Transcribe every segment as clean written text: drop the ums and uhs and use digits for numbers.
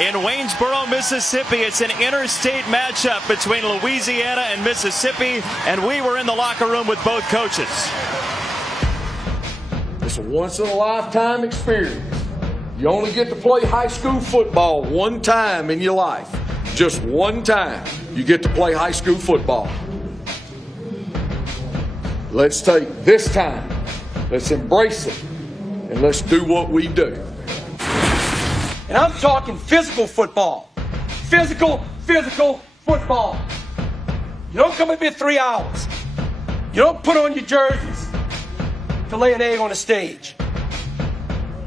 in Waynesboro, Mississippi. It's an interstate matchup between Louisiana and Mississippi, and we were in the locker room with both coaches. It's a once-in-a-lifetime experience. You only get to play high school football one time in your life. Just one time you get to play high school football. Let's take this time, let's embrace it, and let's do what we do. And I'm talking physical football. Physical football. You don't come up here 3 hours. You don't put on your jerseys to lay an egg on the stage.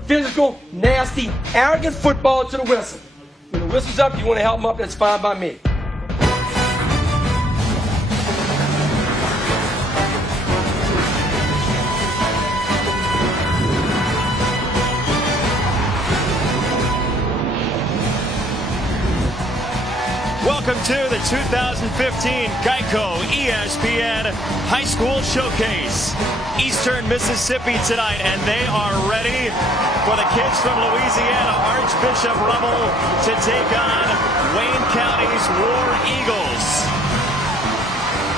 Physical, nasty, arrogant football to the whistle. When the whistle's up, you want to help them up, that's fine by me. Welcome to the 2015 Geico ESPN High School Showcase. Eastern Mississippi tonight, and they are ready for the kids from Louisiana, Archbishop Rummel, to take on Wayne County's War Eagles.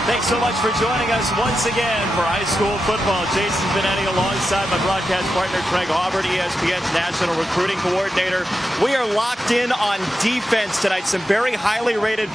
Thanks so much for joining us once again for high school football. Jason Benetti alongside my broadcast partner Craig Hawberg, ESPN's National Recruiting Coordinator. We are locked in on defense tonight. Some very highly rated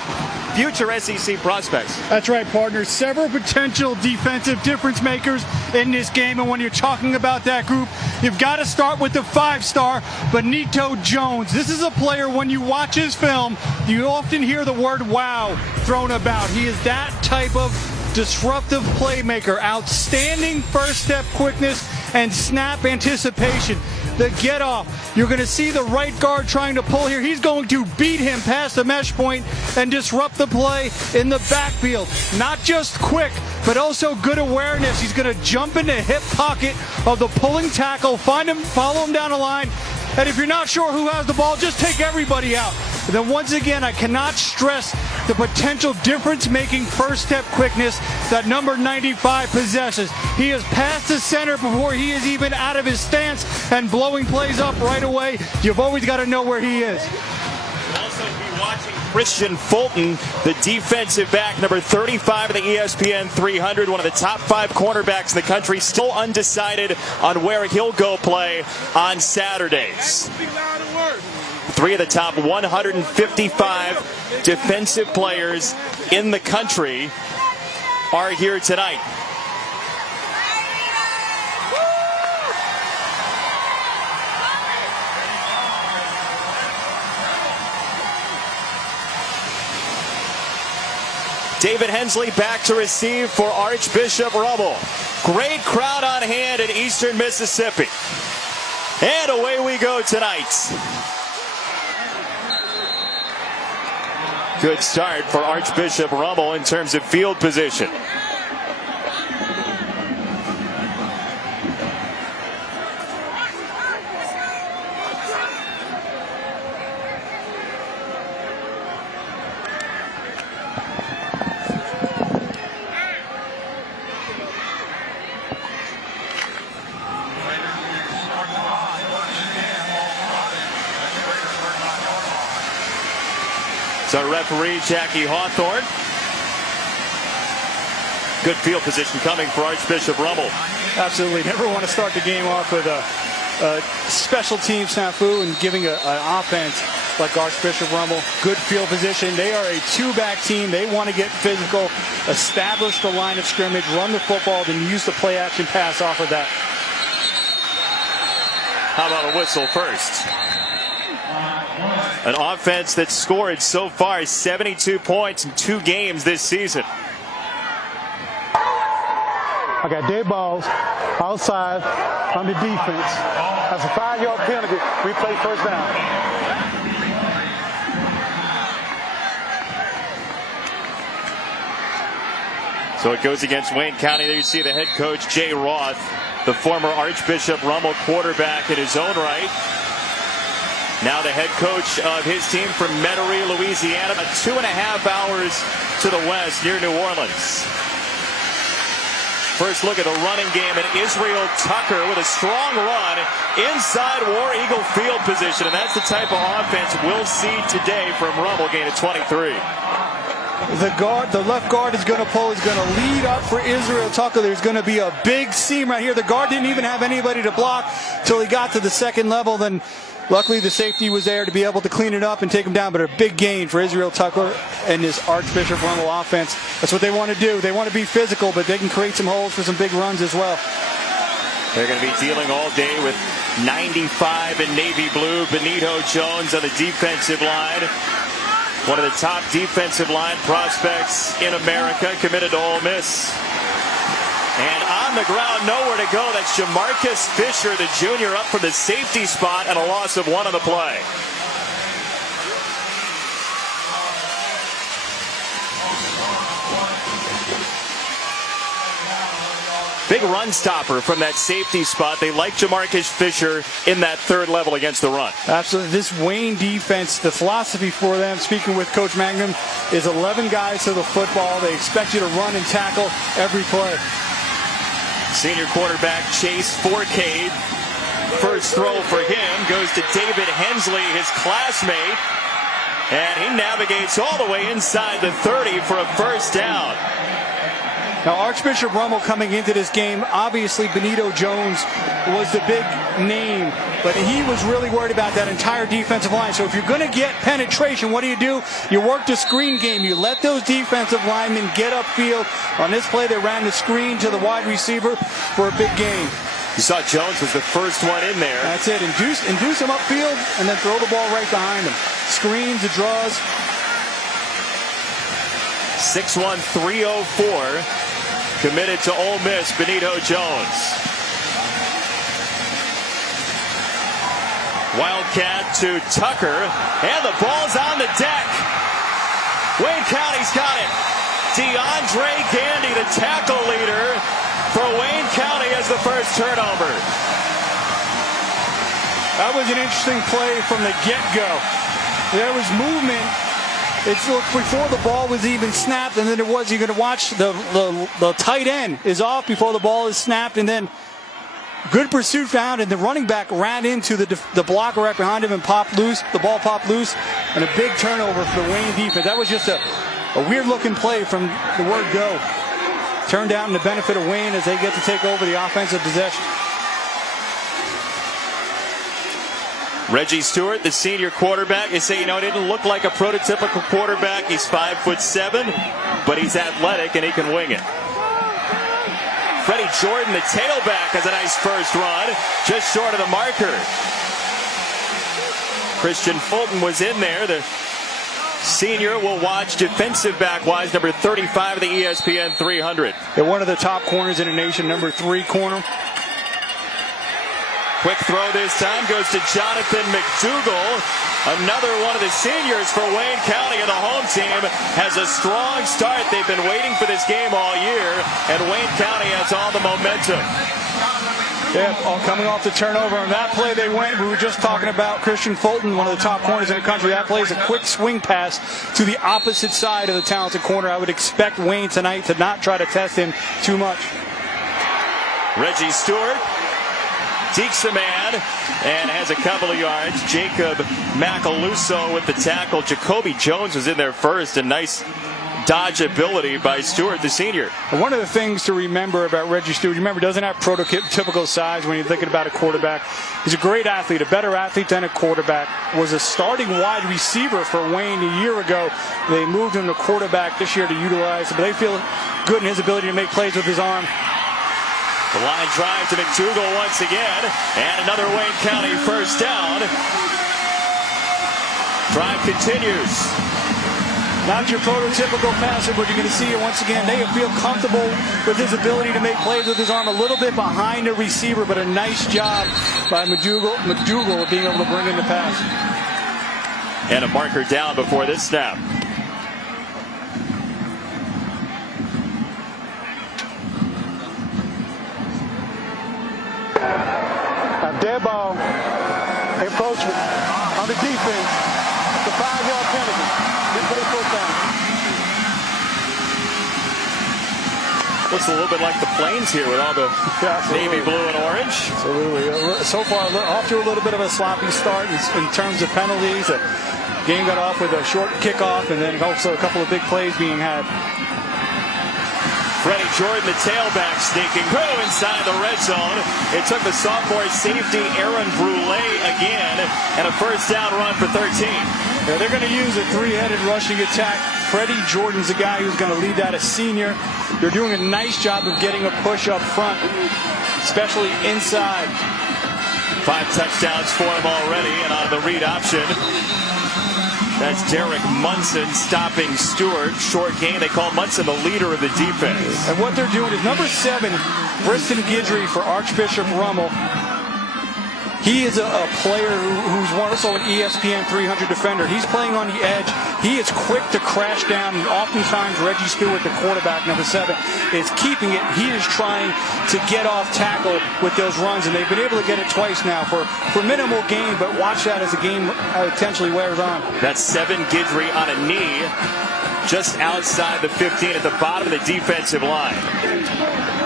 future SEC prospects. That's right, partner. Several potential defensive difference makers in this game. And when you're talking about that group, you've got to start with the 5-star, Benito Jones. This is a player, when you watch his film, you often hear the word wow thrown about. He is that type of disruptive playmaker. Outstanding first step quickness and snap anticipation. The get off. You're going to see the right guard trying to pull here. He's going to beat him past the mesh point and disrupt the play in the backfield. Not just quick, but also good awareness. He's going to jump into the hip pocket of the pulling tackle, find him, follow him down the line. And if you're not sure who has the ball, just take everybody out. And then once again, I cannot stress the potential difference-making first-step quickness that number 95 possesses. He is past the center before he is even out of his stance and blowing plays up right away. You've always got to know where he is. We'll also be watching Christian Fulton, the defensive back, number 35 of the ESPN 300, one of the top 5 cornerbacks in the country, still undecided on where he'll go play on Saturdays. 3 of the top 155 defensive players in the country are here tonight. David Hensley back to receive for Archbishop Rummel. Great crowd on hand in Eastern Mississippi. And away we go tonight. Good start for Archbishop Rummel in terms of field position. So referee Jackie Hawthorne. Good field position coming for Archbishop Rummel. Absolutely. Never want to start the game off with a special team snafu and giving an offense like Archbishop Rummel good field position. They are a 2-back team. They want to get physical, establish the line of scrimmage, run the football, then use the play action pass off of that. How about a whistle first? An offense that's scored so far 72 points in 2 games this season. I got dead balls outside on the defense. That's a 5-yard penalty. Replay first down. So it goes against Wayne County. There you see the head coach, Jay Roth, the former Archbishop Rummel quarterback in his own right. Now the head coach of his team from Metairie, Louisiana, about 2.5 hours to the west near New Orleans. First look at the running game, and Israel Tucker with a strong run inside War Eagle field position, and that's the type of offense we'll see today from Rummel, gain of 23. The left guard is going to pull, is going to lead up for Israel Tucker. There's going to be a big seam right here. The guard didn't even have anybody to block till he got to the second level. Then luckily the safety was there to be able to clean it up and take him down. But a big gain for Israel Tucker and his Archbishop Rummel offense. That's what they want to do. They want to be physical, but they can create some holes for some big runs as well. They're going to be dealing all day with 95 in navy blue. Benito Jones on the defensive line. One of the top defensive line prospects in America, committed to Ole Miss. And on the ground, nowhere to go. That's Jamarcus Fisher, the junior, up from the safety spot, and a loss of 1 on the play. Big run stopper from that safety spot. They like Jamarcus Fisher in that third level against the run. Absolutely. This Wayne defense, the philosophy for them, speaking with Coach Magnum, is 11 guys to the football. They expect you to run and tackle every play. Senior quarterback Chase Forcade. First throw for him goes to David Hensley, his classmate. And he navigates all the way inside the 30 for a first down. Now, Archbishop Rummel coming into this game, obviously Benito Jones was the big name, but he was really worried about that entire defensive line. So if you're going to get penetration, what do? You work the screen game. You let those defensive linemen get upfield. On this play, they ran the screen to the wide receiver for a big gain. You saw Jones was the first one in there. That's it. Induce him upfield and then throw the ball right behind him. Screens, the draws. 6'1", 304. Committed to Ole Miss, Benito Jones. Wildcat to Tucker, and the ball's on the deck. Wayne County's got it. DeAndre Gandy, the tackle leader for Wayne County, as the first turnover. That was an interesting play from the get-go. There was movement. It's before the ball was even snapped, and then you're going to watch the tight end is off before the ball is snapped, and then good pursuit found, and the running back ran into the blocker right behind him and popped loose. The ball popped loose, and a big turnover for the Wayne defense. That was just a weird-looking play from the word go. Turned out in the benefit of Wayne as they get to take over the offensive possession. Reggie Stewart, the senior quarterback. They say, he didn't look like a prototypical quarterback. He's 5'7", but he's athletic and he can wing it. Freddie Jordan, the tailback, has a nice first run, just short of the marker. Christian Fulton was in there. The senior will watch defensive back-wise, number 35 of the ESPN 300. They're one of the top corners in the nation, number 3 corner. Quick throw this time goes to Jonathan McDougal. Another one of the seniors for Wayne County, and the home team has a strong start. They've been waiting for this game all year, and Wayne County has all the momentum. Yeah, coming off the turnover on that play they went. We were just talking about Christian Fulton, one of the top corners in the country. That play is a quick swing pass to the opposite side of the talented corner. I would expect Wayne tonight to not try to test him too much. Reggie Stewart dekes a man and has a couple of yards. Jacob Macaluso with the tackle. Jacoby Jones was in there first, and nice dodge ability by Stewart, the senior. One of the things to remember about Reggie Stewart, remember, doesn't have prototypical size when you're thinking about a quarterback. He's a great athlete, a better athlete than a quarterback. Was a starting wide receiver for Wayne a year ago. They moved him to quarterback this year to utilize him, but they feel good in his ability to make plays with his arm. The line drive to McDougal once again, and another Wayne County first down. Drive continues. Not your prototypical passer, but you're going to see it once again. They feel comfortable with his ability to make plays with his arm, a little bit behind the receiver, but a nice job by McDougal of being able to bring in the pass. And a marker down before this snap. Dead ball. They approach it on the defense. It's a 5-yard penalty. They play first down. Looks a little bit like the Plains here with all the navy blue and orange. Absolutely. So far, off to a little bit of a sloppy start in terms of penalties. The game got off with a short kickoff and then also a couple of big plays being had. Freddie Jordan, the tailback, sneaking through inside the red zone. It took the sophomore safety Aaron Brule again, and a first down run for 13. Yeah, they're going to use a three-headed rushing attack. Freddie Jordan's the guy who's going to lead that, a senior. They're doing a nice job of getting a push up front, especially inside. 5 touchdowns for him already, and on the read option, that's Derek Munson stopping Stewart. Short gain. They call Munson the leader of the defense. And what they're doing is number 7, Briston Guidry for Archbishop Rummel. He is a player who's also an ESPN 300 defender. He's playing on the edge. He is quick to crash down. And oftentimes, Reggie Stewart, the quarterback, number 7, is keeping it. He is trying to get off tackle with those runs, and they've been able to get it twice now for minimal gain, but watch that as the game potentially wears on. That's 7 Guidry on a knee just outside the 15 at the bottom of the defensive line.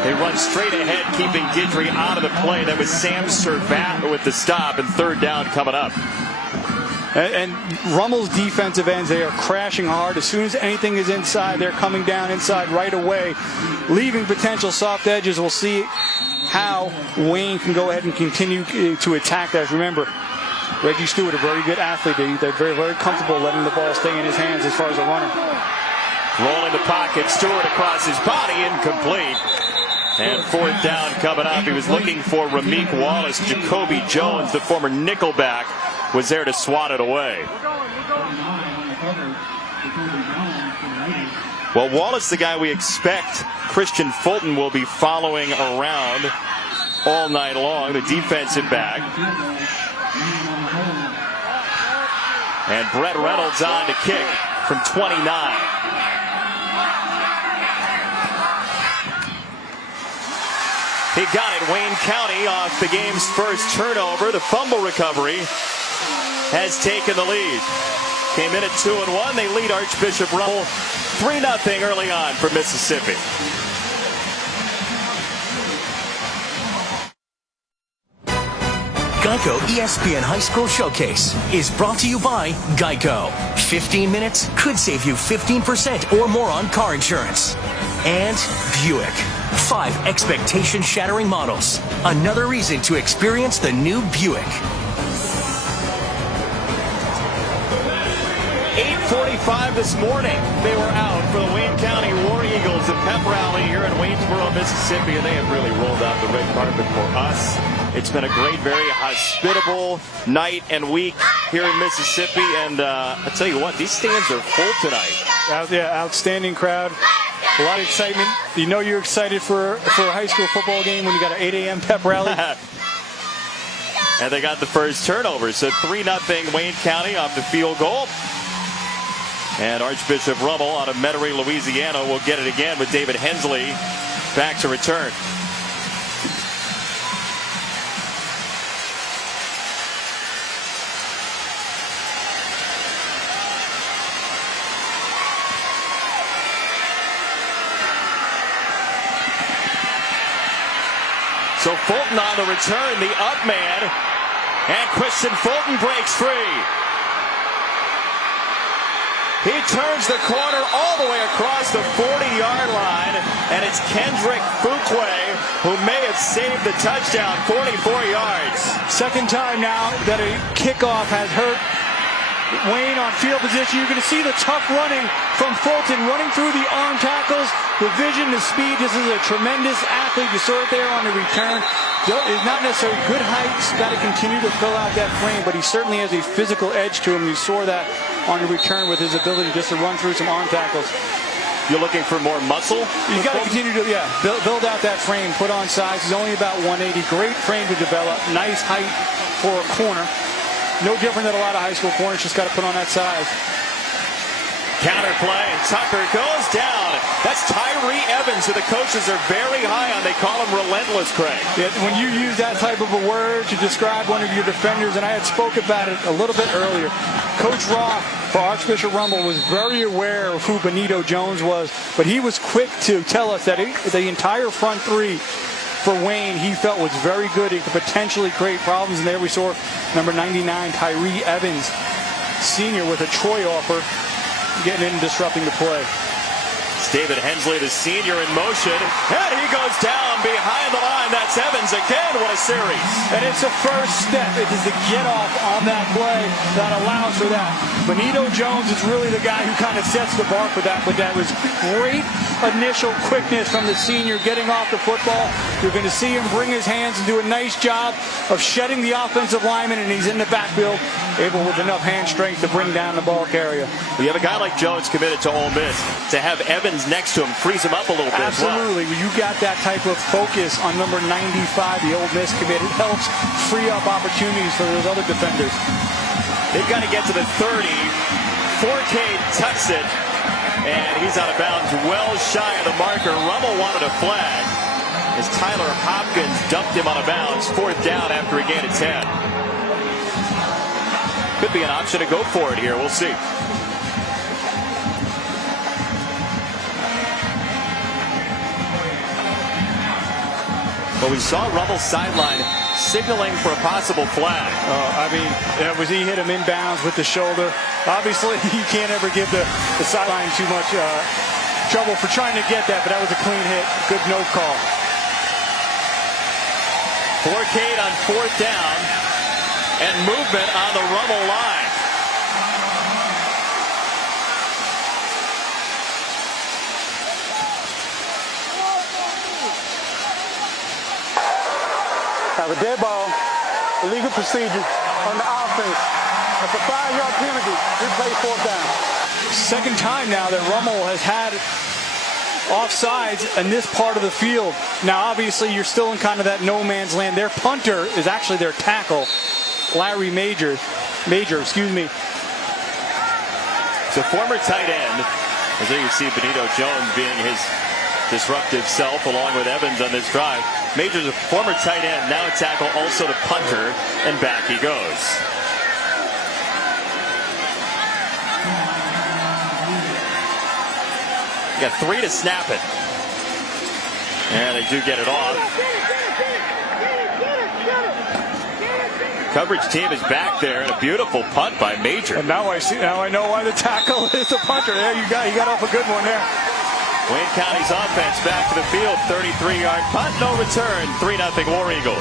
They run straight ahead, keeping Guidry out of the play. That was Sam Servat with the stop, and third down coming up. And Rummel's defensive ends, they are crashing hard. As soon as anything is inside, they're coming down inside right away, leaving potential soft edges. We'll see how Wayne can go ahead and continue to attack that. Remember, Reggie Stewart, a very good athlete. They're very, very comfortable letting the ball stay in his hands as far as a runner. Rolling the pocket, Stewart across his body, incomplete. And fourth down coming up. He was looking for Rameek Wallace. Jacoby Jones, the former nickelback, was there to swat it away. Well, Wallace, the guy we expect Christian Fulton will be following around all night long, the defensive back. And Brett Reynolds on to kick from 29. He got it. Wayne County off the game's first turnover. The fumble recovery has taken the lead. Came in at 2-1. They lead Archbishop Rummel 3-0 early on for Mississippi. Geico ESPN High School Showcase is brought to you by Geico. 15 minutes could save you 15% or more on car insurance. And Buick. 5 expectation-shattering models. Another reason to experience the new Buick. 8:45 this morning, they were out for the Wayne County War Eagles at Pep Rally here in Waynesboro, Mississippi, and they have really rolled out the red carpet for us. It's been a great, very hospitable night and week here in Mississippi, and I tell you what, these stands are full tonight. Yeah, outstanding crowd. A lot of excitement. You know you're excited for a high school football game when you got an 8 a.m. pep rally. And they got the first turnover, so 3-0 Wayne County off the field goal. And Archbishop Rummel out of Metairie, Louisiana will get it again with David Hensley back to return. So Fulton on the return, the up man, and Christian Fulton breaks free. He turns the corner all the way across the 40-yard line, and it's Kendrick Fuqua who may have saved the touchdown, 44 yards. Second time now that a kickoff has hurt Wayne on field position. You're going to see the tough running from Fulton, running through the arm tackles, the vision, the speed. This is a tremendous athlete. You saw it there on the return. It's not necessarily good height. He's got to continue to fill out that frame, but he certainly has a physical edge to him. You saw that on the return with his ability just to run through some arm tackles. You're looking for more muscle? You've got to continue to, build out that frame, put on size. He's only about 180. Great frame to develop. Nice height for a corner. No different than a lot of high school corners. Just got to put on that size. Counter play, and Tucker goes down. That's Tyree Evans, who the coaches are very high on. They call him relentless, Craig. Yeah, when you use that type of a word to describe one of your defenders, and I had spoke about it a little bit earlier, Coach Roth for Archbishop Rummel was very aware of who Benito Jones was, but he was quick to tell us that the entire front three for Wayne he felt was very good. He could potentially create problems, and there we saw number 99, Tyree Evans, senior, with a Troy offer, getting in and disrupting the play. It's David Hensley, the senior, in motion, and he goes down behind the line. That's Evans again. What a series. And it's the first step. It is the get off on that play that allows for that. Benito Jones is really the guy who kind of sets the bar for that, but that was great initial quickness from the senior getting off the football. You're going to see him bring his hands and do a nice job of shedding the offensive lineman, and he's in the backfield, able with enough hand strength to bring down the ball carrier. You have a guy like Jones committed to Ole Miss. To have Evans next to him frees him up a little bit. Absolutely. As well. You got that type of focus on number 95, the Ole Miss commit. It helps free up opportunities for those other defenders. They've got to get to the 30. 4K tucks it, and he's out of bounds, well shy of the marker. Rummel wanted a flag as Tyler Hopkins dumped him out of bounds. 4th down after a gain of 10. Could be an option to go for it here. We'll see. But we saw Rummel's sideline signaling for a possible flag. I mean, he hit him inbounds with the shoulder. Obviously, you can't ever give the sideline too much trouble for trying to get that, but that was a clean hit. Good no call. 4K on 4th down, and movement on the Rummel line. Have a dead ball, illegal procedure on the offense. That's a 5-yard penalty. Replay 4th down. Second time now that Rummel has had offsides in this part of the field. Now, obviously, you're still in kind of that no man's land. Their punter is actually their tackle, Larry Major. Excuse me. So former tight end, as there you see Benito Jones being his disruptive self along with Evans on this drive. Major's a former tight end, now a tackle, also the punter, and back he goes. You got 3 to snap it. And they do get it off. Coverage team is back there, and a beautiful punt by Major. And now I know why the tackle is the punter. There you got off a good one there. Wayne County's offense back to the field, 33-yard punt, no return, 3-0 War Eagles.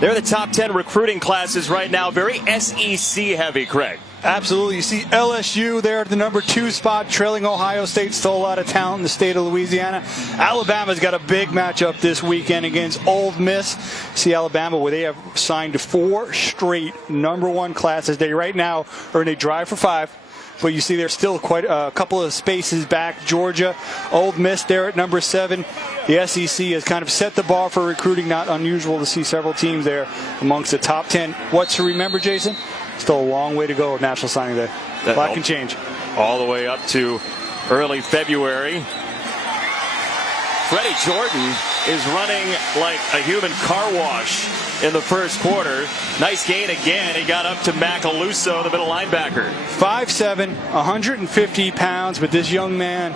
They're the top 10 recruiting classes right now, very SEC heavy, Craig. Absolutely. You see LSU there at the number 2 spot, trailing Ohio State. Still a lot of talent in the state of Louisiana. Alabama's got a big matchup this weekend against Ole Miss. See Alabama, where they have signed 4 straight number 1 classes. They right now are in a drive for 5. But you see there's still quite a couple of spaces back. Georgia, Ole Miss there at number 7. The SEC has kind of set the bar for recruiting. Not unusual to see several teams there amongst the top 10. What's to remember, Jason? Still a long way to go at National Signing Day. A lot can change. All the way up to early February. Freddie Jordan is running like a human car wash in the first quarter. Nice gain again. He got up to Macaluso, the middle linebacker. 5'7", 150 pounds, but this young man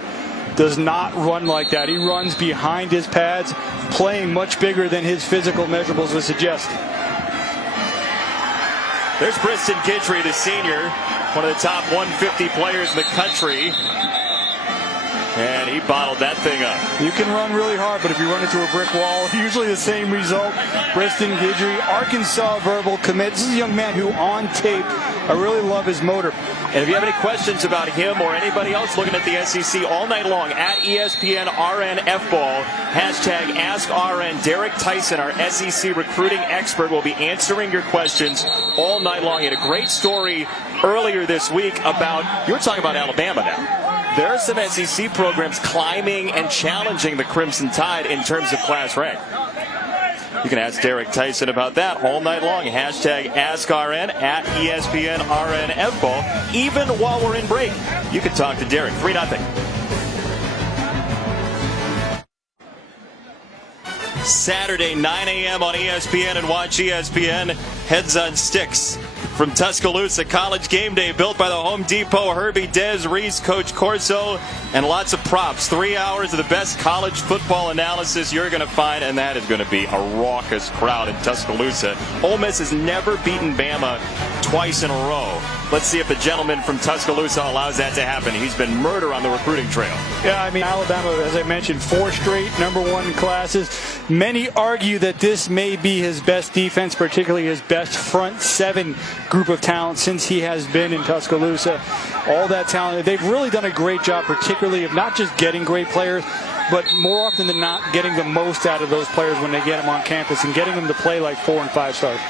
does not run like that. He runs behind his pads, playing much bigger than his physical measurables would suggest. There's Briston Guidry, the senior, one of the top 150 players in the country. And he bottled that thing up. You can run really hard, but if you run into a brick wall, usually the same result. Briston Guidry, Arkansas verbal commit. This is a young man who, on tape, I really love his motor. And if you have any questions about him or anybody else looking at the SEC all night long, at ESPN RNFball, hashtag AskRN. Derek Tyson, our SEC recruiting expert, will be answering your questions all night long. He had a great story earlier this week about, you're talking about Alabama now. There are some SEC programs climbing and challenging the Crimson Tide in terms of class rank. You can ask Derek Tyson about that all night long. Hashtag AskRN at ESPN RNFball. Even while we're in break, you can talk to Derek. 3-0. Saturday, 9 a.m. on ESPN, and watch ESPN Heads on Sticks. From Tuscaloosa, College Game Day, built by the Home Depot, Herbie, Dez, Reese, Coach Corso, and lots of props. 3 hours of the best college football analysis you're going to find, and that is going to be a raucous crowd in Tuscaloosa. Ole Miss has never beaten Bama twice in a row. Let's see if the gentleman from Tuscaloosa allows that to happen. He's been murder on the recruiting trail. Yeah, I mean, Alabama, as I mentioned, 4 straight #1 classes. Many argue that this may be his best defense, particularly his best front 7 group of talent since he has been in Tuscaloosa. All that talent. They've really done a great job, particularly of not just getting great players, but more often than not getting the most out of those players when they get them on campus and getting them to play like 4 and 5 stars.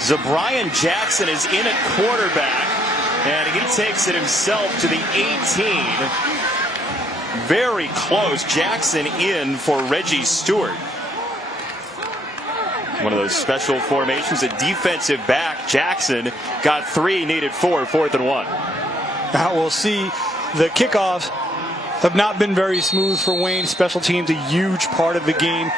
Zabrian Jackson is in at quarterback, and he takes it himself to the 18. Very close. Jackson in for Reggie Stewart. One of those special formations, a defensive back. Jackson got 3, needed 4, 4th and 1. Now we'll see. The kickoffs have not been very smooth for Wayne. Special teams a huge part of the game.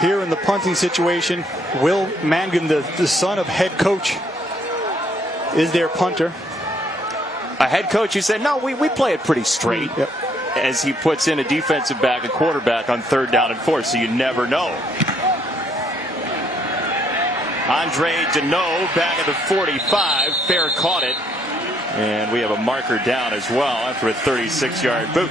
Here in the punting situation, Will Mangan, the son of head coach, is their punter. A head coach who said, no, we play it pretty straight. Yep. As he puts in a defensive back, a quarterback on 3rd down and 4, so you never know. Andre Deneau back at the 45. Fair caught it. And we have a marker down as well after a 36-yard boot.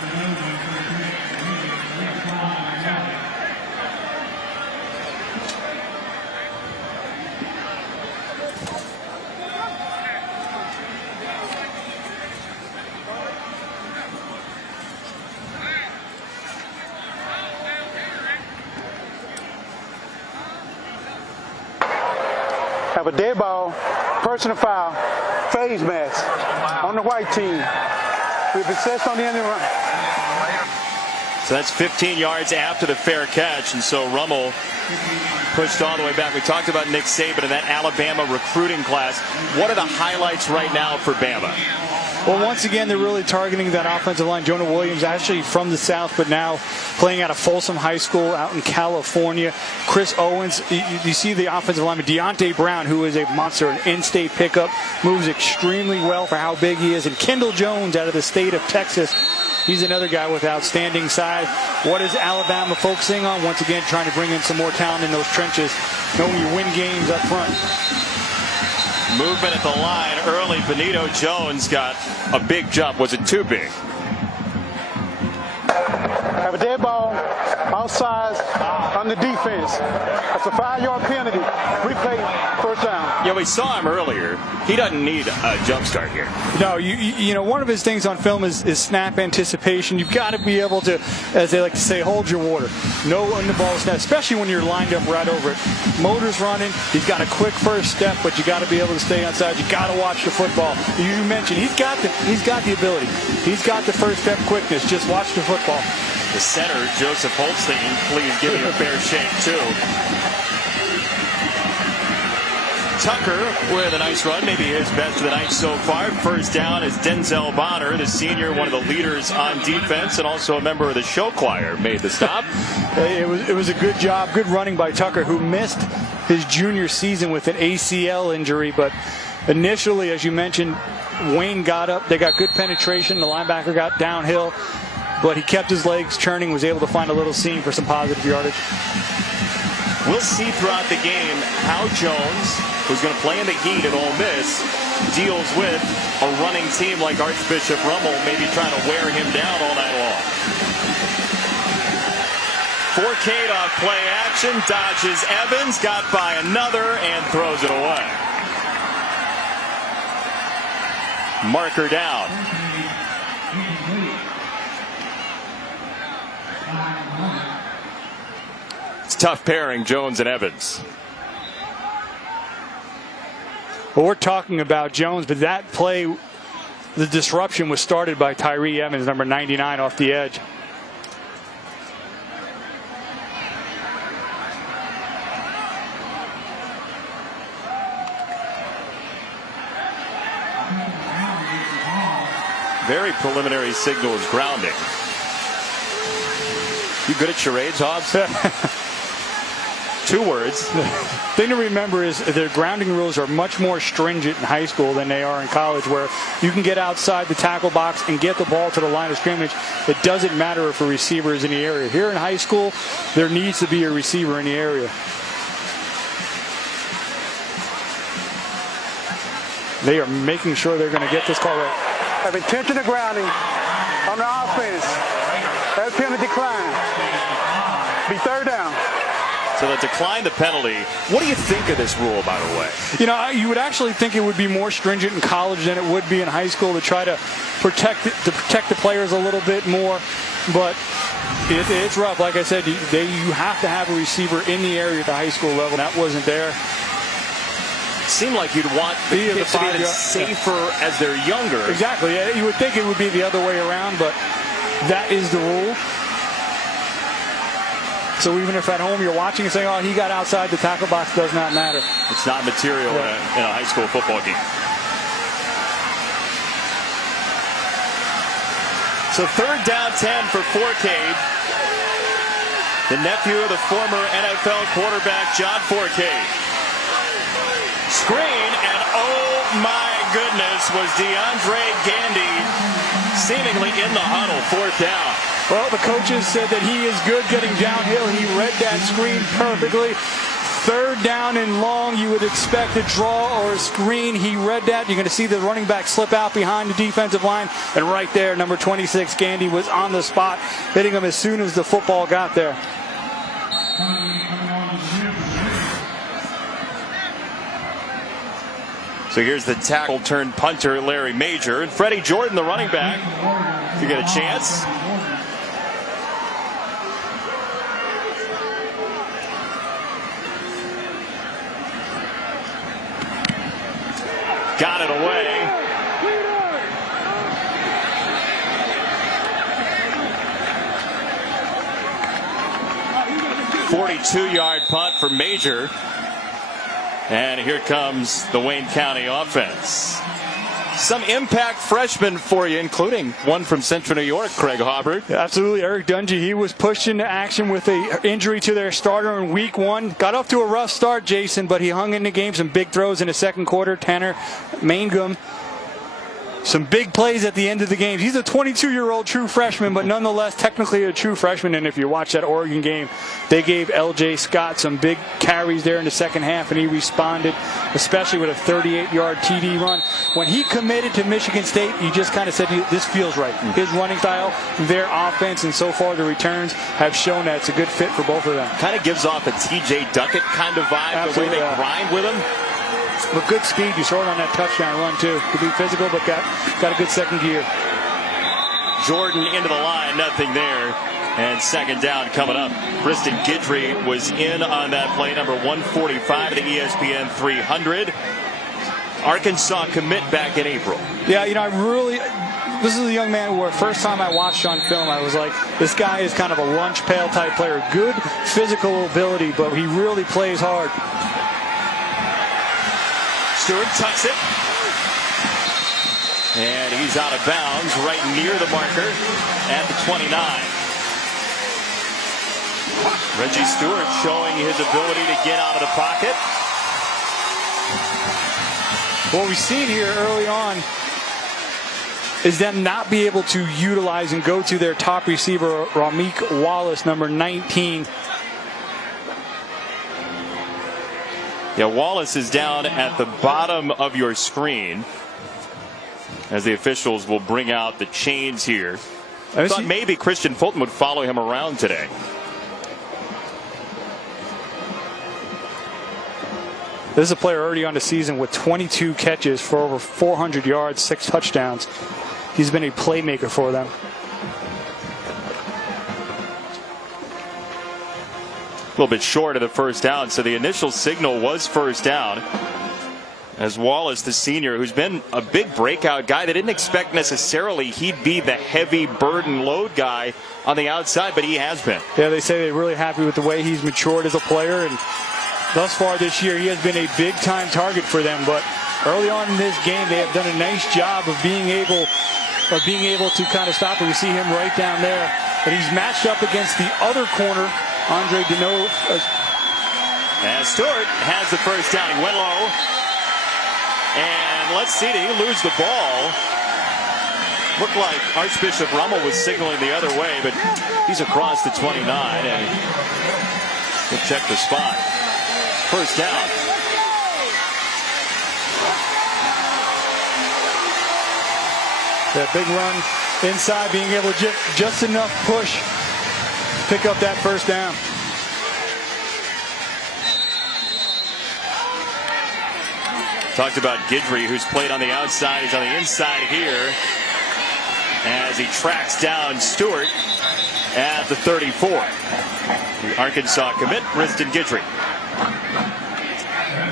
Have a dead ball, personal foul, phase mask on the white team. We've assessed on the end of the run. So that's 15 yards after the fair catch, and so Rummel pushed all the way back. We talked about Nick Saban and that Alabama recruiting class. What are the highlights right now for Bama? Well, once again, they're really targeting that offensive line. Jonah Williams, actually from the South, but now playing out of Folsom High School out in California. Chris Owens, you see the offensive lineman. Deontay Brown, who is a monster, an in-state pickup, moves extremely well for how big he is. And Kendall Jones out of the state of Texas. He's another guy with outstanding size. What is Alabama focusing on? Once again, trying to bring in some more talent in those trenches, knowing you win games up front. Movement at the line early. Benito Jones got a big jump. Was it too big? Have a dead ball, outside, on the defense. That's a 5-yard penalty. Replay, 1st down. Yeah, we saw him earlier. He doesn't need a jump start here. No, you know, one of his things on film is snap anticipation. You've got to be able to, as they like to say, hold your water. Know when the ball is snapped, especially when you're lined up right over it. Motor's running. He's got a quick first step, but you got to be able to stay outside. You got to watch the football. You mentioned he's got the ability. He's got the first step quickness. Just watch the football. The center, Joseph Holstein, please give me a fair shake, too. Tucker with a nice run, maybe his best of the night so far. 1st down is Denzel Bonner, the senior, one of the leaders on defense, and also a member of the show choir, made the stop. It was a good job, good running by Tucker, who missed his junior season with an ACL injury, but initially, as you mentioned, Wayne got up, they got good penetration, the linebacker got downhill, but he kept his legs churning, was able to find a little seam for some positive yardage. We'll see throughout the game how Jones, who's going to play in the heat at Ole Miss, deals with a running team like Archbishop Rummel, maybe trying to wear him down all night long. Forcade off play action, dodges Evans, got by another, and throws it away. Marker down. It's a tough pairing, Jones and Evans. Well, we're talking about Jones, but that play, the disruption was started by Tyree Evans, number 99, off the edge. Very preliminary signals grounding. You good at charades, Hobbs? 2 words. The thing to remember is the grounding rules are much more stringent in high school than they are in college, where you can get outside the tackle box and get the ball to the line of scrimmage. It doesn't matter if a receiver is in the area. Here in high school, there needs to be a receiver in the area. They are making sure they're going to get this call right. Have intentional grounding on the offense. That penalty decline. Be third down. So they decline the penalty. What do you think of this rule, by the way? You know, you would actually think it would be more stringent in college than it would be in high school to try to protect the players a little bit more. But it's rough. Like I said, you have to have a receiver in the area at the high school level. That wasn't there. Seemed like you'd want the kids to be even safer as they're younger. Exactly. Yeah, you would think it would be the other way around, but that is the rule. So even if at home you're watching and saying, oh, he got outside the tackle box, does not matter. It's not material in a high school football game. So 3rd down 10 for Forcade. The nephew of the former NFL quarterback, John Forcade. Screen, and oh my goodness, was DeAndre Gandy seemingly in the huddle. 4th down. Well, the coaches said that he is good getting downhill. He read that screen perfectly. 3rd down and long, you would expect a draw or a screen. He read that. You're going to see the running back slip out behind the defensive line. And right there, number 26, Gandy, was on the spot, hitting him as soon as the football got there. So here's the tackle turned punter, Larry Major. And Freddie Jordan, the running back, if you get a chance. Got it away. 42-yard punt for Major. And here comes the Wayne County offense. Some impact freshmen for you, including one from Central New York, Craig Hobart. Absolutely, Eric Dungy. He was pushed into action with an injury to their starter in week 1. Got off to a rough start, Jason, but he hung in the game. Some big throws in the second quarter. Tanner Mangum. Some big plays at the end of the game. He's a 22-year-old true freshman, but nonetheless technically a true freshman. And if you watch that Oregon game, they gave L.J. Scott some big carries there in the second half, and he responded, especially with a 38-yard TD run. When he committed to Michigan State, he just kind of said, this feels right. His running style, their offense, and so far the returns have shown that it's a good fit for both of them. Kind of gives off a T.J. Duckett kind of vibe, Absolutely, the way they grind with him. With good speed, you saw it on that touchdown run too. Could be physical, but got a good second gear. Jordan into the line, nothing there. And 2nd down coming up. Kristen Guidry was in on that play, number 145 of the ESPN 300. Arkansas commit back in April. Yeah, you know, this is a young man where first time I watched on film, I was like, this guy is kind of a lunch pail type player. Good physical ability, but he really plays hard. Stewart tucks it. And he's out of bounds right near the marker at the 29. Reggie Stewart showing his ability to get out of the pocket. What we've seen here early on is them not be able to utilize and go to their top receiver, Rameek Wallace, number 19. Yeah, Wallace is down at the bottom of your screen as the officials will bring out the chains here. I thought maybe Christian Fulton would follow him around today. This is a player already on the season with 22 catches for over 400 yards, 6 touchdowns. He's been a playmaker for them. A little bit short of the first down, so the initial signal was first down. As Wallace, the senior, who's been a big breakout guy, they didn't expect necessarily he'd be the heavy burden load guy on the outside, but he has been. Yeah, they say they're really happy with the way he's matured as a player, and thus far this year he has been a big time target for them. But early on in this game, they have done a nice job of being able to kind of stop it. We see him right down there, and he's matched up against the other corner, Andre Deneau. As Stewart has the first down. He went low. And let's see, did he lose the ball? Looked like Archbishop Rummel was signaling the other way, but he's across the 29, and we'll check the spot. First down. That big run inside, being able to just enough push, pick up that first down. Talked about Guidry, who's played on the outside. He's on the inside here as he tracks down Stewart at the 34. The Arkansas commit, Riston Guidry.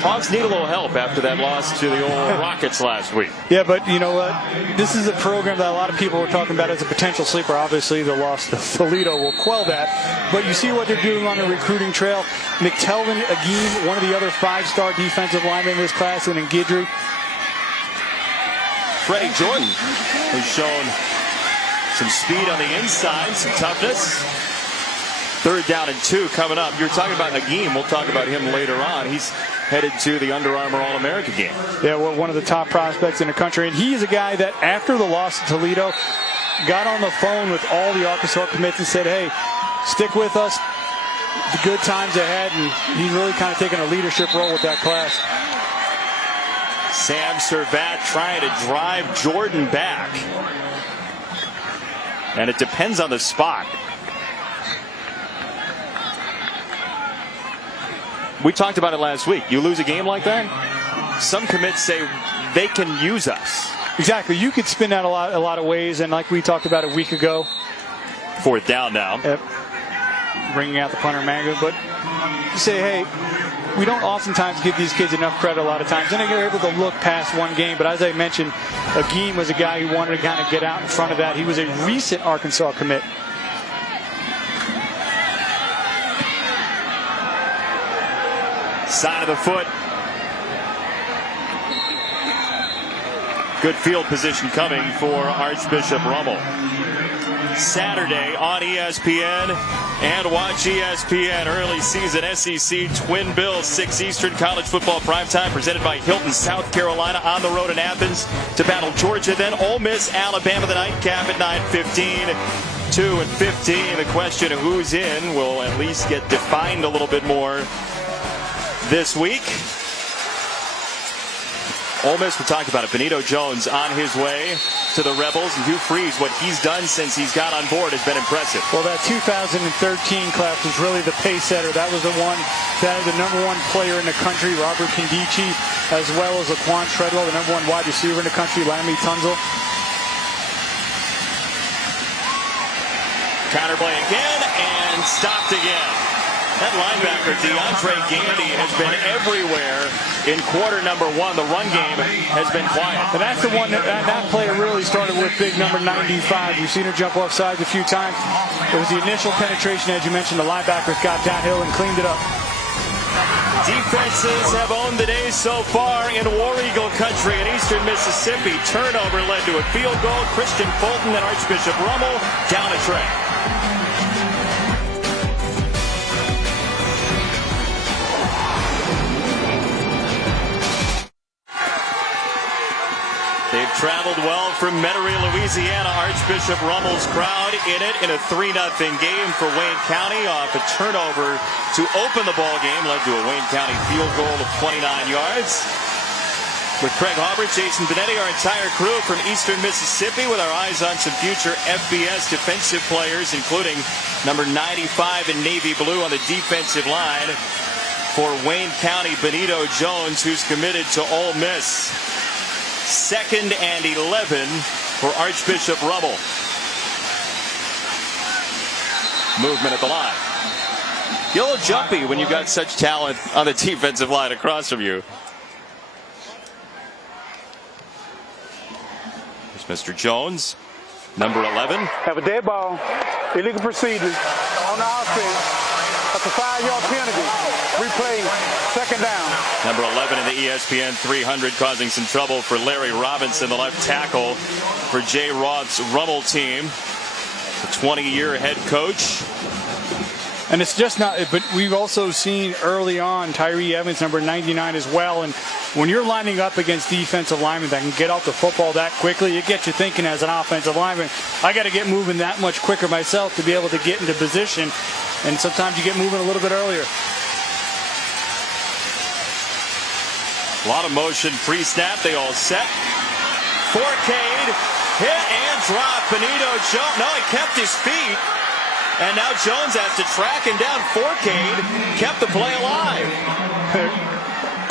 Hawks need a little help after that loss to the old Rockets last week. Yeah, but you know what? This is a program that a lot of people were talking about as a potential sleeper. Obviously, the loss to Toledo will quell that. But you see what they're doing on the recruiting trail. McTelvin, Agim, one of the other 5-star defensive linemen in this class, and in Guidry. Freddie Jordan, who's shown some speed on the inside, some toughness. Third down and 2 coming up. You're talking about Agim. We'll talk about him later on. He's headed to the Under Armour All-America game. Yeah, well, one of the top prospects in the country. And he is a guy that, after the loss to Toledo, got on the phone with all the Arkansas commits and said, hey, stick with us. The good times ahead. And he's really kind of taking a leadership role with that class. Sam Servat trying to drive Jordan back. And it depends on the spot. We talked about it last week. You lose a game like that, some commits say they can use us. Exactly. You could spin that a lot of ways, and like we talked about a week ago. Fourth down now. Bringing out the punter Manga, but you say, hey, we don't oftentimes give these kids enough credit a lot of times. And they're able to look past one game. But as I mentioned, Agim was a guy who wanted to kind of get out in front of that. He was a recent Arkansas commit. Side of the foot. Good field position coming for Archbishop Rummel. Saturday on ESPN, and watch ESPN early season SEC Twin Bills 6 Eastern college football primetime presented by Hilton, South Carolina, on the road in Athens to battle Georgia, then Ole Miss, Alabama, the nightcap at 9:15. 2 and 15. The question of who's in will at least get defined a little bit more this week. Ole Miss, we talked about it. Benito Jones on his way to the Rebels. And Hugh Freeze, what he's done since he's got on board has been impressive. Well, that 2013 class was really the pace setter. That was the one that had the #1 player in the country, Robert Condici, as well as Laquan Treadwell, the #1 wide receiver in the country, Lammy Tunzel. Counterplay again and stopped again. That linebacker, DeAndre Gandy, has been everywhere in quarter #1. The run game has been quiet. And that's the one that player really started with big number 95. You've seen her jump off sides a few times. It was the initial penetration, as you mentioned. The linebackers got downhill and cleaned it up. Defenses have owned the day so far in War Eagle country in eastern Mississippi. Turnover led to a field goal. Christian Fulton and Archbishop Rummel down a track. They've traveled well from Metairie, Louisiana. Archbishop Rummel's crowd in it in a 3-0 game for Wayne County off a turnover to open the ball game. Led to a Wayne County field goal of 29 yards. With Craig Harbert, Jason Benetti, our entire crew from eastern Mississippi, with our eyes on some future FBS defensive players, including number 95 in navy blue on the defensive line for Wayne County, Benito Jones, who's committed to Ole Miss. 2nd and 11 for Archbishop Rummel. Movement at the line. You're a little jumpy when you've got such talent on the defensive line across from you. There's Mr. Jones, number 11. Have a dead ball. Illegal procedure on the offense. That's a 5-yard penalty. Replay, 2nd down. Number 11 in the ESPN 300, causing some trouble for Larry Robinson, the left tackle for Jay Roth's Rummel team. The 20-year head coach. And it's just not, but we've also seen early on Tyree Evans, number 99 as well. And when you're lining up against defensive linemen that can get off the football that quickly, it gets you thinking as an offensive lineman, I got to get moving that much quicker myself to be able to get into position. And sometimes you get moving a little bit earlier. A lot of motion pre-snap. They all set. Forcade, hit and drop. Benito Jones. No, he kept his feet. And now Jones has to track him down. Forcade kept the play alive.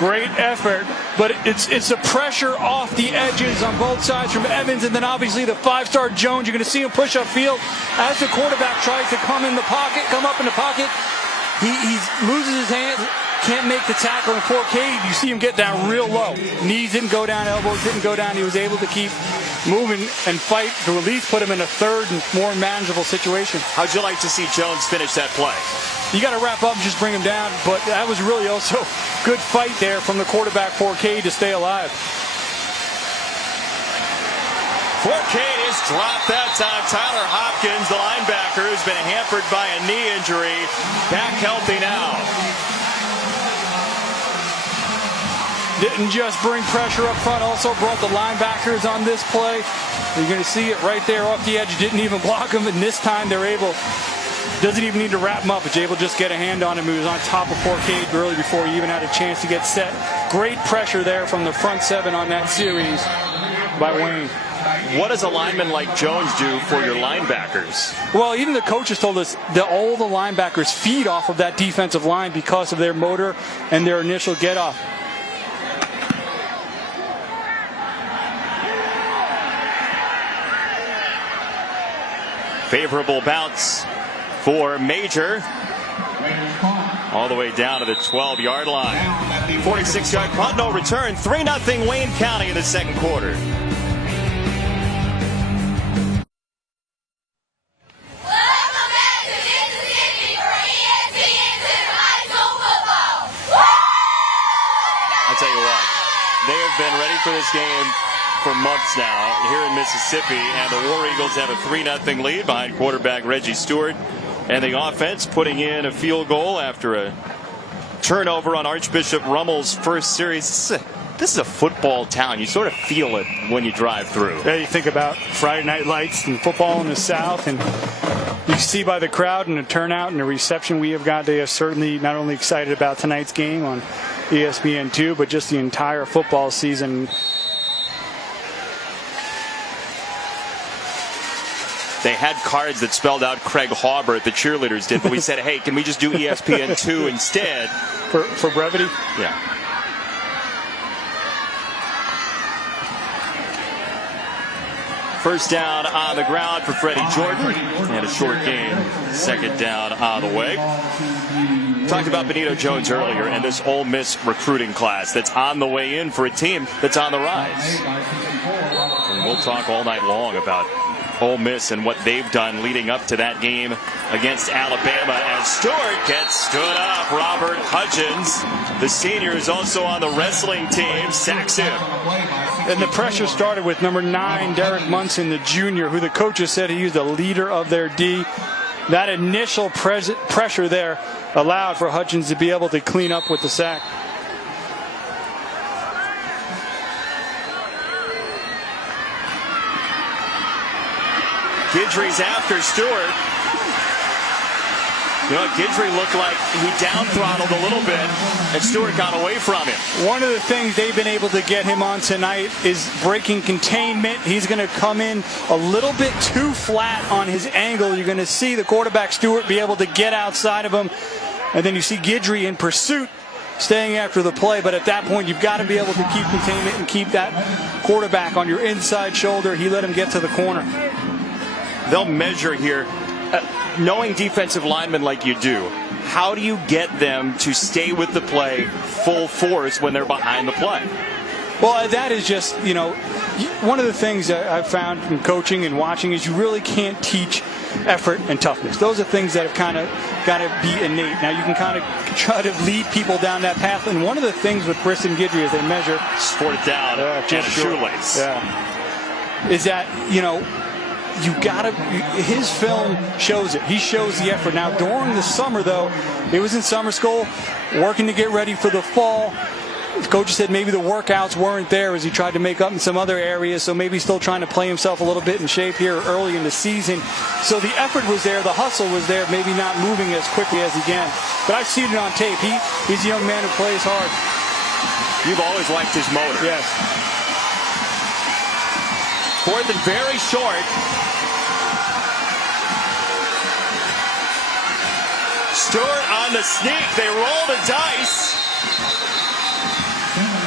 Great effort, but it's the pressure off the edges on both sides from Evans, and then obviously the 5-star Jones. You're going to see him push upfield as the quarterback tries to come up in the pocket. He loses his hands, can't make the tackle in Forcade. You see him get down real low. Knees didn't go down, elbows didn't go down. He was able to keep moving and fight to at least put him in a third and more manageable situation. How'd you like to see Jones finish that play? You got to wrap up and just bring him down, but that was really also good fight there from the quarterback Forcade to stay alive. Forcade is dropped that time. Tyler Hopkins, the linebacker, has been hampered by a knee injury. Back healthy now. Didn't just bring pressure up front, also brought the linebackers on this play. You're going to see it right there off the edge. Didn't even block him, and this time they're able, doesn't even need to wrap him up. It's able to just get a hand on him. He was on top of Forcade early before he even had a chance to get set. Great pressure there from the front seven on that series by Wayne. What does a lineman like Jones do for your linebackers? Well, even the coaches told us that all the linebackers feed off of that defensive line because of their motor and their initial get-off. Favorable bounce for Major. All the way down to the 12-yard line. 46-yard punt, no return. 3-0 Wayne County in the second quarter. Welcome back to Mississippi for ESPN2 high school football. I'll tell you what, they have been ready for this game for months now here in Mississippi, and the War Eagles have a 3-0 lead behind quarterback Reggie Stewart, and the offense putting in a field goal after a turnover on Archbishop Rummel's first series. This is a football town. You sort of feel it when you drive through. Yeah, you think about Friday Night Lights and football in the South, and you see by the crowd and the turnout and the reception we have got, they are certainly not only excited about tonight's game on ESPN2, but just the entire football season. They had cards that spelled out Craig Harbert, the cheerleaders did, but we said, hey, can we just do ESPN2 instead? For brevity? Yeah. First down on the ground for Freddie Jordan. And a short game. Second down on the way. Talked about Benito Jones earlier and this Ole Miss recruiting class that's on the way in for a team that's on the rise. And we'll talk all night long about Ole Miss and what they've done leading up to that game against Alabama. And Stewart gets stood up. Robert Hudgens, the senior, is also on the wrestling team, sacks him. And the pressure started with number 9, Derek Munson, the junior, who the coaches said he was the leader of their D. That initial pressure there allowed for Hudgens to be able to clean up with the sack. Guidry's after Stewart. You know, Guidry looked like he down-throttled a little bit, and Stewart got away from him. One of the things they've been able to get him on tonight is breaking containment. He's going to come in a little bit too flat on his angle. You're going to see the quarterback, Stewart, be able to get outside of him. And then you see Guidry in pursuit, staying after the play. But at that point, you've got to be able to keep containment and keep that quarterback on your inside shoulder. He let him get to the corner. They'll measure here. Knowing defensive linemen like you do, how do you get them to stay with the play full force when they're behind the play? Well, that is just, you know, one of the things that I've found from coaching and watching is you really can't teach effort and toughness. Those are things that have kind of got to be innate. Now, you can kind of try to lead people down that path. And one of the things with Briss and Guidry is they measure. Sport it down and a shoelace. Yeah. Is that, you know, his film shows it. He shows the effort. Now, during the summer, though, he was in summer school, working to get ready for the fall. The coach said maybe the workouts weren't there as he tried to make up in some other areas, so maybe still trying to play himself a little bit in shape here early in the season. So the effort was there, the hustle was there, maybe not moving as quickly as he can. But I've seen it on tape. He's a young man who plays hard. You've always liked his motor. Yes. Fourth and very short. Stewart on the sneak. They roll the dice.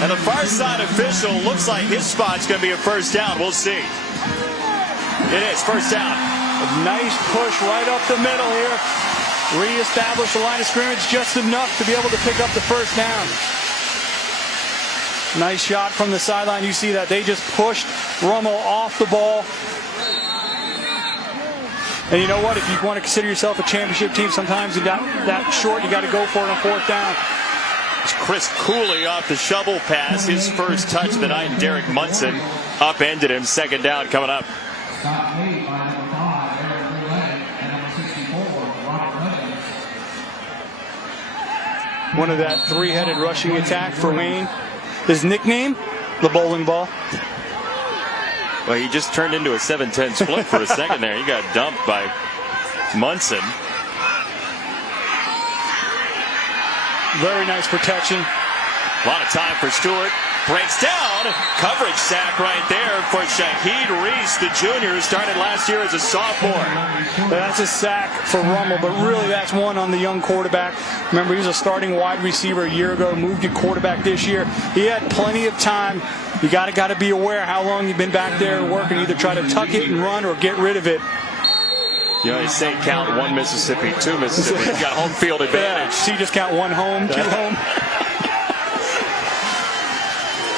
And the far side official looks like his spot's going to be a first down. We'll see. It is first down. A nice push right up the middle here. Reestablish the line of scrimmage just enough to be able to pick up the first down. Nice shot from the sideline. You see that they just pushed Rummel off the ball. And you know what? If you want to consider yourself a championship team, sometimes you got that short, you got to go for it on fourth down. It's Chris Cooley off the shovel pass, his first touch of the night, and Derek Munson upended him. Second down coming up. One of that three-headed rushing attack for Wayne. His nickname, the bowling ball. Well, he just turned into a 7-10 split for a second there. He got dumped by Munson. Very nice protection. A lot of time for Stewart. Breaks down. Coverage sack right there for Shaheed Reese, the junior who started last year as a sophomore. That's a sack for Rummel, but really that's one on the young quarterback. Remember, he was a starting wide receiver a year ago, moved to quarterback this year. He had plenty of time. You got to be aware how long you've been back there working, either try to tuck it and run or get rid of it. You know, they say count one Mississippi, two Mississippi. He's got home field advantage. So you just count one home, two home.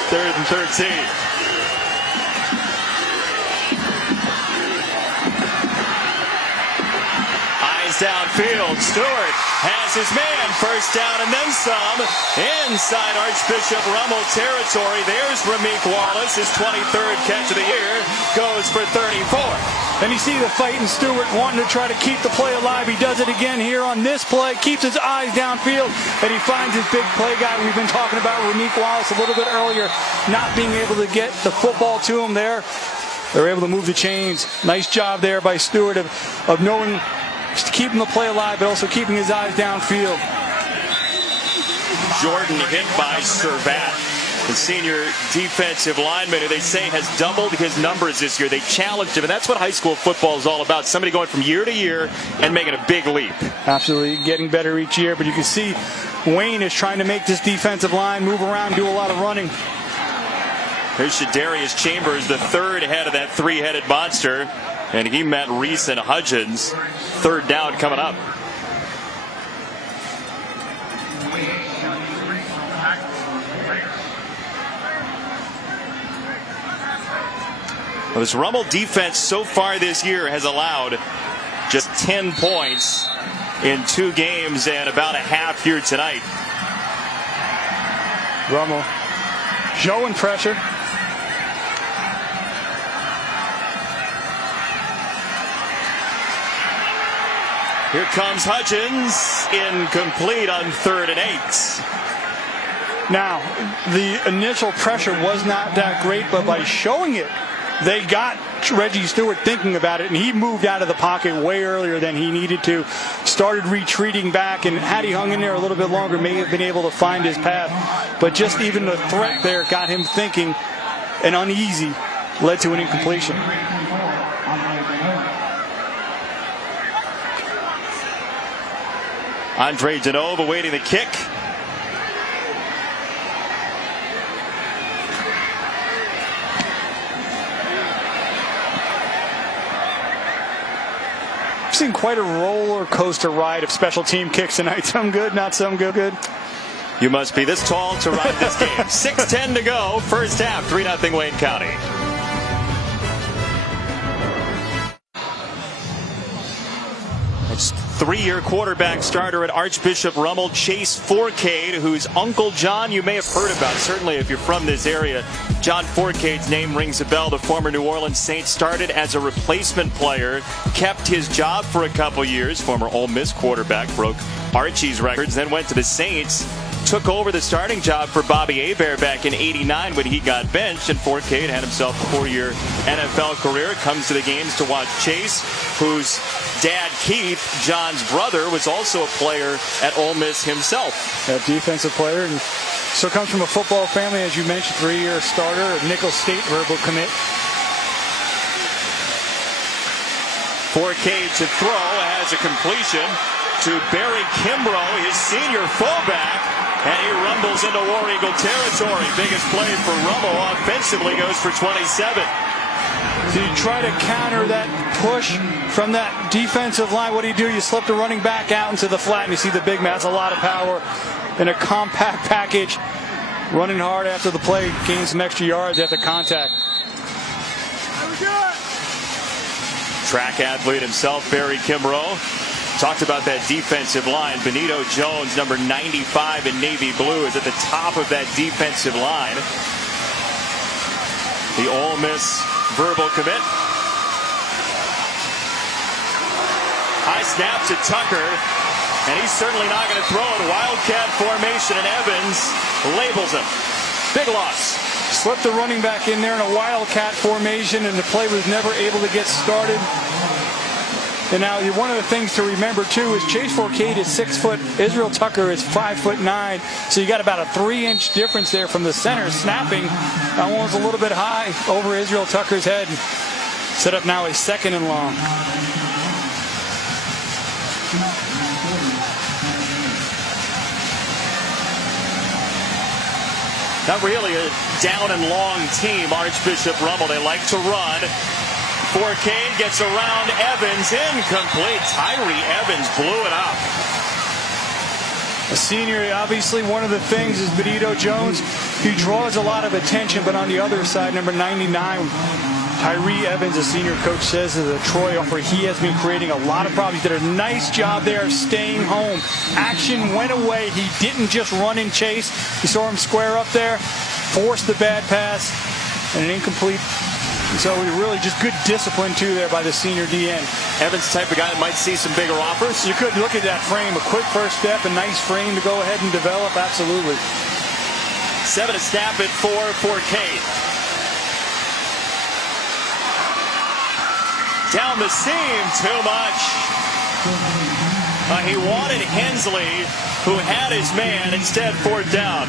Third and 13. Eyes downfield. Stewart has his man. First down and then some. Inside Archbishop Rummel territory. There's Ramik Wallace. His 23rd catch of the year. Goes for 34. And you see the fight in Stewart wanting to try to keep the play alive. He does it again here on this play. Keeps his eyes downfield. And he finds his big play guy. We've been talking about Ramik Wallace a little bit earlier. Not being able to get the football to him there. They're able to move the chains. Nice job there by Stewart of knowing, just keeping the play alive, but also keeping his eyes downfield. Jordan hit by Servat, the senior defensive lineman, who they say has doubled his numbers this year. They challenged him, and that's what high school football is all about. Somebody going from year to year and making a big leap. Absolutely, getting better each year, but you can see Wayne is trying to make this defensive line move around, do a lot of running. Here's Shadarius Chambers, the third head of that three-headed monster, and he met Reese and Hudgens. Third down coming up. Well, this Rummel defense so far this year has allowed just 10 points in 2 games and about a half here tonight. Rummel showing pressure. Here comes Hudgens, incomplete on 3rd and 8. Now, the initial pressure was not that great, but by showing it, they got Reggie Stewart thinking about it, and he moved out of the pocket way earlier than he needed to. Started retreating back, and had he hung in there a little bit longer, may have been able to find his path. But just even the threat there got him thinking, and uneasy, led to an incompletion. Andre Denove awaiting the kick. I've seen quite a roller coaster ride of special team kicks tonight. Some good, not some good. You must be this tall to ride this game. 6:10 to go. First half, 3-0 Wayne County. It's 3-year quarterback starter at Archbishop Rummel, Chase Forcade, whose Uncle John you may have heard about. Certainly if you're from this area, John Forcade's name rings a bell. The former New Orleans Saint started as a replacement player, kept his job for a couple years. Former Ole Miss quarterback, broke Archie's records, then went to the Saints. Took over the starting job for Bobby Hebert back in '89 when he got benched, and Forcade had himself a 4-year NFL career. Comes to the games to watch Chase, whose dad Keith, John's brother, was also a player at Ole Miss himself. A defensive player, and so comes from a football family, as you mentioned, 3-year starter, a Nicholls State verbal commit. Forcade to throw, has a completion to Barry Kimbrough, his senior fullback. And he rumbles into War Eagle territory. Biggest play for Rummel offensively, goes for 27. So you try to counter that push from that defensive line. What do? You slip the running back out into the flat, and you see the big man. That's a lot of power in a compact package. Running hard after the play, gains some extra yards after contact. Track athlete himself, Barry Kimbrough. Talked about that defensive line. Benito Jones, number 95 in navy blue, is at the top of that defensive line. The Ole Miss verbal commit. High snap to Tucker, and he's certainly not going to throw it. Wildcat formation, and Evans labels him. Big loss. Slipped the running back in there in a Wildcat formation, and the play was never able to get started. And now one of the things to remember too is Chase Forcade is 6 foot, Israel Tucker is 5'9", so you got about a 3-inch difference there from the center snapping. That one was a little bit high over Israel Tucker's head. Set up now a 2nd and long. Not really a down and long team, Archbishop Rummel. They like to run. Forcade gets around Evans, incomplete. Tyree Evans blew it up. A senior, obviously one of the things is Benito Jones. He draws a lot of attention, but on the other side, number 99, Tyree Evans, a senior coach, says is a Troy offer. He has been creating a lot of problems. He did a nice job there of staying home. Action went away. He didn't just run and chase. You saw him square up there, forced the bad pass, and an incomplete. So really just good discipline, too, there by the senior DN. Evans the type of guy that might see some bigger offers. You could look at that frame. A quick first step, a nice frame to go ahead and develop. Absolutely. 7 to snap it for Forcade. Down the seam, too much. He wanted Hensley, who had his man, instead 4th down.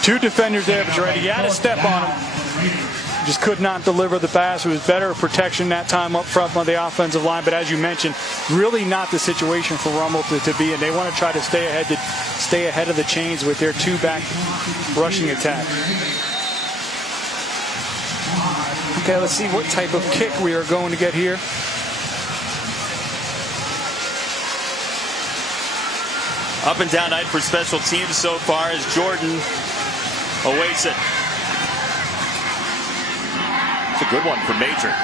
2 defenders there, but you're right. He had a step on him. Just could not deliver the pass. It was better protection that time up front on the offensive line. But as you mentioned, really not the situation for Rummel to be in. They want to try to stay ahead of the chains with their 2-back rushing attack. Okay, let's see what type of kick we are going to get here. Up and down night for special teams so far as Jordan awaits it. It's a good one for Major.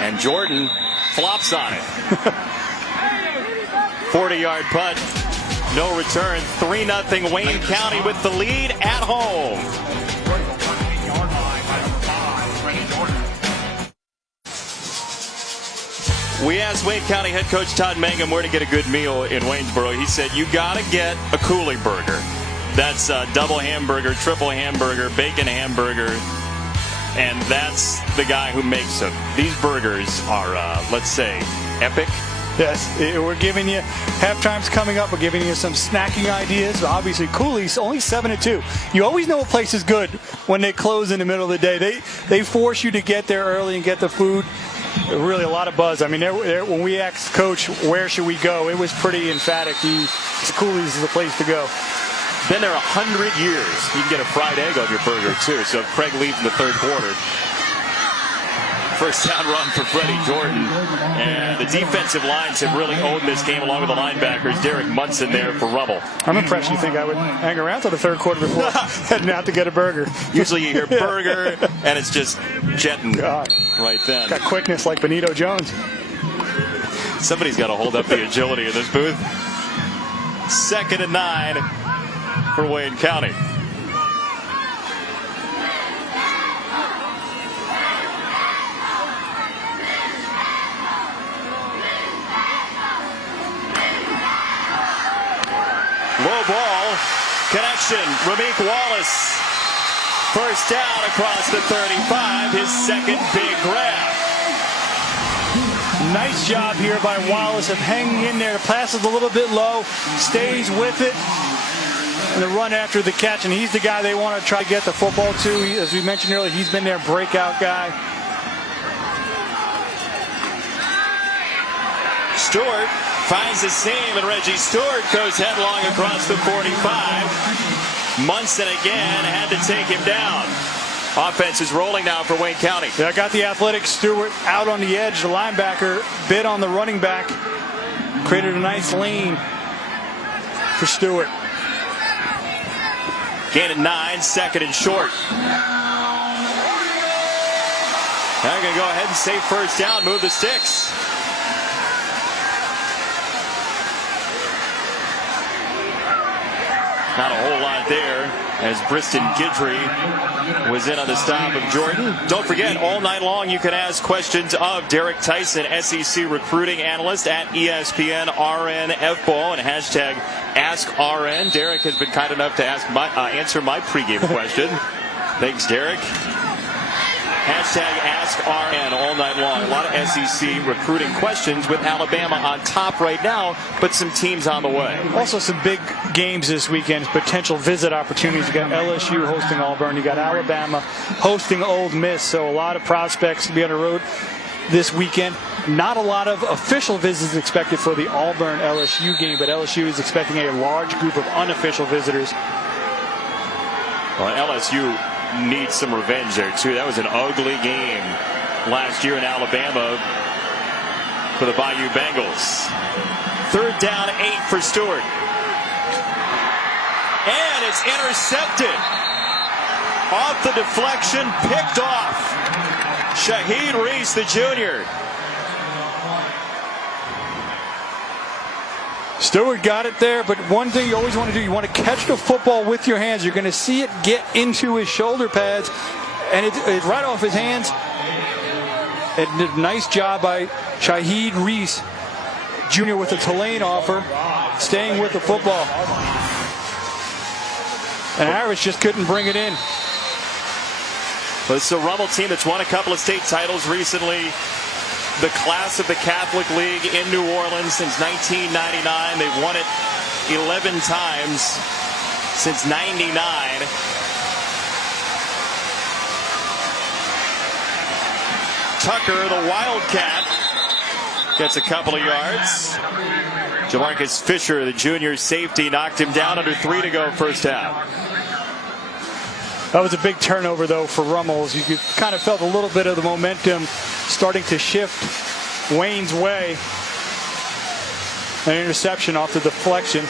And Jordan flops on it. 40-yard punt. No return. 3-0 Wayne County with the lead at home. We asked Wayne County head coach Todd Mangum where to get a good meal in Waynesboro. He said, you got to get a Cooley burger. That's a double hamburger, triple hamburger, bacon hamburger, and that's the guy who makes them. These burgers are, let's say, epic. Yes, we're giving you, halftime's coming up, we're giving you some snacking ideas. Obviously, Cooley's only 7-2. You always know a place is good when they close in the middle of the day. They force you to get there early and get the food. Really a lot of buzz. I mean, when we asked Coach, where should we go, it was pretty emphatic. Cooley's is the place to go. Been there 100 years. You can get a fried egg on your burger, too. So if Craig leaves in the 3rd quarter. First down run for Freddie Jordan. And the defensive lines have really owned this game along with the linebackers. Derek Munson there for Rummel. I'm impressed you think I would hang around till the 3rd quarter before heading out to get a burger. Usually you hear burger, and it's just jetting. God. right then. Got quickness like Benito Jones. Somebody's got to hold up the agility in this booth. 2nd and 9 for Wayne County. Low ball connection. Ramik Wallace. First down across the 35. His second big grab. Nice job here by Wallace of hanging in there. The pass is a little bit low, stays with it, and the run after the catch. And he's the guy they want to try to get the football to. As we mentioned earlier, he's been their breakout guy. Stewart finds the seam, and Reggie Stewart goes headlong across the 45. Munson again had to take him down. Offense is rolling now for Wayne County. Yeah, got the athletic Stewart out on the edge. The linebacker bit on the running back. Created a nice lane for Stewart. Gain of 9, 2nd and short. They're going to go ahead and say first down, move the sticks. Not a whole lot there as Briston Guidry was in on the stop of Jordan. Don't forget, all night long you can ask questions of Derek Tyson, SEC recruiting analyst at ESPN RNFBall and hashtag AskRN. Derek has been kind enough to answer my pregame question. Thanks, Derek. Hashtag AskRN all night long. A lot of SEC recruiting questions with Alabama on top right now, but some teams on the way. Also some big games this weekend, potential visit opportunities. You got LSU hosting Auburn. You got Alabama hosting Ole Miss. So a lot of prospects to be on the road this weekend. Not a lot of official visits expected for the Auburn-LSU game, but LSU is expecting a large group of unofficial visitors. Well, LSU needs some revenge there too. That was an ugly game last year in Alabama for the Bayou Bengals. 3rd down, 8 for Stewart. And it's intercepted. Off the deflection, picked off. Shaheed Reese, the junior. Stewart got it there, but one thing you always want to do, you want to catch the football with your hands. You're going to see it get into his shoulder pads, and it's right off his hands. And a nice job by Shaheed Reese, Jr. with a Tulane offer, staying with the football. And Harris just couldn't bring it in. Well, it's a Rummel team that's won a couple of state titles recently. The class of the Catholic League in New Orleans since 1999. They've won it 11 times since 99. Tucker, the Wildcat, gets a couple of yards. Jamarcus Fisher, the junior safety, knocked him down under 3 to go first half. That was a big turnover, though, for Rummel. You kind of felt a little bit of the momentum starting to shift Wayne's way. An interception off the deflection.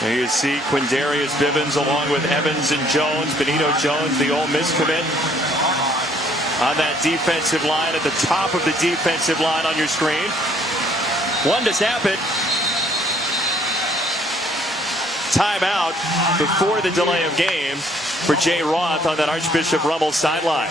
There you see Quindarius Bivens along with Evans and Jones. Benito Jones, the Ole Miss commit, on that defensive line, at the top of the defensive line on your screen. One to snap it. Timeout before the delay of game for Jay Roth on that Archbishop Rummel sideline.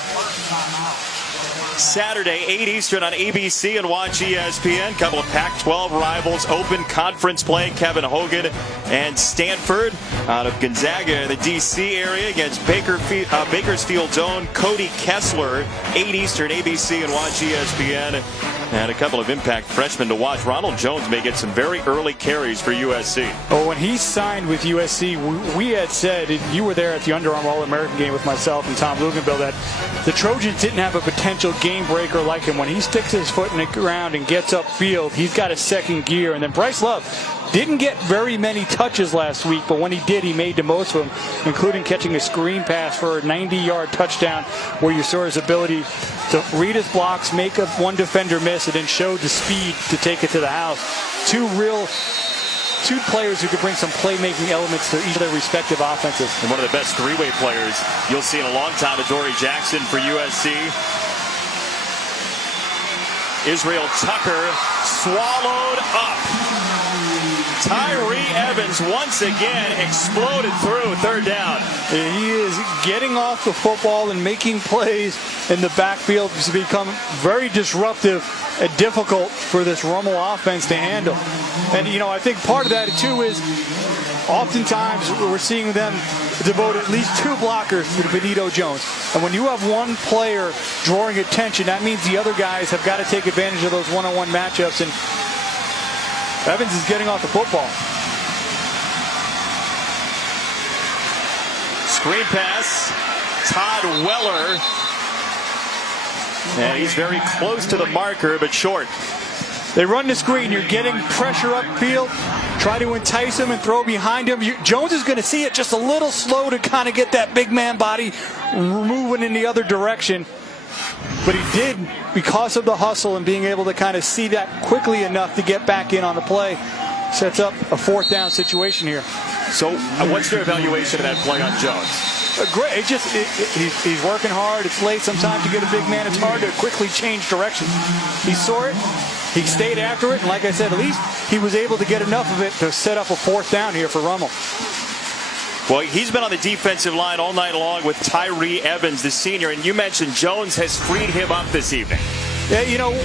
Saturday, 8 Eastern on ABC and watch ESPN. Couple of Pac-12 rivals, open conference play. Kevin Hogan and Stanford out of Gonzaga in the D.C. area against Bakersfield's own Cody Kessler. 8 Eastern, ABC and watch ESPN. And a couple of impact freshmen to watch. Ronald Jones may get some very early carries for USC. Oh, when he signed with USC, we had said, you were there at the Under Armour All-American game with myself and Tom Luganville, that the Trojans didn't have a potential game breaker like him. When he sticks his foot in the ground and gets upfield, he's got a second gear. And then Bryce Love didn't get very many touches last week, but when he did, he made the most of them, including catching a screen pass for a 90-yard touchdown where you saw his ability to read his blocks, make one defender miss, and then showed the speed to take it to the house. Two real two players who could bring some playmaking elements to each of their respective offenses. And one of the best three-way players you'll see in a long time, Adoree Jackson for USC. Israel Tucker swallowed up. Tyree Evans once again exploded through third down. He is getting off the football and making plays in the backfield. It's become very disruptive and difficult for this Rummel offense to handle. And, you know, I think part of that, too, is oftentimes we're seeing them devote at least two blockers to Benito Jones. And when you have one player drawing attention, that means the other guys have got to take advantage of those one-on-one matchups. And Evans is getting off the football. Screen pass. Todd Weller. And he's very close to the marker, but short. They run the screen. You're getting pressure upfield. Try to entice him and throw behind him. Jones is going to see it just a little slow to kind of get that big man body moving in the other direction. But he did, because of the hustle and being able to kind of see that quickly enough to get back in on the play. Sets up a fourth down situation here. So what's your evaluation of that play on Jones? Great. He's working hard. It's late sometimes to get a big man. It's hard to quickly change directions. He saw it. He stayed after it. And like I said, at least he was able to get enough of it to set up a fourth down here for Rummel. Well, he's been on the defensive line all night long with Tyree Evans, the senior. And you mentioned Jones has freed him up this evening. Yeah, you know,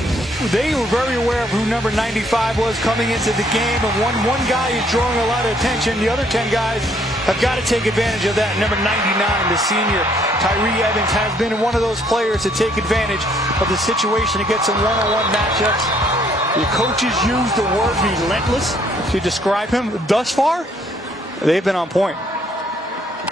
they were very aware of who number 95 was coming into the game. And one guy is drawing a lot of attention. The other 10 guys have got to take advantage of that. Number 99, the senior, Tyree Evans, has been one of those players to take advantage of the situation to get some one-on-one matchups. The coaches use the word relentless to describe him. Thus far, they've been on point.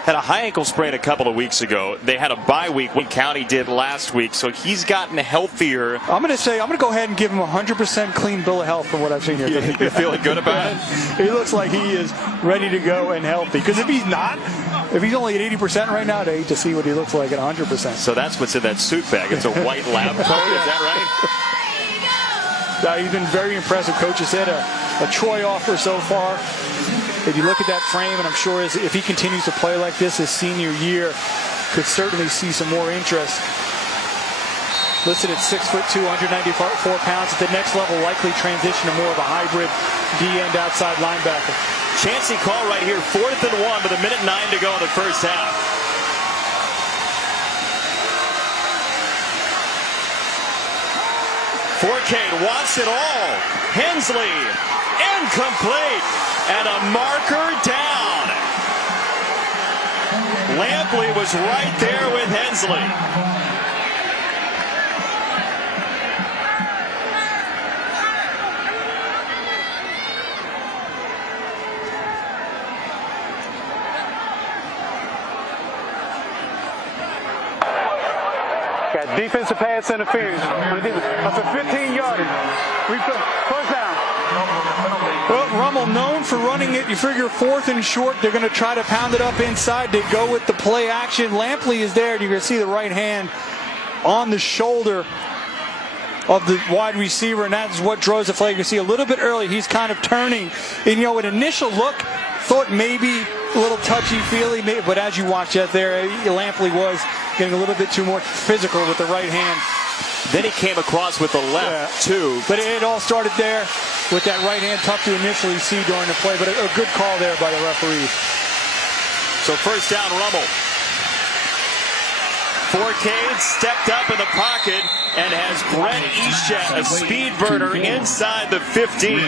Had a high ankle sprain a couple of weeks ago. They had a bye week. Wayne County did last week, so he's gotten healthier. I'm going to go ahead and give him a 100% clean bill of health from what I've seen here. You're feeling good about it? He looks like he is ready to go and healthy. Because if he's not, if he's only at 80% right now, I'd hate to see what he looks like at 100%. So that's what's in that suit bag. It's a white lab coat. Is that right? He's been very impressive. Coach has had a Troy offer so far. If you look at that frame, and I'm sure if he continues to play like this his senior year, could certainly see some more interest. Listed at 6'2", 194 pounds. At the next level, likely transition to more of a hybrid D-end outside linebacker. Chancey call right here, 4th and 1 with 1:09 to go in the first half. Forcade wants it all. Hensley, incomplete. And a marker down. Lampley was right there with Hensley. Got defensive pass interference. That's a 15-yarder. First down. Well, Rummel known for running it. You figure 4th and short, they're going to try to pound it up inside. They go with the play action. Lampley is there, and you're going to see the right hand on the shoulder of the wide receiver, and that's what draws the flag. You can see a little bit early, he's kind of turning. And, you know, an initial look, thought maybe a little touchy-feely, but as you watch that there, Lampley was getting a little bit too much physical with the right hand. Then he came across with the left, too. But it all started there with that right hand, tough to initially see during the play, but a good call there by the referees. So first down, Rummel. Forcade stepped up in the pocket and has Brett Eschat, a speed burner, inside the 15.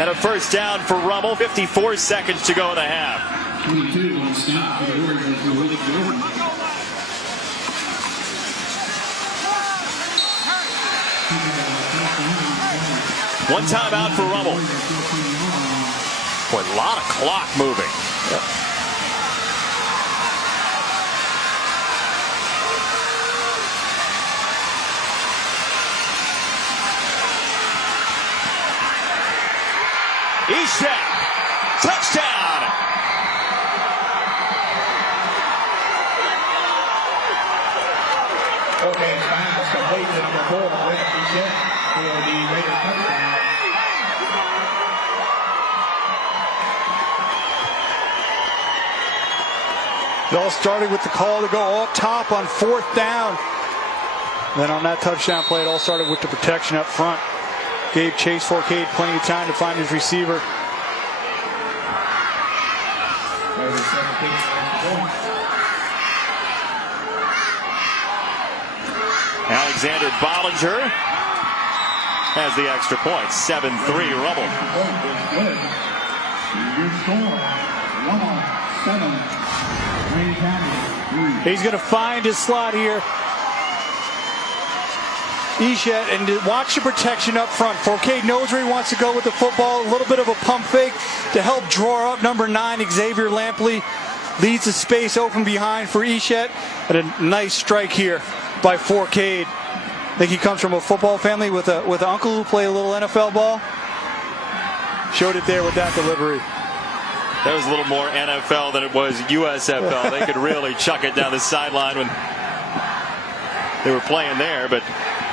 And a first down for Rummel. 54 seconds to go in the half. 22 on stop for the Warriors. One timeout for Rummel. Boy, a lot of clock moving. Yep. Eschat, touchdown. Okay, fouls complete to number 4, Brett Eschat, for the Raiders touchdown. It all started with the call to go up top on 4th down. Then on that touchdown play, it all started with the protection up front. Gave Chase Forcade plenty of time to find his receiver. Alexander Bollinger has the extra point. 7-3 Rummel. He's going to find his slot here. Eshet, and watch the protection up front. Forcade knows where he wants to go with the football. A little bit of a pump fake to help draw up number 9, Xavier Lampley. Leaves the space open behind for Eshet. And a nice strike here by Forcade. I think he comes from a football family with an uncle who played a little NFL ball. Showed it there with that delivery. That was a little more NFL than it was USFL. They could really chuck it down the sideline when they were playing there. But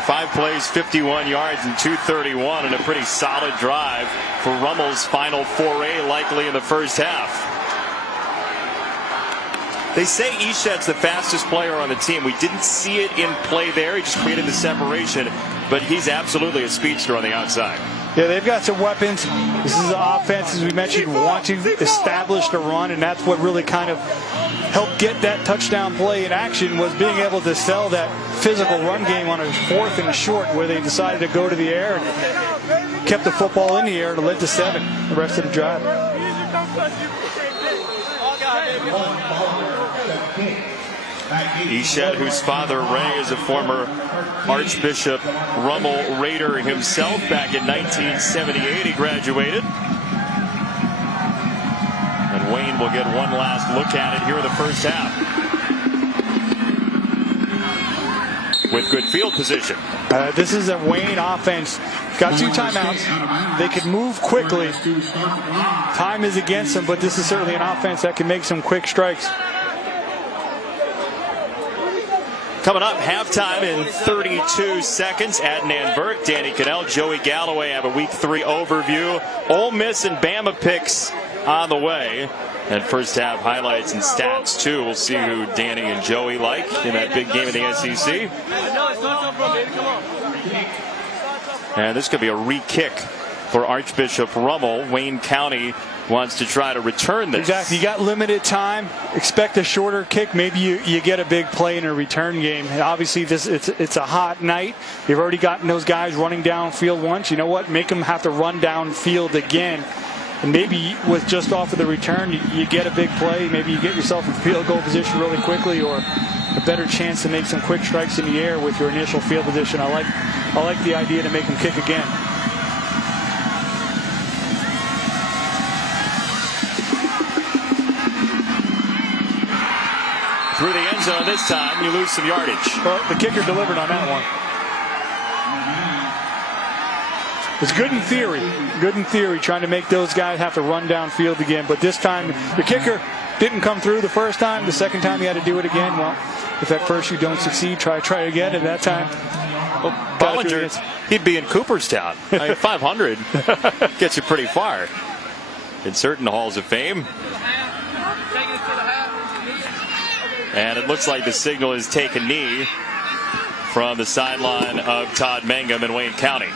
5 plays, 51 yards, and 231, and a pretty solid drive for Rummel's final foray, likely in the first half. They say Eshet's the fastest player on the team. We didn't see it in play there. He just created the separation, but he's absolutely a speedster on the outside. Yeah, they've got some weapons. This is an offense, as we mentioned, want to establish the run, and that's what really kind of helped get that touchdown play in action, was being able to sell that physical run game on a 4th and short, where they decided to go to the air and kept the football in the air and led to 7 the rest of the drive. Eshet, whose father Ray is a former Archbishop Rummel Raider himself back in 1978. He graduated. And Wayne will get one last look at it here in the first half. With good field position. This is a Wayne offense. Got 2 timeouts. They could move quickly. Time is against them, but this is certainly an offense that can make some quick strikes. Coming up, halftime in 32 seconds. Adnan Burke, Danny Cannell, Joey Galloway have a Week 3 overview. Ole Miss and Bama picks on the way. And first half highlights and stats, too. We'll see who Danny and Joey like in that big game in the SEC. And this could be a re-kick for Archbishop Rummel. Wayne County wants to try to return this. Exactly. You got limited time. Expect a shorter kick. Maybe you get a big play in a return game. And obviously, it's a hot night. You've already gotten those guys running downfield once. You know what? Make them have to run downfield again. And maybe with just off of the return, you get a big play. Maybe you get yourself in field goal position really quickly, or a better chance to make some quick strikes in the air with your initial field position. I like the idea to make them kick again. Through the end zone this time, you lose some yardage. Well, the kicker delivered on that one. It's good in theory. Good in theory, trying to make those guys have to run downfield again. But this time, the kicker didn't come through the first time. The second time, he had to do it again. Well, if at first you don't succeed, try again. And that time, Bollinger, he'd be in Cooperstown. 500 gets you pretty far in certain halls of fame. And it looks like the signal is take a knee from the sideline of Todd Mangum in Wayne County.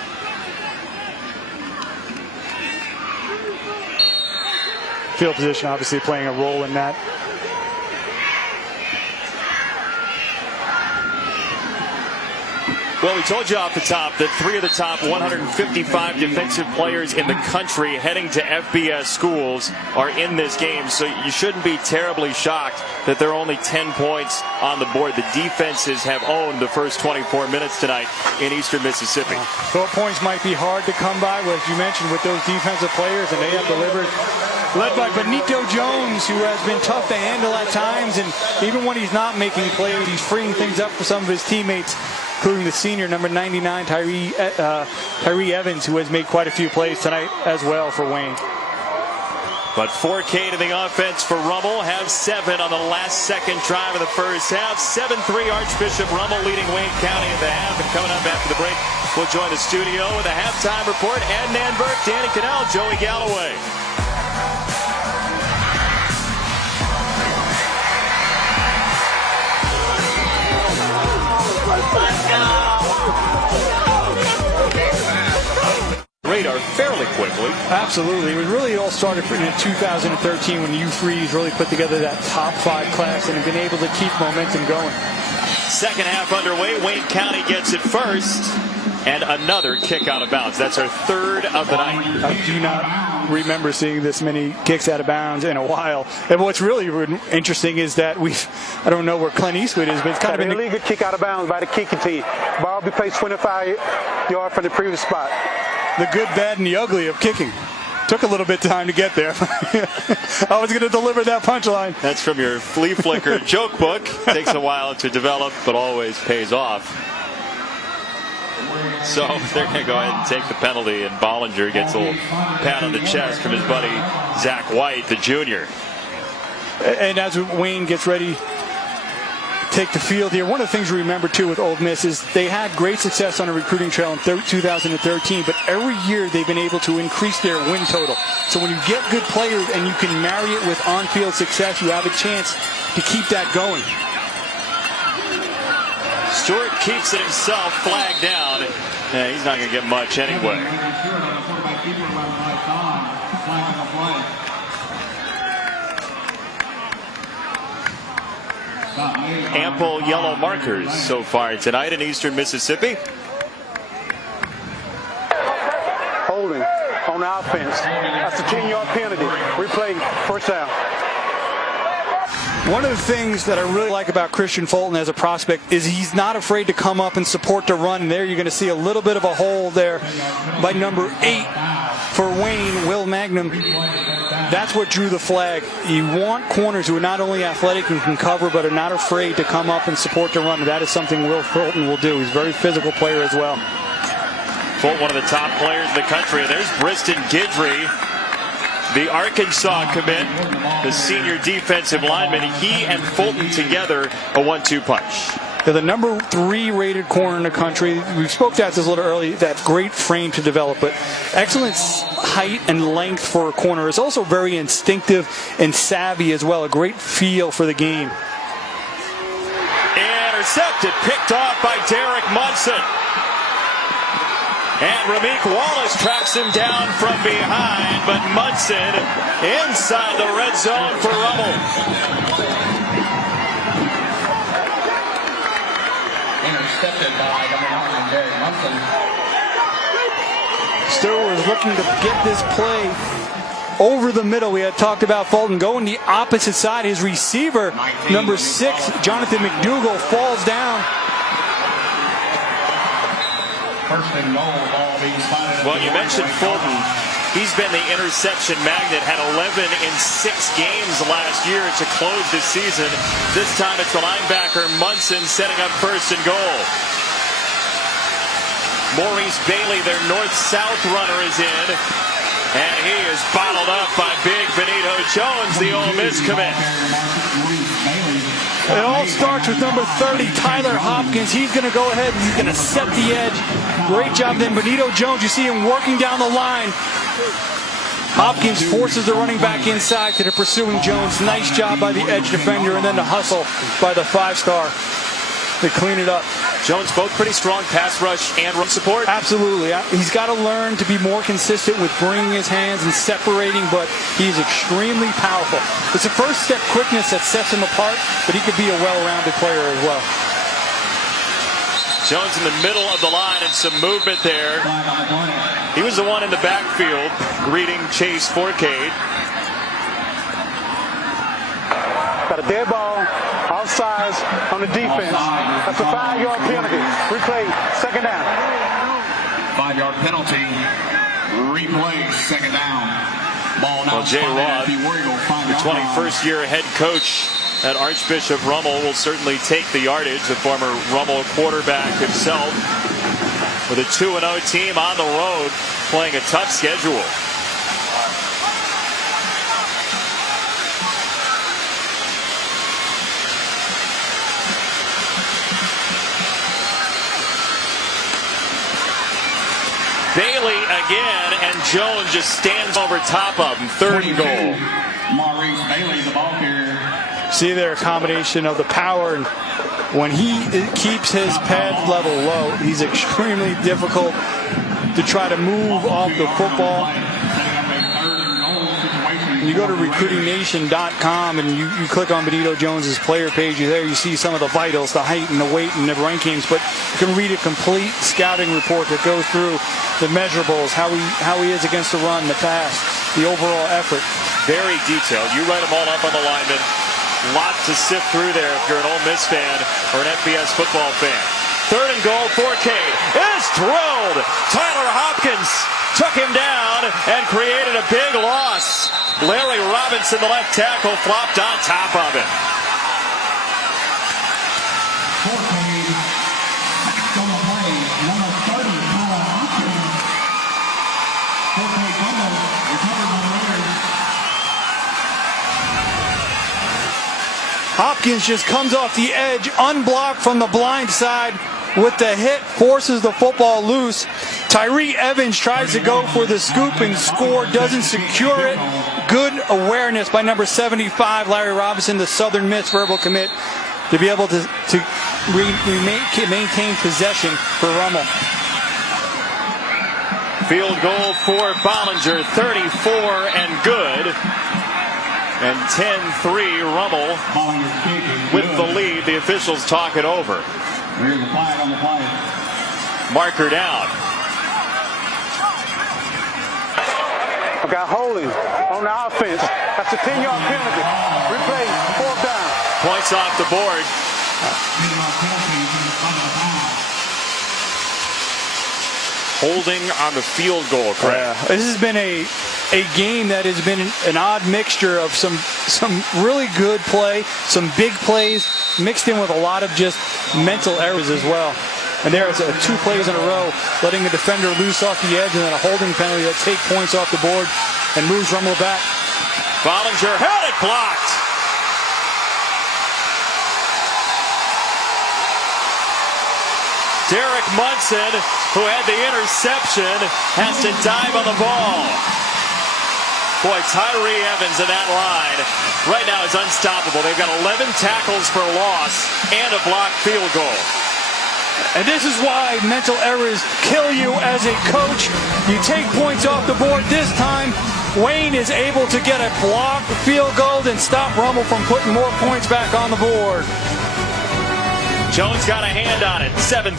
Field position obviously playing a role in that. Well, we told you off the top that 3 of the top 155 defensive players in the country heading to FBS schools are in this game, so you shouldn't be terribly shocked that there are only 10 points on the board. The defenses have owned the first 24 minutes tonight in Eastern Mississippi. 12 points might be hard to come by, as you mentioned, with those defensive players, and they have delivered. Led by Benito Jones, who has been tough to handle at times, and even when he's not making plays, he's freeing things up for some of his teammates, including the senior, number 99, Tyree Evans, who has made quite a few plays tonight as well for Wayne. But 4K to the offense for Rummel. Have 7 on the last second drive of the first half. 7-3 Archbishop Rummel leading Wayne County at the half. And coming up after the break, we'll join the studio with a halftime report. Adnan Burke, Danny Cannell, Joey Galloway. Radar fairly quickly. Absolutely. It really all started in 2013 when U3s really put together that top 5 class and have been able to keep momentum going. Second half underway. Wayne County gets it first. And another kick out of bounds. That's our third of the night. I do not remember seeing this many kicks out of bounds in a while. And what's really interesting is that I don't know where Clint Eastwood is, but it's kind of an illegal kick out of bounds by the kicking team. Ball be placed 25 yards from the previous spot. The good, bad, and the ugly of kicking. Took a little bit of time to get there. I was going to deliver that punchline. That's from your flea flicker joke book. Takes a while to develop, but always pays off. So they're going to go ahead and take the penalty, and Bollinger gets a little pat on the chest from his buddy Zach White, the junior. And as Wayne gets ready to take the field here, one of the things we remember too with Ole Miss is they had great success on a recruiting trail in 2013, but every year they've been able to increase their win total. So when you get good players and you can marry it with on-field success, you have a chance to keep that going. Stewart keeps it himself, flag down. Yeah, he's not going to get much anyway. Ample yellow markers so far tonight in eastern Mississippi. Holding on the offense. That's a 10-yard penalty. Replay, first down. One of the things that I really like about Christian Fulton as a prospect is he's not afraid to come up and support the run. And there you're going to see a little bit of a hole there by number 8 for Wayne, Will Magnum. That's what drew the flag. You want corners who are not only athletic and can cover, but are not afraid to come up and support the run. That is something Will Fulton will do. He's a very physical player as well. Fulton, one of the top players in the country. There's Briston Guidry, the Arkansas commit, the senior defensive lineman. He and Fulton together, a 1-2 punch. They're the number 3 rated corner in the country. We spoke about this a little early, that great frame to develop, but excellent height and length for a corner. Is also very instinctive and savvy as well. A great feel for the game. Intercepted, picked off by Derek Munson. And Ramik Wallace tracks him down from behind, but Munson inside the red zone for Rummel. Intercepted by number 9, Derek Munson. Stewart was looking to get this play over the middle. We had talked about Fulton going the opposite side. His receiver, number 6, Jonathan McDougal, falls down. First and goal, ball being spotted. Well, you mentioned Fulton. He's been the interception magnet, had 11 in 6 games last year to close this season. This time it's the linebacker Munson setting up first and goal. Maurice Bailey, their north-south runner, is in. And he is bottled up by big Benito Jones, the Ole Miss commit. It all starts with number 30, Tyler Hopkins. He's going to go ahead and he's going to set the edge. Great job then. Benito Jones, you see him working down the line. Hopkins forces the running back inside to the pursuing Jones. Nice job by the edge defender, and then the hustle by the 5-star to clean it up. Jones, both pretty strong pass rush and run support. Absolutely. He's got to learn to be more consistent with bringing his hands and separating, but he's extremely powerful. It's the first step quickness that sets him apart, but he could be a well-rounded player as well. Jones in the middle of the line and some movement there. He was the one in the backfield greeting Chase Forcade. Got a dead ball, offsides on the defense. That's a 5-yard penalty. Replay, second down. 5-yard penalty. Replay, second down. Ball now. Well, Jay Roth, the 21st year head coach at Archbishop Rummel, will certainly take the yardage. The former Rummel quarterback himself, with a 2-0 team on the road, playing a tough schedule. Bailey again, and Jones just stands over top of him. 3rd and goal. Maurice Bailey, the ball carrier. see there a combination of the power, and when he keeps his pad level low, he's extremely difficult to try to move off the football. You go to recruitingnation.com and you click on Benito Jones's player page. There you see some of the vitals, the height and the weight and the rankings, but you can read a complete scouting report that goes through the measurables, how he is against the run, the pass, the overall effort. Very detailed. You write them all up on the lineman. Lot to sift through there if you're an Ole Miss fan or an FBS football fan. 3rd and goal for Cade. Is drilled. Tyler Hopkins took him down and created a big loss. Larry Robinson, the left tackle, flopped on top of it. Hopkins just comes off the edge, unblocked from the blind side with the hit, forces the football loose. Tyree Evans tries to go for the scoop and score, doesn't secure it. Good awareness by number 75, Larry Robinson, the Southern Miss verbal commit, to be able to maintain possession for Rummel. Field goal for Bollinger, 34 and good. And 10-3 Rummel with the lead. The officials talk it over. Marker down. I've got holding on the offense. That's a 10-yard penalty. Replay, 4th down. Points off the board. Holding on the field goal, correct? This has been a game that has been an odd mixture of some really good play, some big plays, mixed in with a lot of just mental errors as well. And there's 2 plays in a row, letting the defender loose off the edge, and then a holding penalty that take points off the board and moves Rummel back. Bollinger had it blocked. Derek Munson, who had the interception, has to dive on the ball. Boy, Tyree Evans in that line right now is unstoppable. They've got 11 tackles for loss and a blocked field goal. And this is why mental errors kill you as a coach. You take points off the board. This time, Wayne is able to get a blocked field goal and stop Rummel from putting more points back on the board. Jones got a hand on it, 7-3.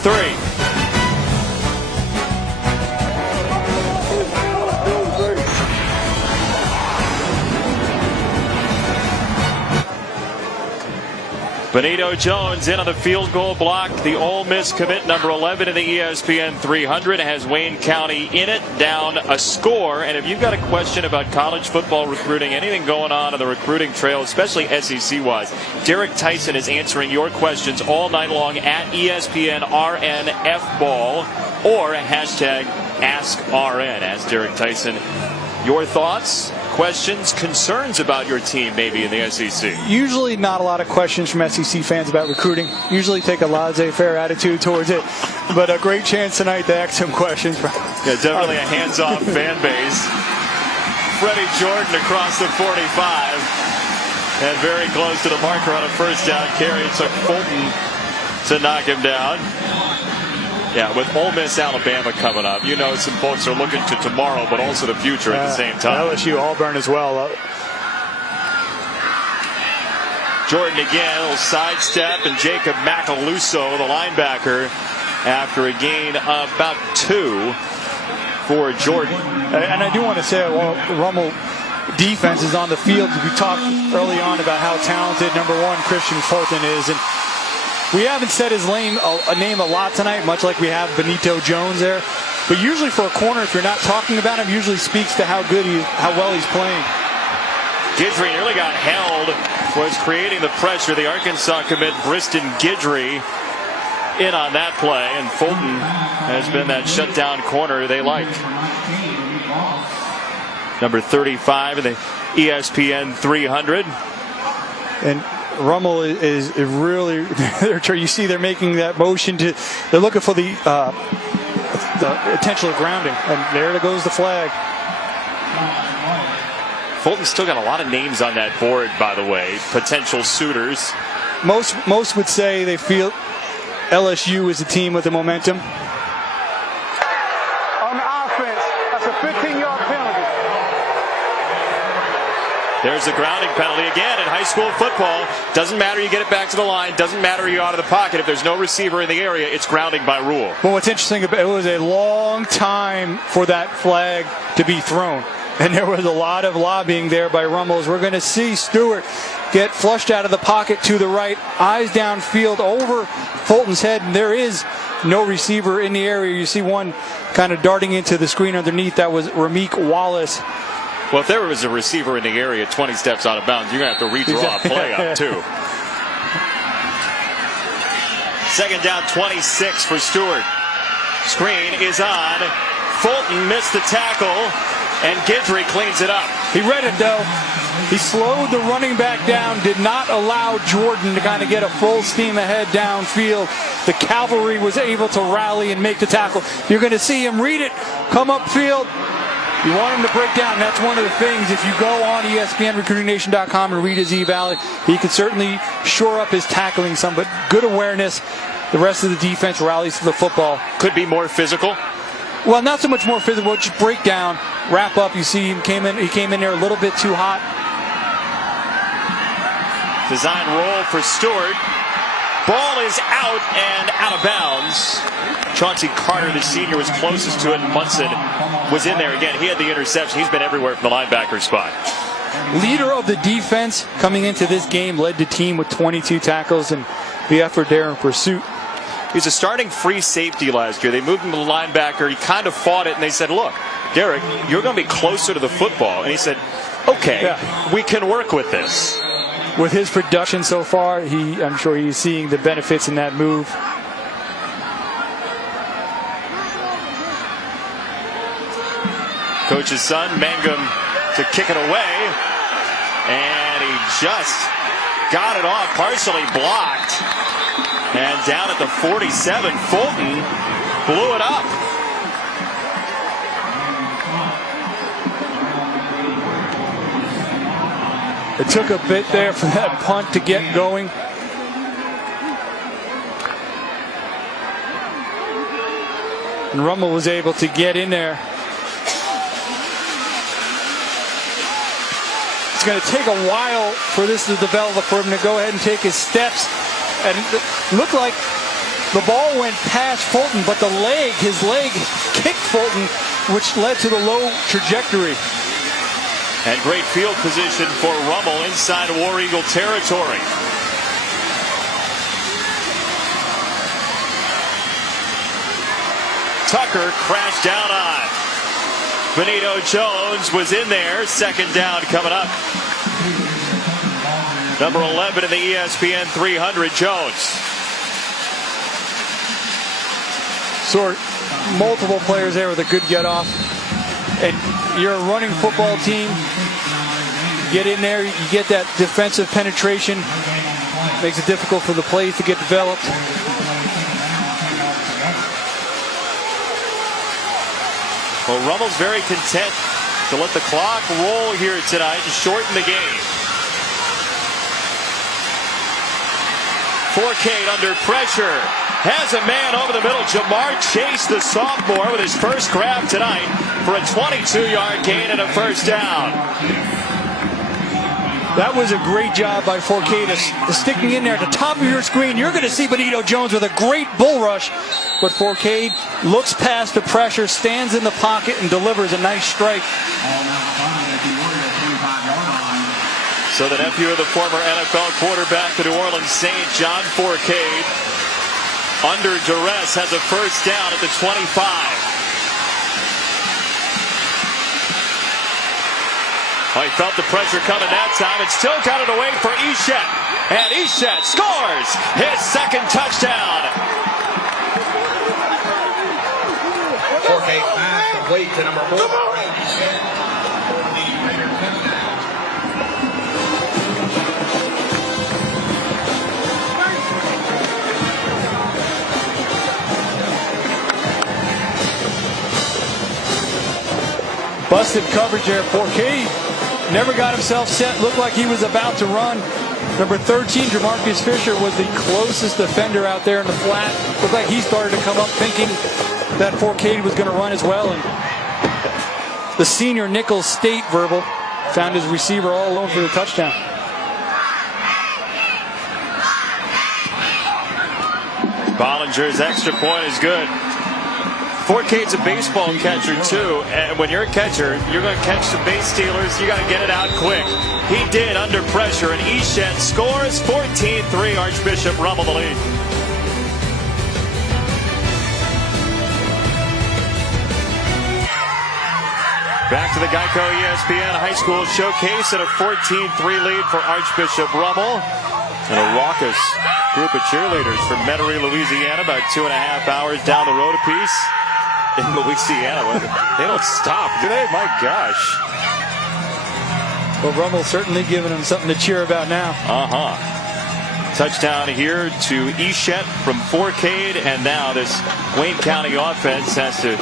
Benito Jones in on the field goal block. The Ole Miss commit, number 11 in the ESPN 300, has Wayne County in it, down a score. And if you've got a question about college football recruiting, anything going on the recruiting trail, especially SEC-wise, Derek Tyson is answering your questions all night long at ESPN RNFball or hashtag AskRN. Ask Derek Tyson your thoughts, questions, concerns about your team maybe in the SEC. Usually not a lot of questions from SEC fans about recruiting. Usually take a laissez-faire attitude towards it. But a great chance tonight to ask some questions. Yeah, definitely a hands-off fan base. Freddie Jordan across the 45. And very close to the marker on a first down carry. It took Fulton to knock him down. Yeah, with Ole Miss, Alabama coming up, you know some folks are looking to tomorrow, but also the future at the same time. LSU, Auburn as well. Jordan again, a little sidestep, and Jacob Macaluso, the linebacker, after a gain of about 2 for Jordan. And I do want to say, well, Rummel defense is on the field. We talked early on about how talented, number 1, Christian Fulton is, and we haven't said his name a lot tonight, much like we have Benito Jones there. But usually for a corner, if you're not talking about him, usually speaks to how well he's playing. Guidry nearly got held, was creating the pressure. The Arkansas commit, Briston Guidry, in on that play, and Fulton has been that shutdown corner they like. Number 35 in the ESPN 300. And Rummel is really, you see they're making that motion they're looking for the intentional grounding, and there goes the flag. Fulton's still got a lot of names on that board, by the way, potential suitors. Most would say they feel LSU is the team with the momentum. On the offense, that's a 15-yard penalty. There's a grounding penalty again in high school football. Doesn't matter you get it back to the line. Doesn't matter you're out of the pocket. If there's no receiver in the area, it's grounding by rule. Well, what's interesting about it was a long time for that flag to be thrown. And there was a lot of lobbying there by Rummel. We're going to see Stewart get flushed out of the pocket to the right, eyes downfield over Fulton's head, and there is no receiver in the area. You see one kind of darting into the screen underneath. That was Rameek Wallace. Well, if there was a receiver in the area 20 steps out of bounds, you're going to have to redraw a play up, too. Second down, 26 for Stewart. Screen is on. Fulton missed the tackle, and Guidry cleans it up. He read it, though. He slowed the running back down, did not allow Jordan to kind of get a full steam ahead downfield. The cavalry was able to rally and make the tackle. You're going to see him read it, come upfield. You want him to break down. That's one of the things. If you go on ESPN, and read his eval, he could certainly shore up his tackling some, but good awareness. The rest of the defense rallies to the football. Could be more physical. Well, not so much more physical, just break down, wrap up. You see he came in there a little bit too hot. Design roll for Stewart. Ball is out and out of bounds. Chauncey Carter, the senior, was closest to it. Munson was in there again. He had the interception. He's been everywhere from the linebacker spot. Leader of the defense coming into this game, led the team with 22 tackles, and the effort there in pursuit. He's a starting free safety last year. They moved him to the linebacker. He kind of fought it, and they said, look, Derek, you're going to be closer to the football. And he said, okay, we can work with this. With his production so far, I'm sure he's seeing the benefits in that move. Coach's son, Mangum, to kick it away. And he just got it off, partially blocked. And down at the 47, Fulton blew it up. It took a bit there for that punt to get going. And Rummel was able to get in there. It's going to take a while for this to develop, for him to go ahead and take his steps. And it looked like the ball went past Fulton, but his leg kicked Fulton, which led to the low trajectory. And great field position for Rummel inside War Eagle territory. Tucker crashed down on. Benito Jones was in there. Second down coming up. Number 11 in the ESPN 300, Jones. So multiple players there with a good get off. And you're a running football team. Get in there, you get that defensive penetration. Makes it difficult for the plays to get developed. Well, Rummel's very content to let the clock roll here tonight to shorten the game. Forcade under pressure. Has a man over the middle. Jamar Chase, the sophomore, with his first grab tonight for a 22-yard gain and a first down. That was a great job by Forcade, sticking in there at the top of your screen. You're going to see Benito Jones with a great bull rush, but Forcade looks past the pressure, stands in the pocket, and delivers a nice strike. So the nephew of the former NFL quarterback, the New Orleans Saint, John Forcade, under duress, has a first down at the 25. Oh, he felt the pressure coming that time and still got it away for Eshet. And Eshet scores his second touchdown. Forcade pass complete to number 4. Busted coverage there, Forcade. never got himself set. Looked like he was about to run. Number 13, Jamarcus Fisher, was the closest defender out there in the flat. Looked like he started to come up thinking that Forcade was going to run as well. And the senior Nicholls State verbal found his receiver all alone for the touchdown. Bollinger's extra point is good. Forcade's a baseball catcher too, and when you're a catcher, you're going to catch some base stealers. You got to get it out quick. He did under pressure, and Eshet scores 14-3. Archbishop Rummel the lead. Back to the Geico ESPN High School Showcase and a 14-3 lead for Archbishop Rummel. And a raucous group of cheerleaders from Metairie, Louisiana, about 2.5 hours down the road apiece. In Louisiana, they don't stop, do they? My gosh. Well, Rummel's certainly giving them something to cheer about now. Touchdown here to Eshet from Forcade, and now this Wayne County offense has to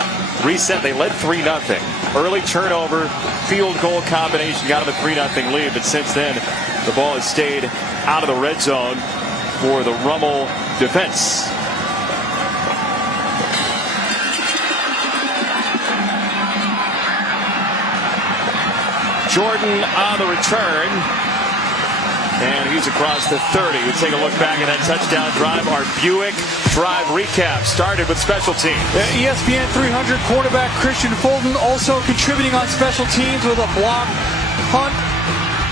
reset. They led 3-0. Early turnover, field goal combination got them a 3-0 lead, but since then the ball has stayed out of the red zone for the Rummel defense. Jordan on the return, and he's across the 30. We take a look back at that touchdown drive. Our Buick drive recap started with special teams. ESPN 300 quarterback Christian Fulton also contributing on special teams with a block punt.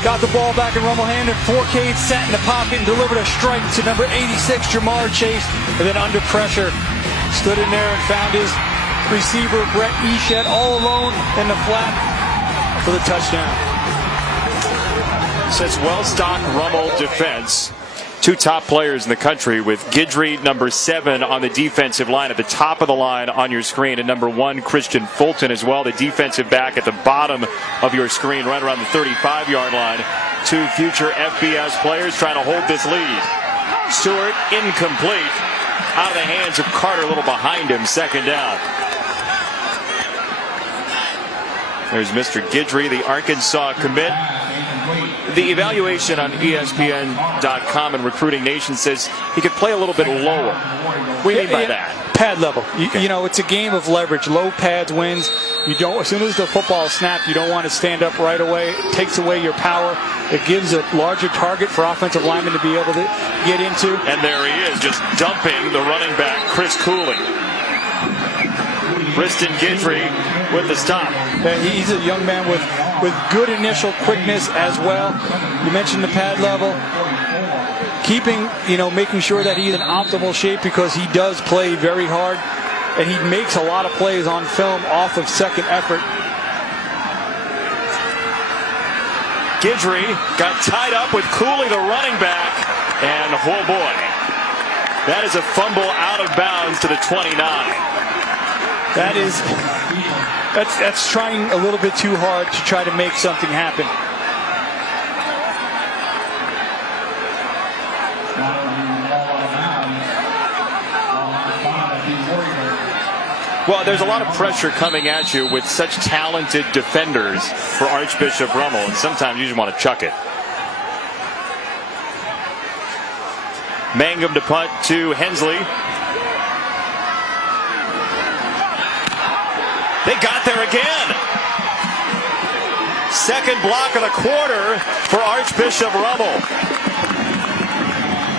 Got the ball back in Rummel hand, and Forcade sat in the pocket and delivered a strike to number 86, Jamar Chase, and then under pressure stood in there and found his receiver, Brett Eshet, all alone in the flat for the touchdown. Says well-stocked Rummel defense. Two top players in the country with Guidry, number 7, on the defensive line at the top of the line on your screen, and number 1, Christian Fulton as well, the defensive back at the bottom of your screen, right around the 35-yard line. Two future FBS players trying to hold this lead. Stewart incomplete, out of the hands of Carter, a little behind him, second down. There's Mr. Guidry, the Arkansas commit. The evaluation on ESPN.com and Recruiting Nation says he could play a little bit lower. What do you mean by that? Pad level. You know, it's a game of leverage. Low pads wins. You don't. As soon as the football is snapped, you don't want to stand up right away. It takes away your power. It gives a larger target for offensive linemen to be able to get into. And there he is, just dumping the running back, Chris Cooley. Briston Guidry with the stop. He's a young man with good initial quickness as well. You mentioned the pad level. Making sure that he's in optimal shape, because he does play very hard, and he makes a lot of plays on film off of second effort. Guidry got tied up with Cooley, the running back, and oh boy, that is a fumble out of bounds to the 29. That's trying a little bit too hard to try to make something happen. Well, there's a lot of pressure coming at you with such talented defenders for Archbishop Rummel, and sometimes you just want to chuck it. Mangum to punt to Hensley. They got there again. Second block of the quarter for Archbishop Rummel.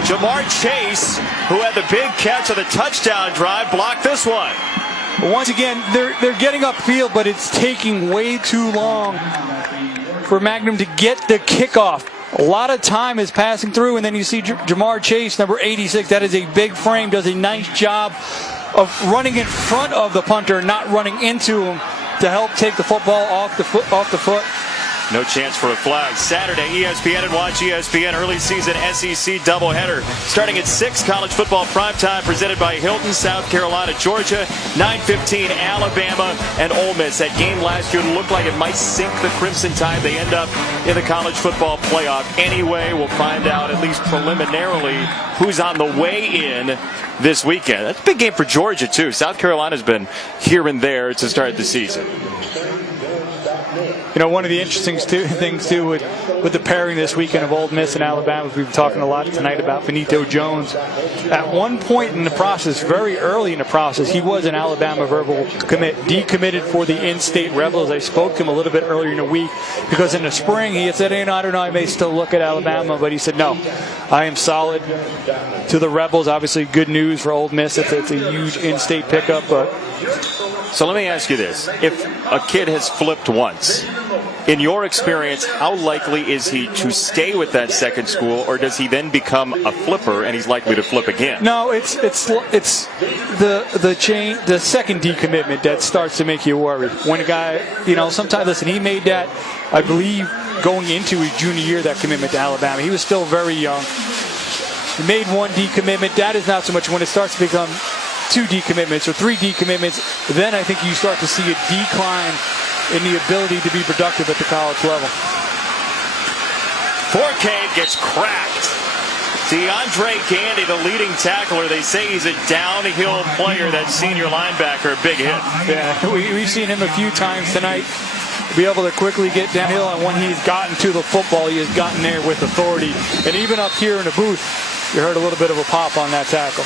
Jamar Chase, who had the big catch of the touchdown drive, blocked this one. Once again, they're getting upfield, but it's taking way too long for Magnum to get the kickoff. A lot of time is passing through, and then you see Jamar Chase, number 86. That is a big frame, does a nice job of running in front of the punter, not running into him, to help take the football off the foot. No chance for a flag. Saturday, ESPN and Watch ESPN early season SEC doubleheader. Starting at 6, college football primetime presented by Hilton, South Carolina, Georgia, 9:15, Alabama, and Ole Miss. That game last year looked like it might sink the Crimson Tide. They end up in the college football playoff anyway. We'll find out, at least preliminarily, who's on the way in this weekend. That's a big game for Georgia, too. South Carolina's been here and there to start the season. You know, one of the interesting things too with the pairing this weekend of Ole Miss and Alabama, we've been talking a lot tonight about Benito Jones. At one point in the process, very early in the process, he was an Alabama verbal commit, decommitted for the in-state Rebels. I spoke to him a little bit earlier in the week because in the spring he had said, hey, I don't know, I may still look at Alabama, but he said, no, I am solid to the Rebels. Obviously good news for Ole Miss. It's a huge in-state pickup. But so let me ask you this. If a kid has flipped once, in your experience, how likely is he to stay with that second school, or does he then become a flipper and he's likely to flip again? No, it's the second decommitment that starts to make you worry. When a guy, sometimes, listen, he made that, I believe, going into his junior year, that commitment to Alabama. He was still very young. He made one decommitment. That is not so much. When it starts to become 2 decommitments or 3 decommitments, then I think you start to see a decline in the ability to be productive at the college level. Forcade gets cracked. DeAndre Gandy, the leading tackler, they say he's a downhill player, that senior linebacker, big hit. Yeah, we've seen him a few times tonight be able to quickly get downhill, and when he's gotten to the football, he has gotten there with authority. And even up here in the booth, you heard a little bit of a pop on that tackle.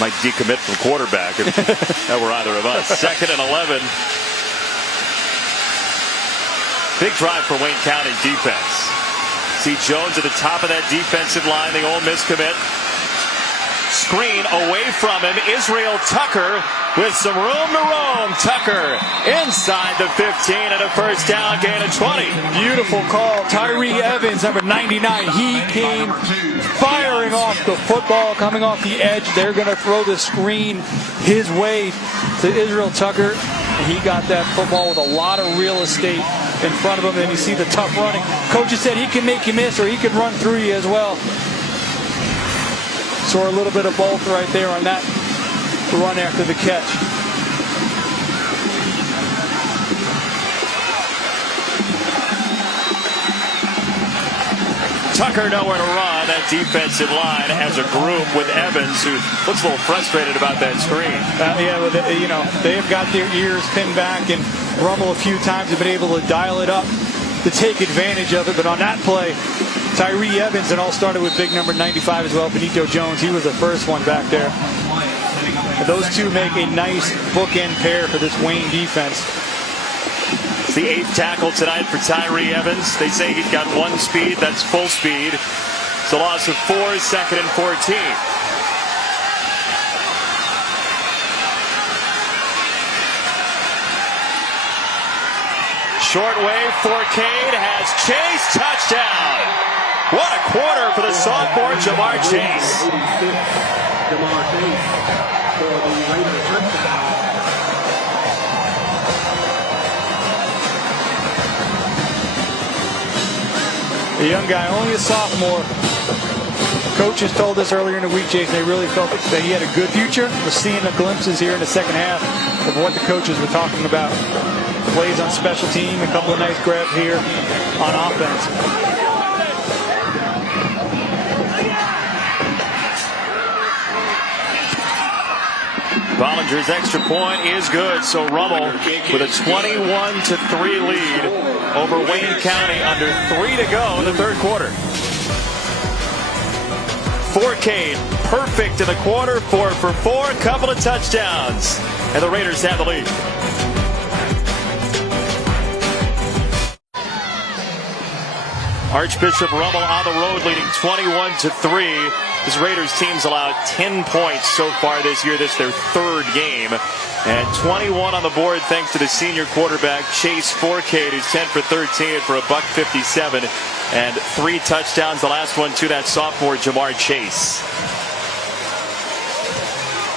Might decommit from quarterback if that were either of us. 2nd and 11. Big drive for Wayne County defense. See Jones at the top of that defensive line, the Ole Miss commit. Screen away from him. Israel Tucker with some room to roam. Tucker inside the 15 and a first down, gain of 20. Beautiful call. Tyree Evans, number 99. He came firing off the football, coming off the edge. They're going to throw the screen his way to Israel Tucker. He got that football with a lot of real estate in front of him. And you see the tough running. Coaches said he can make you miss or he can run through you as well. Saw a little bit of both right there on that run after the catch. Tucker nowhere to run. That defensive line as a group with Evans, who looks a little frustrated about that screen. They have got their ears pinned back, and Rummel a few times have been able to dial it up to take advantage of it. But on that play, Tyree Evans, and all started with big number 95 as well, Benito Jones. He was the first one back there. And those two make a nice bookend pair for this Wayne defense. It's the 8th tackle tonight for Tyree Evans. They say he's got 1 speed. That's full speed. It's a loss of 4, 2nd and 14. Short wave, Forcade has Chase, touchdown. What a quarter for the sophomore Jamar Chase. The young guy, only a sophomore. Coaches told us earlier in the week, Jason, they really felt that he had a good future. We're seeing the glimpses here in the second half of what the coaches were talking about. Plays on special team, a couple of nice grabs here on offense. Bollinger's extra point is good, so Rummel with a 21-3 lead over Wayne County, under 3 to go in the third quarter. Forcade perfect in the quarter, 4 for 4, couple of touchdowns, and the Raiders have the lead. Archbishop Rummel on the road leading 21-3. This Raiders team's allowed 10 points so far this year. This is their 3rd game. And 21 on the board thanks to the senior quarterback Chase Forcade, who's 10 for 13 for $157 and 3 touchdowns. The last one to that sophomore Jamar Chase.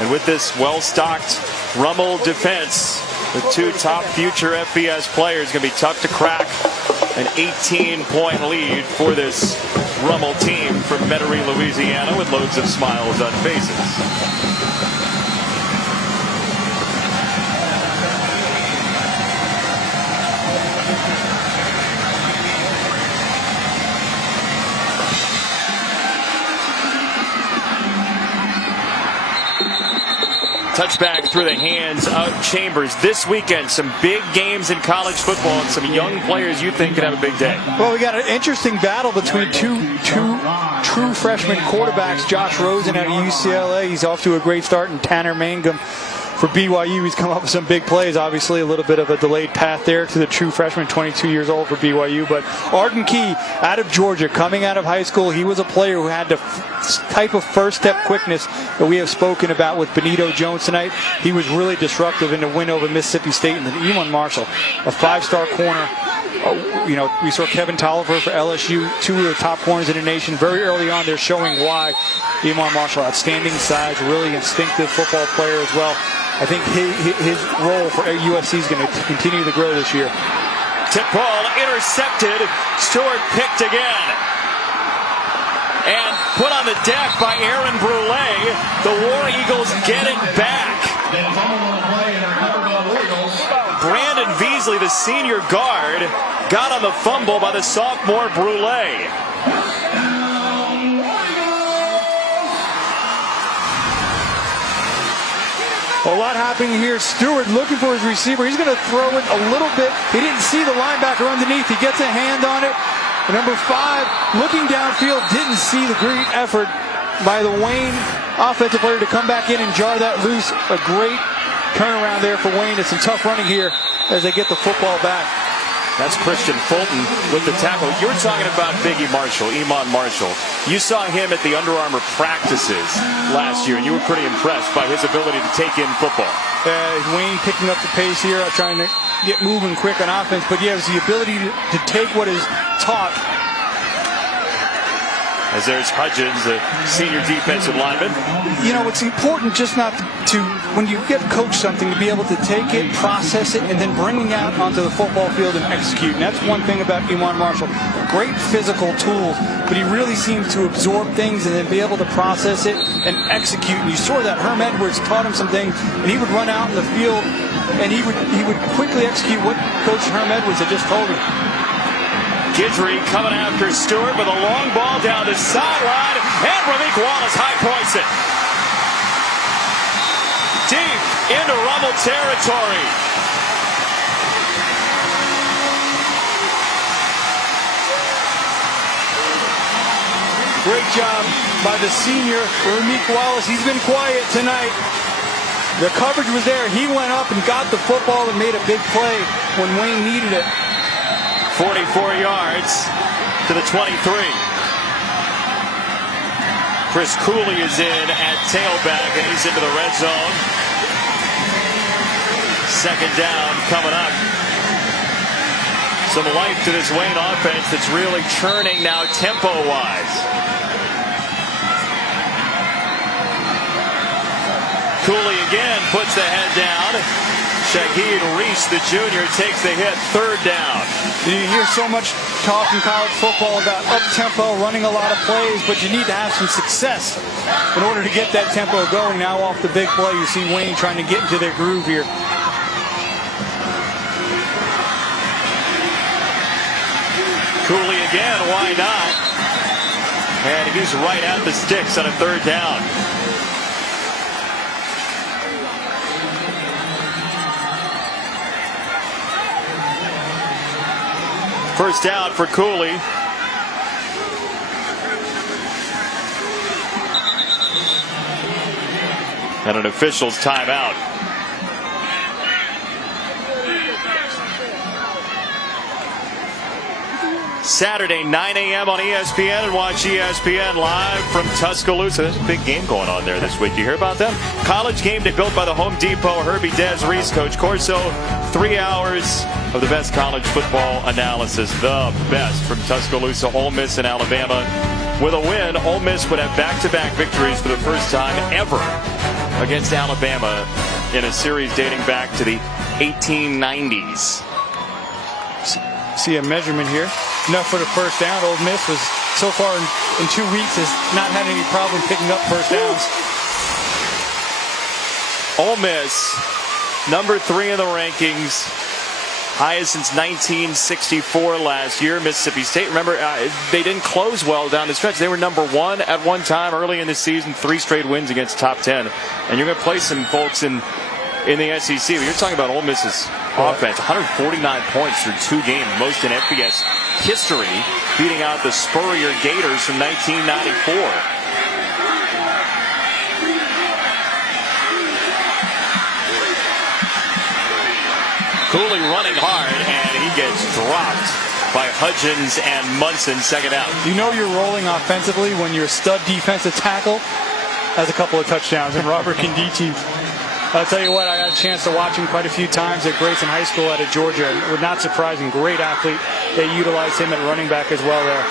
And with this well-stocked Rummel defense, with 2 top future FBS players, going to be tough to crack. An 18-point lead for this Rummel team from Metairie, Louisiana, with loads of smiles on faces. Touchback through the hands of Chambers. This weekend, some big games in college football and some young players you think could have a big day. Well, we got an interesting battle between two true freshman quarterbacks. Josh Rosen out of UCLA. He's off to a great start. And Tanner Mangum for BYU. He's come up with some big plays. Obviously, a little bit of a delayed path there to the true freshman, 22 years old for BYU. But Arden Key out of Georgia, coming out of high school, he was a player who had the type of first-step quickness that we have spoken about with Benito Jones tonight. He was really disruptive in the win over Mississippi State. And then Iman Marshall, a five-star corner. We saw Kevin Tolliver for LSU, two of the top corners in the nation. Very early on, they're showing why. Iman Marshall, outstanding size, really instinctive football player as well. I think his role for USC is going to continue to grow this year. Tip ball intercepted. Stewart picked again. And put on the deck by Aaron Brule. The War Eagles get it back. Brandon Veasley, the senior guard, got on the fumble by the sophomore Brule. A lot happening here. Stewart looking for his receiver. He's going to throw it a little bit. He didn't see the linebacker underneath. He gets a hand on it. Number 5, looking downfield, didn't see the great effort by the Wayne offensive player to come back in and jar that loose. A great turnaround there for Wayne. It's some tough running here as they get the football back. That's Christian Fulton with the tackle. You were talking about Iman Marshall. You saw him at the Under Armour practices last year, and you were pretty impressed by his ability to take in football. Wayne picking up the pace here, trying to get moving quick on offense. But yeah, it was the ability to take what is taught. As there's Hudgens, the senior defensive lineman. It's important just not to, when you get coached something, to be able to take it, process it, and then bring it out onto the football field and execute. And that's one thing about Iman Marshall. Great physical tools, but he really seems to absorb things and then be able to process it and execute. And you saw that Herm Edwards taught him some things, and he would run out in the field, and he would quickly execute what Coach Herm Edwards had just told him. Guidry coming after Stewart with a long ball down the sideline, and Ramik Wallace high points it. Deep into Rummel territory. Great job by the senior Ramik Wallace. He's been quiet tonight. The coverage was there. He went up and got the football and made a big play when Wayne needed it. 44 yards to the 23. Chris Cooley is in at tailback, and he's into the red zone. Second down coming up. Some life to this Wayne offense that's really churning now tempo-wise. Cooley again puts the head down. Shaheed Reese, the junior, takes the hit. Third down. You hear so much talk in college football about up-tempo, running a lot of plays, but you need to have some success in order to get that tempo going. Now off the big play, you see Wayne trying to get into their groove here. Cooley again, why not? And he's right at the sticks on a third down. First down for Cooley. And an official's timeout. Saturday, 9 a.m. on ESPN, and watch ESPN live from Tuscaloosa. There's a big game going on there this week. You hear about them? College game day built by the Home Depot. Herbie Dez Reese, Coach Corso. 3 hours of the best college football analysis. The best from Tuscaloosa, Ole Miss, and Alabama. With a win, Ole Miss would have back-to-back victories for the first time ever against Alabama in a series dating back to the 1890s. See a measurement here. Enough for the first down. Ole Miss was so far in 2 weeks has not had any problem picking up first downs. Ole Miss, number 3 in the rankings, highest since 1964 last year. Mississippi State, remember, they didn't close well down the stretch. They were number 1 at one time early in the season, 3 straight wins against top 10. And you're going to play some folks in the SEC. But you're talking about Ole Miss's offense. 149 points through 2 games, most in FBS history, beating out the Spurrier Gators from 1994. Cooley running hard, and he gets dropped by Hudgens and Munson, second out. You know you're rolling offensively when your stud defensive tackle has a couple of touchdowns, and Robert Condici. I'll tell you what, I had a chance to watch him quite a few times at Grayson High School out of Georgia. And not surprising, great athlete. They utilized him at running back as well there.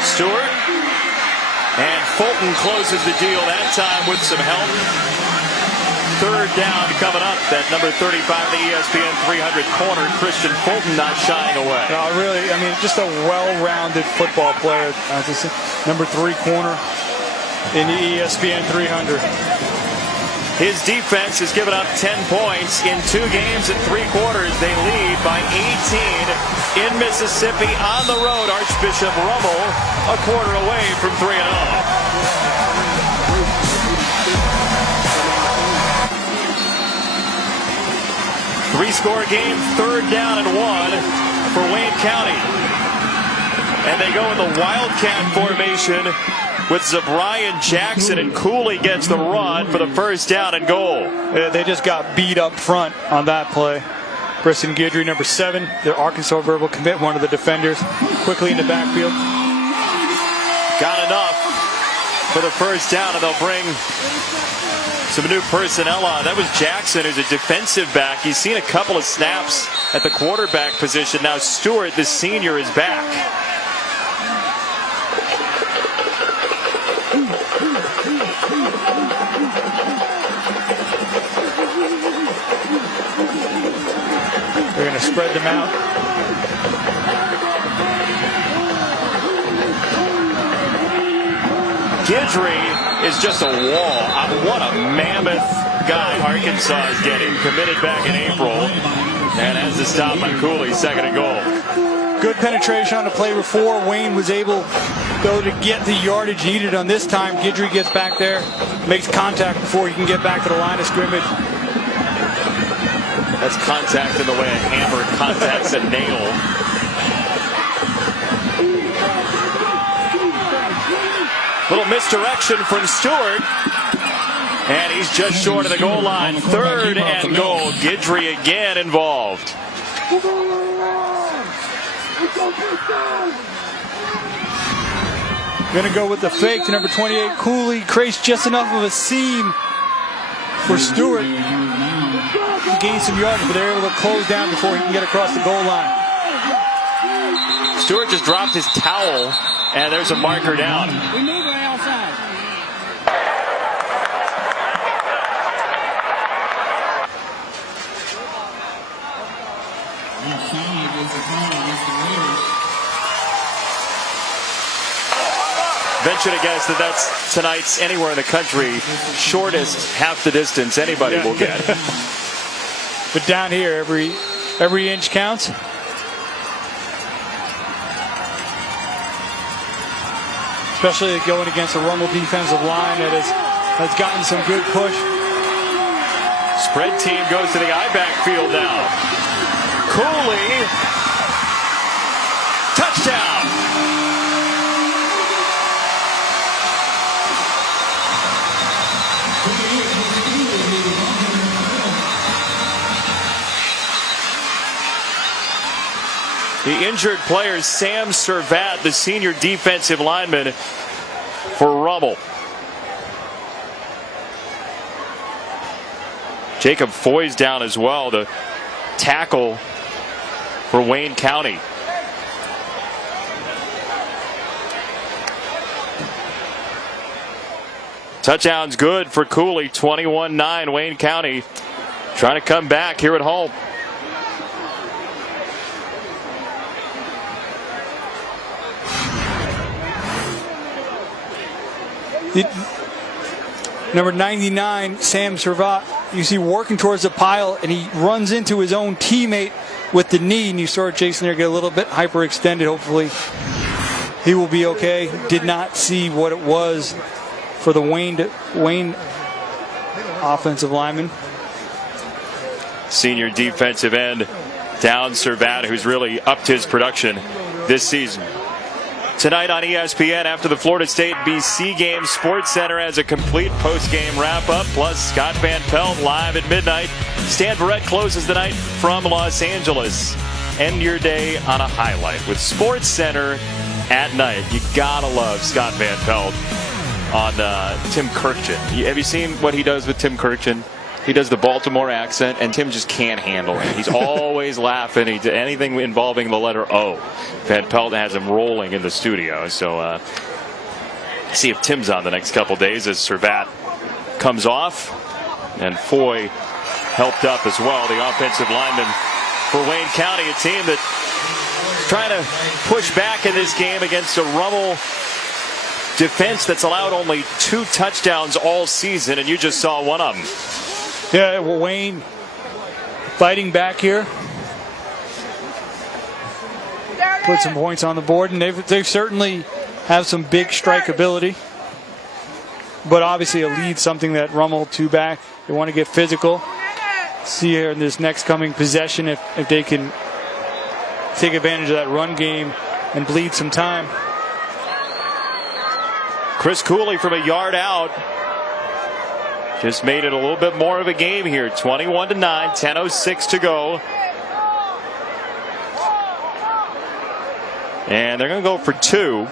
Stewart, and Fulton closes the deal that time with some help. Third down coming up. That number 35, the ESPN 300 corner, Christian Fulton, not shying away. No, really, I mean, just a well-rounded football player. Number 3 corner in the ESPN 300. His defense has given up 10 points in 2 games and 3 quarters. They lead by 18 in Mississippi on the road. Archbishop Rummel a quarter away from 3-0. 3-score game, 3rd down and 1 for Wayne County. And they go in the Wildcat formation with Zabrian Jackson, and Cooley gets the run for the first down and goal. They just got beat up front on that play. Briston Guidry, number 7, their Arkansas verbal commit, one of the defenders, quickly in the backfield. Got enough for the first down, and they'll bring some new personnel on. That was Jackson, who's a defensive back. He's seen a couple of snaps at the quarterback position. Now Stewart, the senior, is back. They're going to spread them out. Guidry is just a wall. What a mammoth guy Arkansas is getting. Committed back in April. And has the stop by Cooley, second and goal. Good penetration on the play before. Wayne was able, though, to get the yardage needed on this time. Guidry gets back there, makes contact before he can get back to the line of scrimmage. That's contact in the way a hammer contacts a nail. Little misdirection from Stewart. And he's just short of the goal line. 3rd and goal. Guidry again involved. Going to go with the fake to number 28. Cooley creates just enough of a seam for Stewart to gain some yardage, but they're able to close down before he can get across the goal line. Stewart just dropped his towel, and there's a marker down. We move right outside. Venture to guess that that's tonight's, anywhere in the country, shortest half the distance anybody will get. But down here, every inch counts. Especially going against a Rummel defensive line that has gotten some good push. Spread team goes to the I-back field now. Cooley. Touchdown. The injured player, Sam Servat, the senior defensive lineman for Rummel. Jacob Foy's down as well, the tackle for Wayne County. Touchdown's good for Cooley, 21-9. Wayne County trying to come back here at home. Number 99, Sam Servat, you see working towards the pile, and he runs into his own teammate with the knee, and you saw Jason there get a little bit hyperextended. Hopefully he will be okay. Did not see what it was for the Wayne offensive lineman. Senior defensive end Down Servat, who's really upped his production this season. Tonight on ESPN, after the Florida State BC game, Sports Center has a complete post-game wrap-up, plus Scott Van Pelt live at midnight. Stan Barrett closes the night from Los Angeles. End your day on a highlight with Sports Center at night. You gotta love Scott Van Pelt on Tim Kirkchin. Have you seen what he does with Tim Kirkchin? He does the Baltimore accent, and Tim just can't handle it. He's always laughing. Anything involving the letter O. Van Pelt has him rolling in the studio. So see if Tim's on the next couple days as Servat comes off. And Foy helped up as well, the offensive lineman for Wayne County, a team that's trying to push back in this game against a Rummel defense that's allowed only 2 touchdowns all season, and you just saw one of them. Yeah, well, Wayne fighting back here. Put some points on the board, and they certainly have some big strike ability. But obviously a lead, something that Rummel 2 back. They want to get physical. See here in this next coming possession if they can take advantage of that run game and bleed some time. Chris Cooley from a yard out just made it a little bit more of a game here. 21-9, 10:06 to go. And they're going to go for 2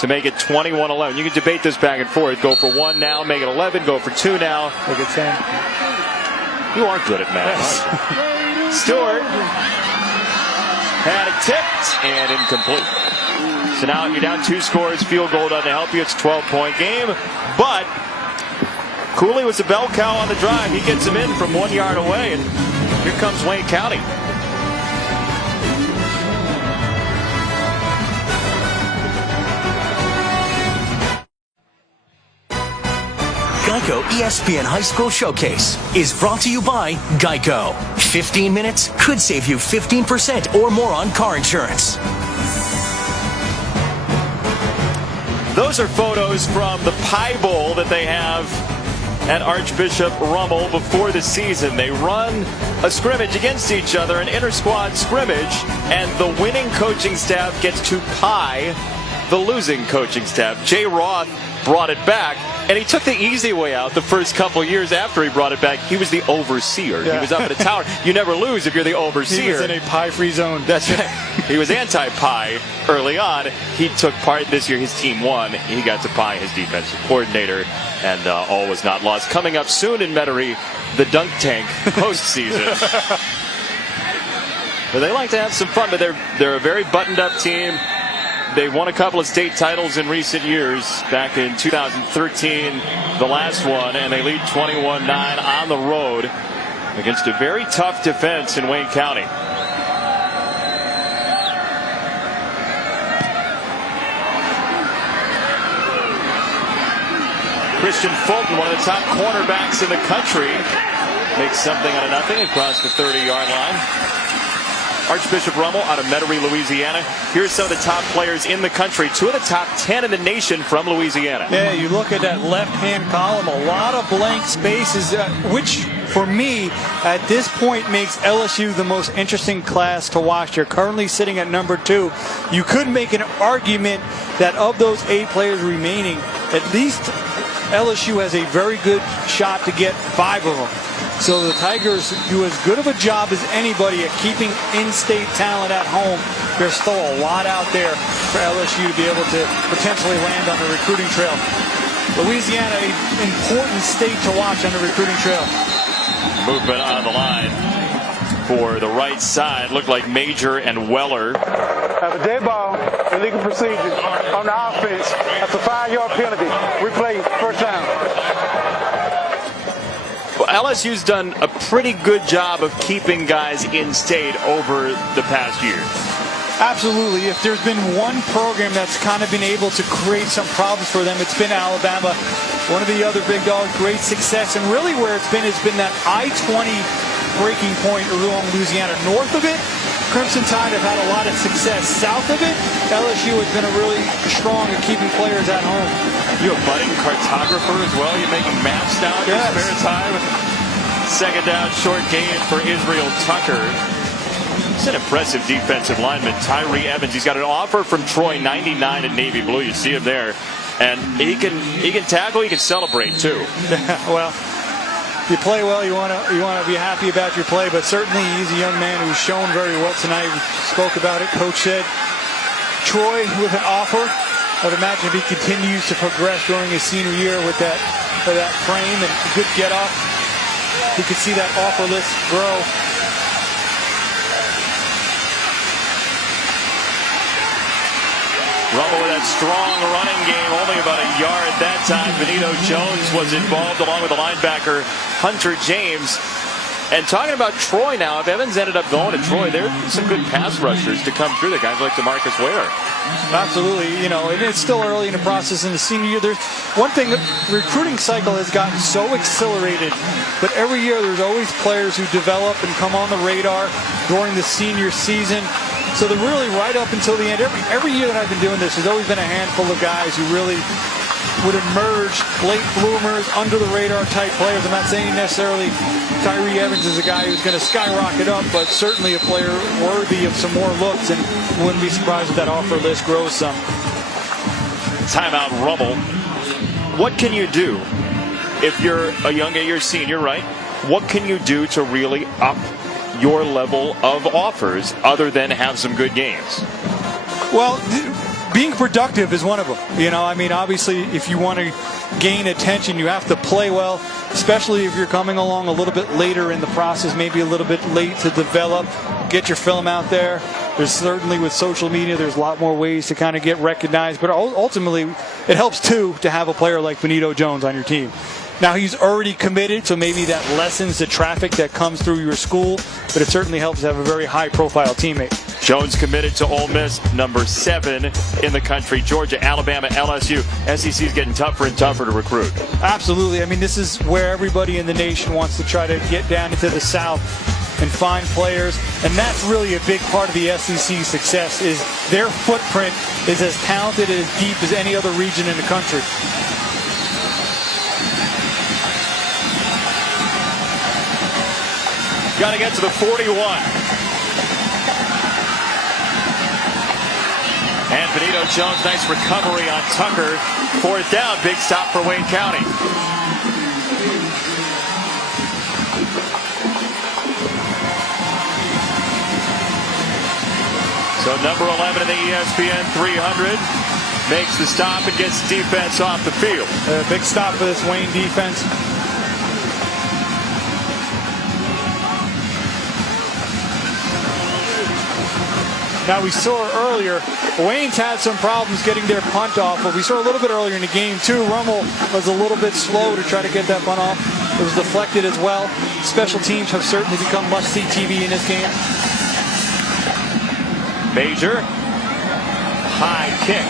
to make it 21-11. You can debate this back and forth. Go for 1 now, make it 11. Go for 2 now, make it 10. You are good at math. Stewart had it tipped and incomplete. So now you're down 2 scores. Field goal doesn't help you. It's a 12-point game. But Cooley was a bell cow on the drive. He gets him in from 1 yard away, and here comes Wayne County. Geico ESPN High School Showcase is brought to you by Geico. 15 minutes could save you 15% or more on car insurance. Those are photos from the Pie Bowl that they have at Archbishop Rummel before the season. They run a scrimmage against each other, an inter-squad scrimmage, and the winning coaching staff gets to pie the losing coaching staff. Jay Roth brought it back, and he took the easy way out the first couple years after he brought it back. He was the overseer. Yeah. He was up at the tower. You never lose if you're the overseer. He was in a pie-free zone. That's right. He was anti-pie early on. He took part this year. His team won. He got to pie his defensive coordinator, and all was not lost. Coming up soon in Metairie, the Dunk Tank postseason. But they like to have some fun, but they're a very buttoned-up team. They won a couple of state titles in recent years, back in 2013, the last one, and they lead 21-9 on the road against a very tough defense in Wayne County. Christian Fulton, one of the top cornerbacks in the country, makes something out of nothing across the 30-yard line. Archbishop Rummel out of Metairie, Louisiana. Here's some of the top players in the country. 2 of the top 10 in the nation from Louisiana. Yeah, you look at that left-hand column, a lot of blank spaces, which for me at this point makes LSU the most interesting class to watch. They're currently sitting at number 2. You could make an argument that of those 8 players remaining, at least LSU has a very good shot to get 5 of them. So the Tigers do as good of a job as anybody at keeping in-state talent at home. There's still a lot out there for LSU to be able to potentially land on the recruiting trail. Louisiana, an important state to watch on the recruiting trail. Movement on the line for the right side. Looked like Major and Weller. Have a dead ball, illegal procedure on the offense. That's a 5-yard penalty. Replay, first down. LSU's done a pretty good job of keeping guys in state over the past year. Absolutely. If there's been one program that's kind of been able to create some problems for them, it's been Alabama. One of the other big dogs, great success. And really where it's been has been that I-20 breaking point along Louisiana. North of it, Crimson Tide have had a lot of success. South of it, LSU has been really strong at keeping players at home. You're a budding cartographer as well. You're making maps now in your spare time. Second down, short gain for Israel Tucker. He's an impressive defensive lineman, Tyree Evans. He's got an offer from Troy, 99 in navy blue. You see him there, and he can tackle. He can celebrate too. Well, if you play well, you want to be happy about your play. But certainly, he's a young man who's shown very well tonight. We spoke about it. Coach said Troy with an offer. I'd imagine if he continues to progress during his senior year with that frame and good get off, he could see that offer list grow. Rummel with that strong running game, only about a yard that time. Benito Jones was involved along with the linebacker Hunter James. And talking about Troy now, if Evans ended up going to Troy, there's some good pass rushers to come through. The guys like DeMarcus Ware. Absolutely, and it's still early in the process in the senior year. There's one thing, the recruiting cycle has gotten so accelerated, but every year there's always players who develop and come on the radar during the senior season. So they're really right up until the end. Every year that I've been doing this, there's always been a handful of guys who really would emerge, late bloomers, under the radar type players. I'm not saying necessarily Tyree Evans is a guy who's going to skyrocket up, but certainly a player worthy of some more looks, and wouldn't be surprised if that offer list grows some. Timeout, Rummel. What can you do if you're a young A-year senior, right? What can you do to really up your level of offers other than have some good games? Well, being productive is one of them. Obviously, if you want to gain attention, you have to play well, especially if you're coming along a little bit later in the process, maybe a little bit late to develop, get your film out there. There's certainly with social media, there's a lot more ways to kind of get recognized, but ultimately it helps too to have a player like Benito Jones on your team. Now, he's already committed, so maybe that lessens the traffic that comes through your school, but it certainly helps to have a very high-profile teammate. Jones committed to Ole Miss, number 7 in the country. Georgia, Alabama, LSU. SEC's getting tougher and tougher to recruit. Absolutely. This is where everybody in the nation wants to try to get down into the South and find players, and that's really a big part of the SEC's success, is their footprint is as talented and as deep as any other region in the country. Got to get to the 41. And Benito Jones, nice recovery on Tucker. 4th down, big stop for Wayne County. So number 11 in the ESPN 300 makes the stop and gets defense off the field. Big stop for this Wayne defense. Now, we saw earlier, Wayne's had some problems getting their punt off, but we saw a little bit earlier in the game, too. Rummel was a little bit slow to try to get that punt off. It was deflected as well. Special teams have certainly become must-see TV in this game. Major, high kick.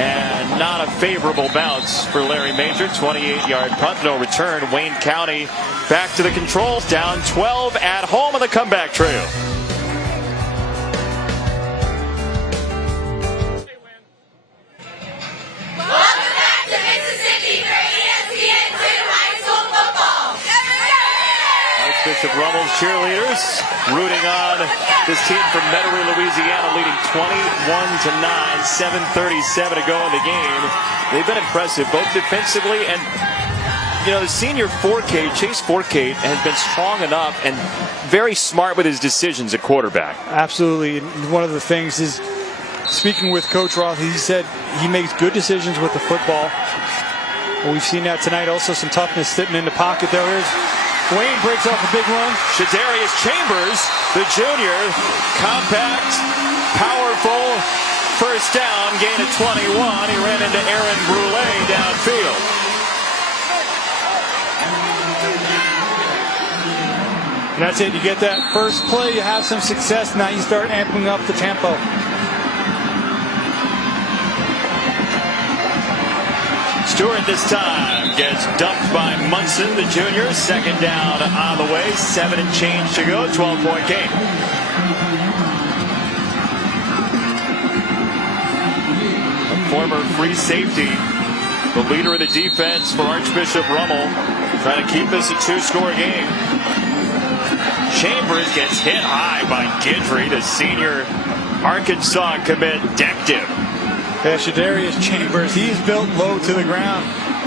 And not a favorable bounce for Larry Major. 28-yard punt, no return. Wayne County back to the controls, down 12 at home on the comeback trail. Archbishop Rummel's cheerleaders rooting on this team from Metairie, Louisiana, leading 21-9, 7:37 to go in the game. They've been impressive, both defensively and, the senior Forcade, Chase Forcade, has been strong enough and very smart with his decisions at quarterback. Absolutely. One of the things is, speaking with Coach Roth, he said he makes good decisions with the football. Well, we've seen that tonight. Also some toughness sitting in the pocket. There is Wayne breaks off a big run. Shadarius Chambers, the junior, compact, powerful, first down, gain of 21. He ran into Aaron Brule downfield. And that's it. You get that first play, you have some success. Now you start amping up the tempo. Stewart this time gets dumped by Munson, the junior. Second down on the way. 7 and change to go. 12-point game. A former free safety, the leader of the defense for Archbishop Rummel, trying to keep this a 2-score game. Chambers gets hit high by Guidry. The senior Arkansas commit decked him. Yeah, Shadarius Chambers, he's built low to the ground,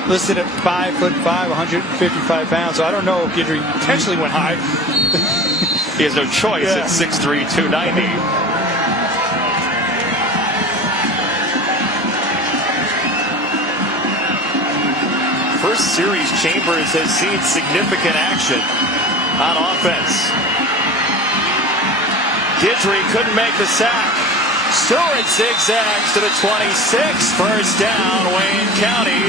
listed at 5'5", 155 pounds. So I don't know if Guidry potentially went high. He has no choice at 6'3", 290. First series, Chambers has seen significant action on offense. Guidry couldn't make the sack. Stewart zigzags to the 26. First down, Wayne County.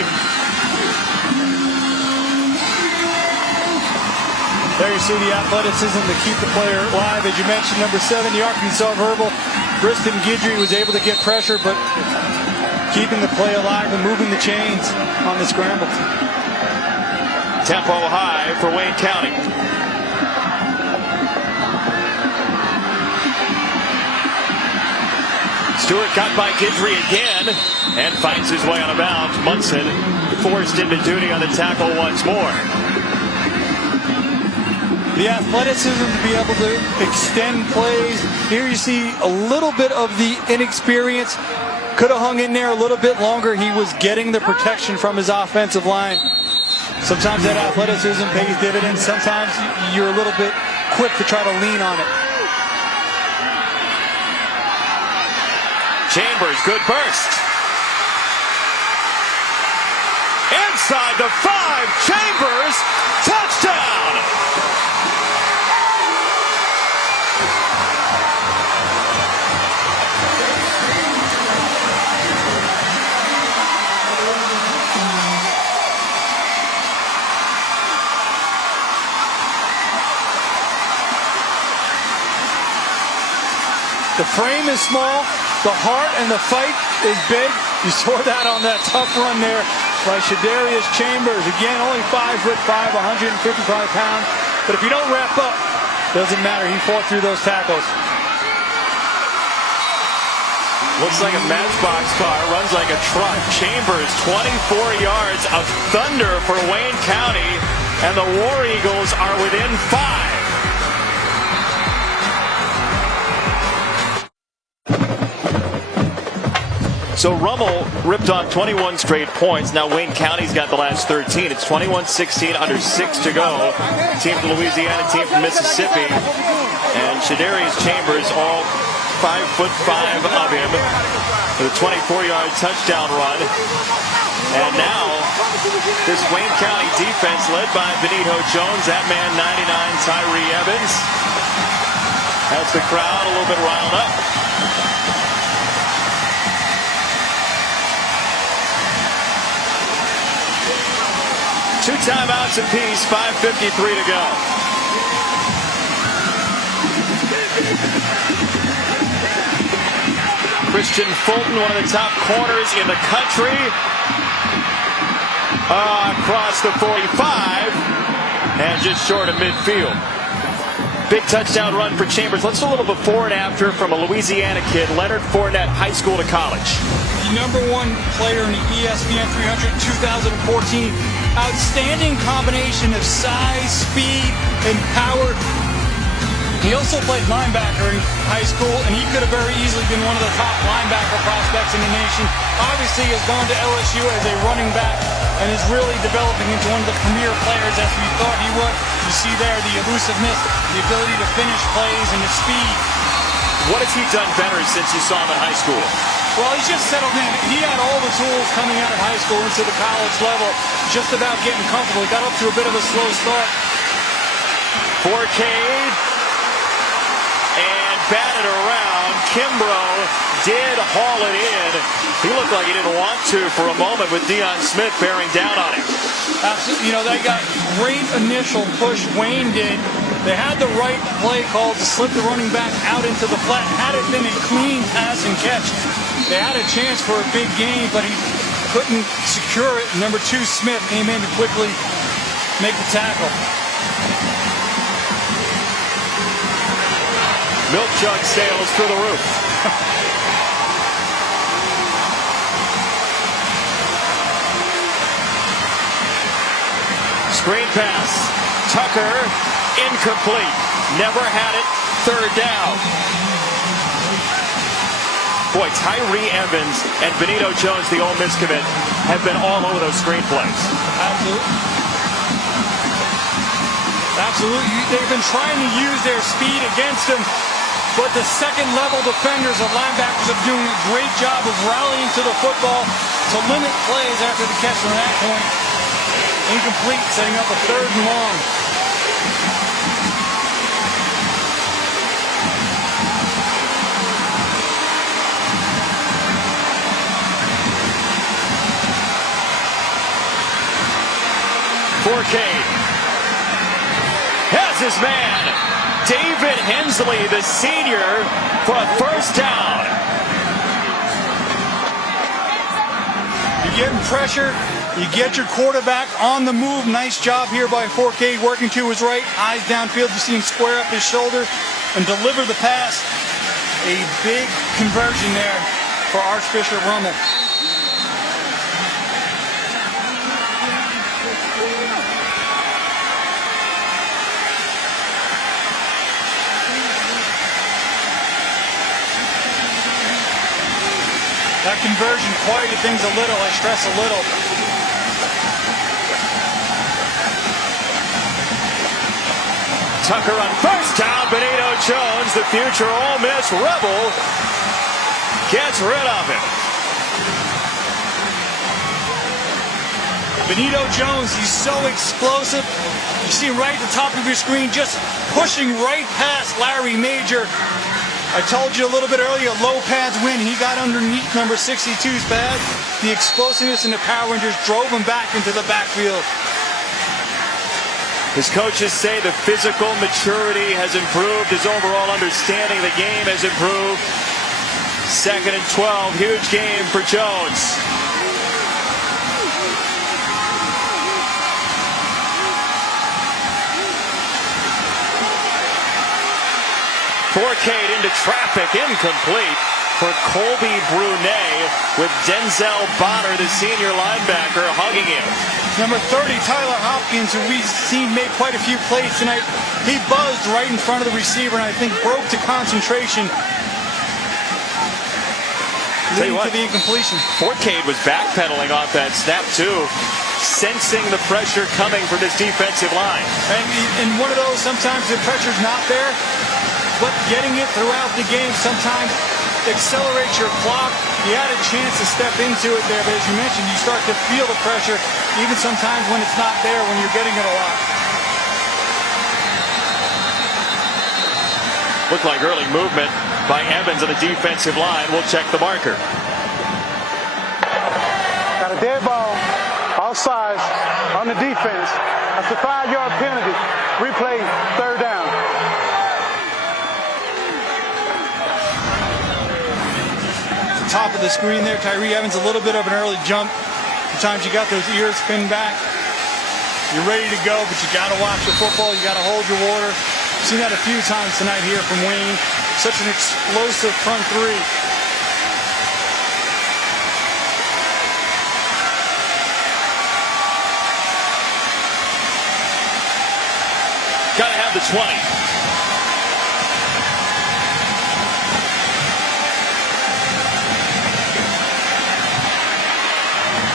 There you see the athleticism to keep the player alive. As you mentioned, number 7, the Arkansas Verbal. Briston Guidry was able to get pressure, but keeping the play alive and moving the chains on the scramble. Tempo high for Wayne County. Stewart got by Guidry again and finds his way on a bounce. Munson forced into duty on the tackle once more. The athleticism to be able to extend plays. Here you see a little bit of the inexperience. Could have hung in there a little bit longer. He was getting the protection from his offensive line. Sometimes that athleticism pays dividends. Sometimes you're a little bit quick to try to lean on it. Chambers, good burst. Inside the 5, Chambers, touchdown! The frame is small, the heart and the fight is big. You saw that on that tough run there by Shadarius Chambers. Again, only 5'5", 155 pounds. But if you don't wrap up, doesn't matter. He fought through those tackles. Looks like a matchbox car, runs like a truck. Chambers, 24 yards of thunder for Wayne County, and the War Eagles are within 5. So Rummel ripped off 21 straight points. Now Wayne County's got the last 13. It's 21-16, under 6 to go. Team from Louisiana, team from Mississippi. And Shadarius Chambers, all 5'5" of him, with a 24-yard touchdown run. And now this Wayne County defense led by Benito Jones, that man 99, Tyree Evans, has the crowd a little bit riled up. Two timeouts apiece, 5:53 to go. Christian Fulton, one of the top corners in the country. Across the 45 and just short of midfield. Big touchdown run for Chambers. Let's do a little before and after from a Louisiana kid, Leonard Fournette, high school to college. The #1 player in the ESPN 300 2014. Outstanding combination of size, speed, and power. He also played linebacker in high school, and he could have very easily been one of the top linebacker prospects in the nation. Obviously has gone to LSU as a running back and is really developing into one of the premier players as we thought he would. You see there the elusiveness, the ability to finish plays, and the speed. What has he done better since you saw him in high school? Well, he's just settled in. He had all the tools coming out of high school into the college level. Just about getting comfortable. He got up to a bit of a slow start. Forcade and batted around. Kimbrough did haul it in. He looked like he didn't want to for a moment with Deion Smith bearing down on him. Absolutely. You know, they got great initial push, Wayne did. They had the right play called to slip the running back out into the flat. Had it been a clean pass and catch, they had a chance for a big gain, but he couldn't secure it. Number 2, Smith, came in to quickly make the tackle. Milk jug sales through the roof. Screen pass. Tucker, incomplete. Never had it. 3rd down. Boy, Tyree Evans and Benito Jones, the Ole Miss commit, have been all over those screen plays. Absolutely. They've been trying to use their speed against him, but the second-level defenders of linebackers are doing a great job of rallying to the football to limit plays after the catch from that point. Incomplete, setting up a 3rd and long. Forcade has his man, David Hensley, the senior, for a 1st down. You're getting pressure. You get your quarterback on the move. Nice job here by Forcade, working to his right, eyes downfield. You see him square up his shoulder and deliver the pass. A big conversion there for Archbishop Rummel. That conversion quieted things a little, I stress a little. Tucker on 1st down. Benito Jones, the future Ole Miss Rebel, gets rid of it. Benito Jones, he's so explosive. You see him right at the top of your screen, just pushing right past Larry Major. I told you a little bit earlier, low pads win. He got underneath number 62's pad. The explosiveness and the Power Rangers drove him back into the backfield. His coaches say the physical maturity has improved. His overall understanding of the game has improved. 2nd and 12, huge game for Jones. Forcade into traffic, incomplete for Colby Brunet with Denzel Bonner, the senior linebacker, hugging him. Number 30, Tyler Hopkins, who we've seen make quite a few plays tonight. He buzzed right in front of the receiver and I think broke to concentration, leading to the incompletion. Forcade was backpedaling off that snap too, sensing the pressure coming from this defensive line. And in one of those, sometimes the pressure's not there, but getting it throughout the game sometimes accelerates your clock. You had a chance to step into it there, but as you mentioned, you start to feel the pressure even sometimes when it's not there, when you're getting it a lot. Looked like early movement by Evans on the defensive line. We'll check the marker. Got a dead ball, offside on the defense. That's a 5-yard penalty. Replay, 3rd down. Top of the screen there, Tyree Evans, a little bit of an early jump. Sometimes you got those ears spin back. You're ready to go, but you got to watch the football. You got to hold your water. Seen that a few times tonight here from Wayne. Such an explosive front three. Got to have the 20.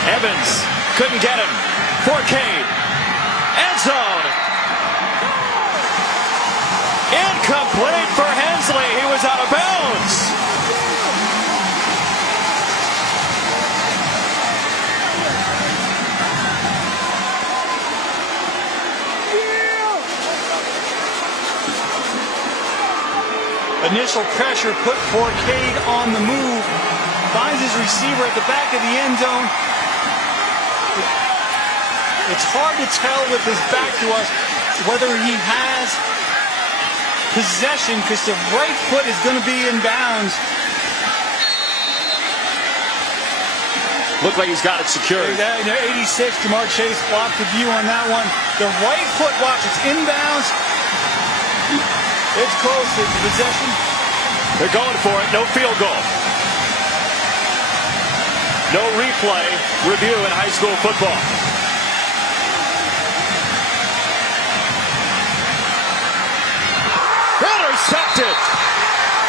Evans couldn't get him. Forcade. End zone. Incomplete for Hensley. He was out of bounds. Initial pressure put Forcade on the move. Finds his receiver at the back of the end zone. It's hard to tell with his back to us whether he has possession because the right foot is going to be in bounds. Looked like he's got it secured. 86, Jamar Chase blocked the view on that one. The right foot, watch, it's inbounds. It's close to possession. They're going for it. No field goal. No replay review in high school football. Intercepted.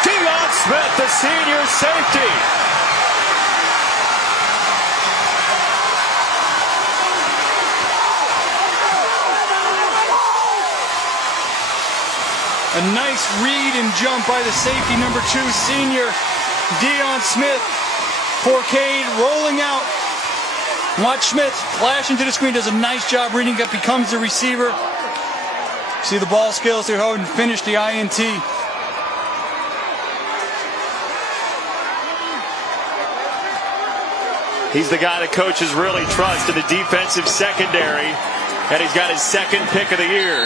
Deion Smith, the senior safety. A nice read and jump by the safety, number 2, senior Deion Smith. Forcade rolling out. Watch Smith flash into the screen, does a nice job reading up, becomes the receiver. See the ball skills there, and finish the INT. He's the guy that coaches really trust in the defensive secondary, and he's got his second pick of the year.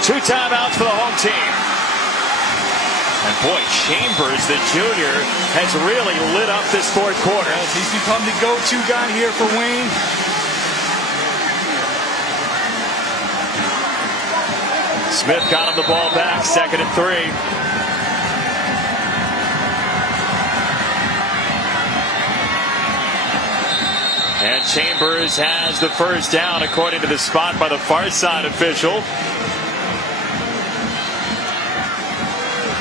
Two timeouts for the home team. And boy, Chambers, the junior, has really lit up this fourth quarter. Yes, he's become the go-to guy here for Wayne. Smith got him the ball back, 2nd and 3. And Chambers has the first down according to the spot by the far side official.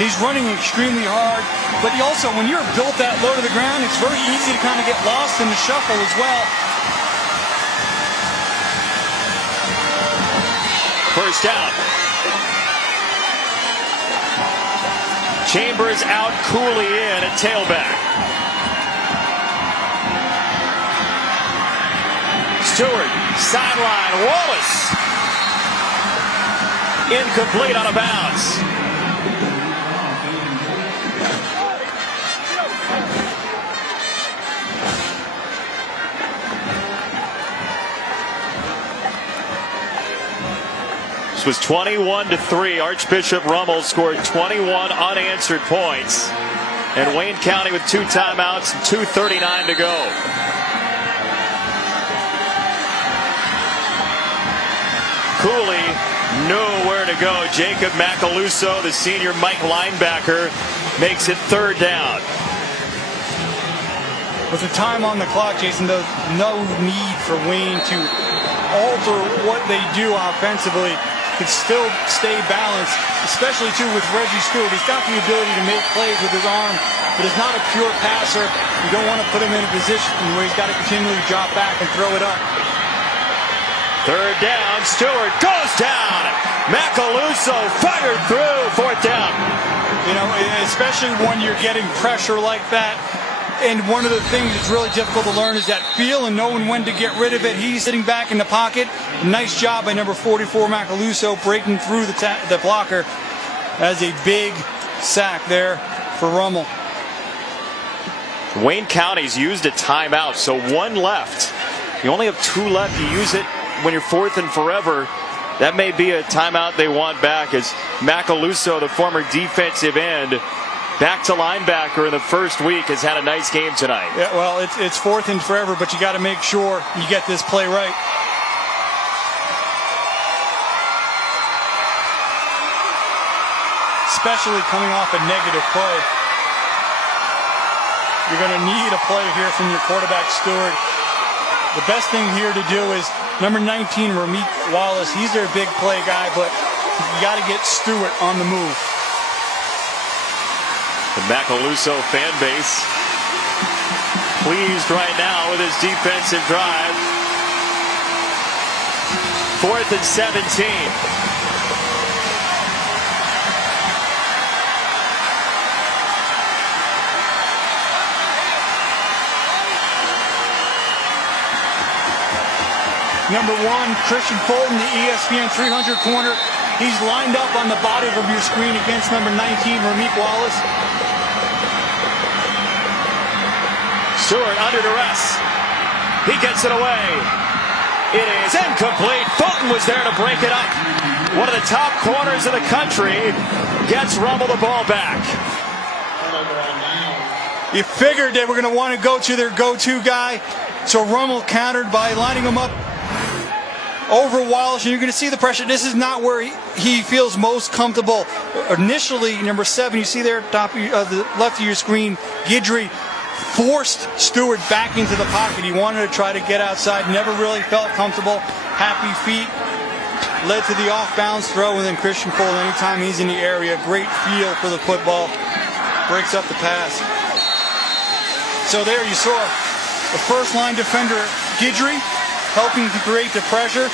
He's running extremely hard, but he also, when you're built that low to the ground, it's very easy to kind of get lost in the shuffle as well. First down. Chambers out, Cooley in at tailback. Stewart, sideline, Wallace. Incomplete, out of bounds. This was 21-3. Archbishop Rummel scored 21 unanswered points. And Wayne County with 2 timeouts and 2:39 to go. Cooley nowhere to go. Jacob Macaluso, the senior Mike linebacker, makes it 3rd down. With the time on the clock, Jason, there's no need for Wayne to alter what they do offensively. Can still stay balanced, especially too with Reggie Stewart. He's got the ability to make plays with his arm, but is not a pure passer. You don't want to put him in a position where he's got to continually drop back and throw it up. 3rd down, Stewart goes down. Macaluso fired through, 4th down. You know, especially when you're getting pressure like that. And one of the things that's really difficult to learn is that feel and knowing when to get rid of it. He's sitting back in the pocket. Nice job by number 44, Macaluso, breaking through the blocker. As a big sack there for Rummel. Wayne County's used a timeout, so 1 left. You only have 2 left. You use it when you're 4th and forever. That may be a timeout they want back, as Macaluso, the former defensive end, back to linebacker in the first week, has had a nice game tonight. Yeah, well, it's 4th and forever, but you got to make sure you get this play right. Especially coming off a negative play. You're going to need a play here from your quarterback, Stewart. The best thing here to do is number 19, Ramik Wallace. He's their big play guy, but you got to get Stewart on the move. The Macaluso fan base pleased right now with his defensive drive. 4th and 17. Number 1, Christian Fulton, the ESPN 300 corner. He's lined up on the bottom of your screen against number 19, Ramik Wallace. Stewart under duress. He gets it away. It is incomplete. Fulton was there to break it up. One of the top corners of the country gets Rummel the ball back. You figured they were going to want to go to their go-to guy, so Rummel countered by lining him up over Walsh, and you're going to see the pressure. This is not where he feels most comfortable. Initially, number 7, you see there at the left of your screen, Guidry forced Stewart back into the pocket. He wanted to try to get outside, never really felt comfortable. Happy feet led to the off-bounds throw, and then Christian Fulton, anytime he's in the area, great feel for the football, breaks up the pass. So there you saw the first line defender, Guidry, helping to create the pressure.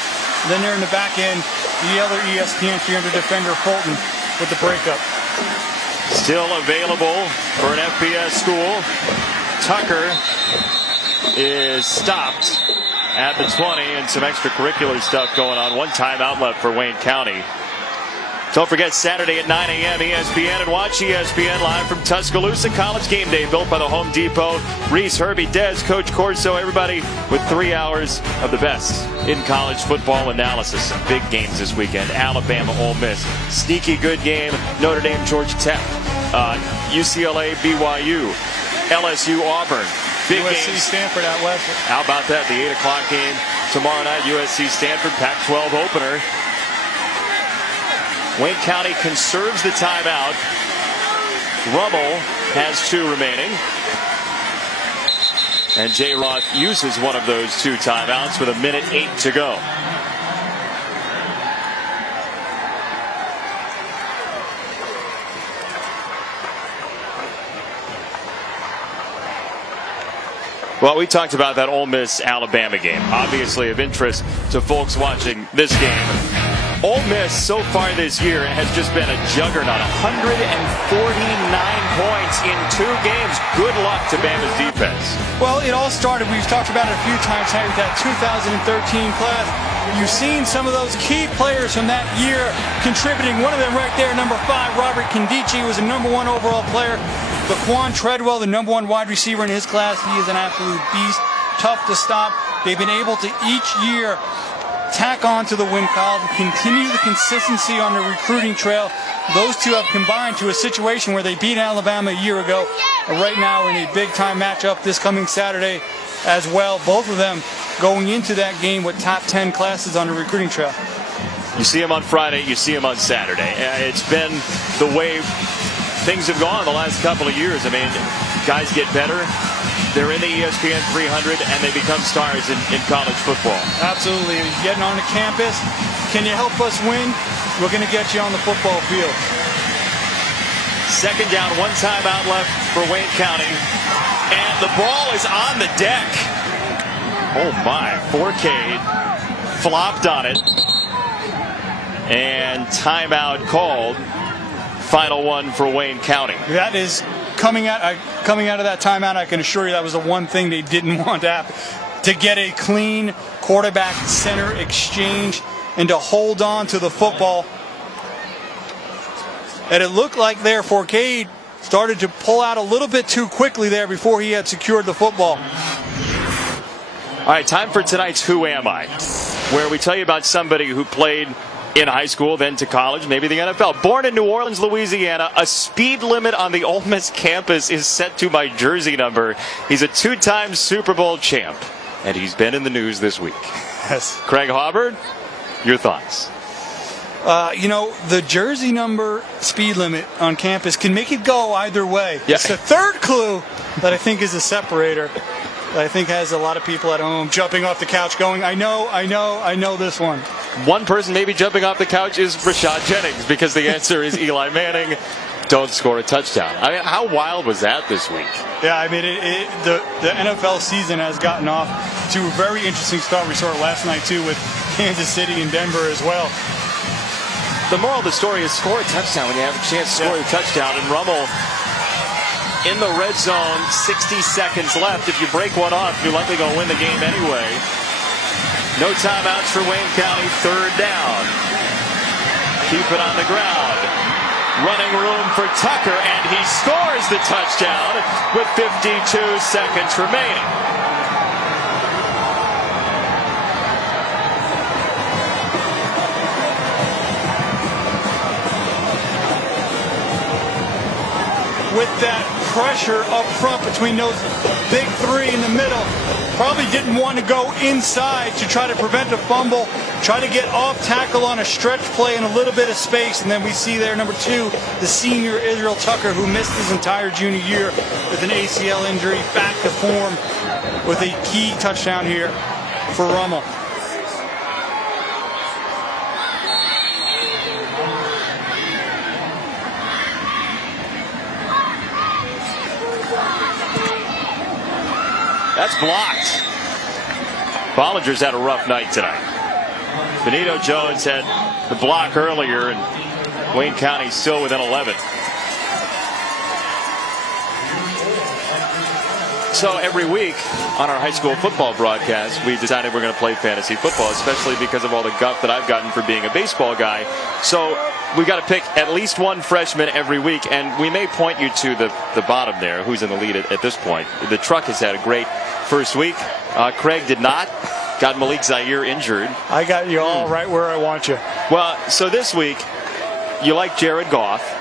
Then there in the back end, the other ESPN 300 defender, Fulton, with the breakup. Still available for an FBS school. Tucker is stopped at the 20, and some extracurricular stuff going on. One timeout left for Wayne County. Don't forget, Saturday at 9 a.m. ESPN, and watch ESPN live from Tuscaloosa. College Game Day, built by the Home Depot. Reese, Herbie, Dez, Coach Corso, everybody with 3 hours of the best in college football analysis. Some big games this weekend. Alabama, Ole Miss. Sneaky good game. Notre Dame, Georgia Tech. UCLA, BYU. LSU, Auburn. Big USC, games. Stanford out west. How about that? The 8 o'clock game tomorrow night. USC, Stanford, Pac-12 opener. Wayne County conserves the timeout. Rummel has 2 remaining. And J. Roth uses one of those 2 timeouts with 1:08 to go. Well, we talked about that Ole Miss-Alabama game. Obviously of interest to folks watching this game. Ole Miss so far this year has just been a juggernaut. 149 points in 2 games. Good luck to Bama's defense. Well, it all started, we've talked about it a few times here, with that 2013 class. You've seen some of those key players from that year contributing. One of them right there, number 5, Robert Condici, was a number 1 overall player. Laquan Treadwell, the number 1 wide receiver in his class. He is an absolute beast. Tough to stop. They've been able to each year tack on to the win column, continue the consistency on the recruiting trail. Those 2 have combined to a situation where they beat Alabama a year ago. Right now in a big-time matchup this coming Saturday as well. Both of them going into that game with top 10 classes on the recruiting trail. You see them on Friday, you see them on Saturday. It's been the way things have gone the last couple of years. I mean, guys get better. They're in the ESPN 300, and they become stars in college football. Absolutely. Getting on the campus. Can you help us win? We're going to get you on the football field. Second down, 1 timeout left for Wayne County. And the ball is on the deck. Oh, my. 4K flopped on it. And timeout called. Final one for Wayne County. That is coming out of that timeout. I can assure you that was the one thing they didn't want to happen. To get a clean quarterback center exchange and to hold on to the football. And it looked like there Forcade started to pull out a little bit too quickly there before he had secured the football. All right, time for tonight's Who Am I? Where we tell you about somebody who played in high school, then to college, maybe the NFL. Born in New Orleans, Louisiana, a speed limit on the Ole Miss campus is set to my jersey number. He's a 2-time Super Bowl champ, and he's been in the news this week. Yes. Craig Hawberg, your thoughts? The jersey number speed limit on campus can make it go either way. Yeah. It's the third clue that I think is a separator. That I think has a lot of people at home jumping off the couch going, I know this one. One person maybe jumping off the couch is Rashad Jennings, because the answer is Eli Manning. Don't score a touchdown. I mean, how wild was that this week? Yeah, I mean, the NFL season has gotten off to a very interesting start. We saw it last night, too, with Kansas City and Denver as well. The moral of the story is score a touchdown when you have a chance to score a touchdown. And Rummel in the red zone, 60 seconds left. If you break one off, you're likely going to win the game anyway. No timeouts for Wayne County. 3rd down. Keep it on the ground. running room for Tucker, and he scores the touchdown with 52 seconds remaining. With that pressure up front between those big three in the middle, probably didn't want to go inside to try to prevent a fumble, try to get off tackle on a stretch play in a little bit of space, and then we see there number 2, the senior Israel Tucker, who missed his entire junior year with an ACL injury, back to form with a key touchdown here for Rummel. That's blocked. Bollinger's had a rough night tonight. Benito Jones had the block earlier, and Wayne County still within 11. So every week on our high school football broadcast, we decided we're going to play fantasy football, especially because of all the guff that I've gotten for being a baseball guy. So we got to pick at least one freshman every week, and we may point you to the bottom there, who's in the lead at this point. The truck has had a great first week. Craig did not. Got Malik Zaire injured. I got you all right where I want you. Well, so this week, you like Jared Goff.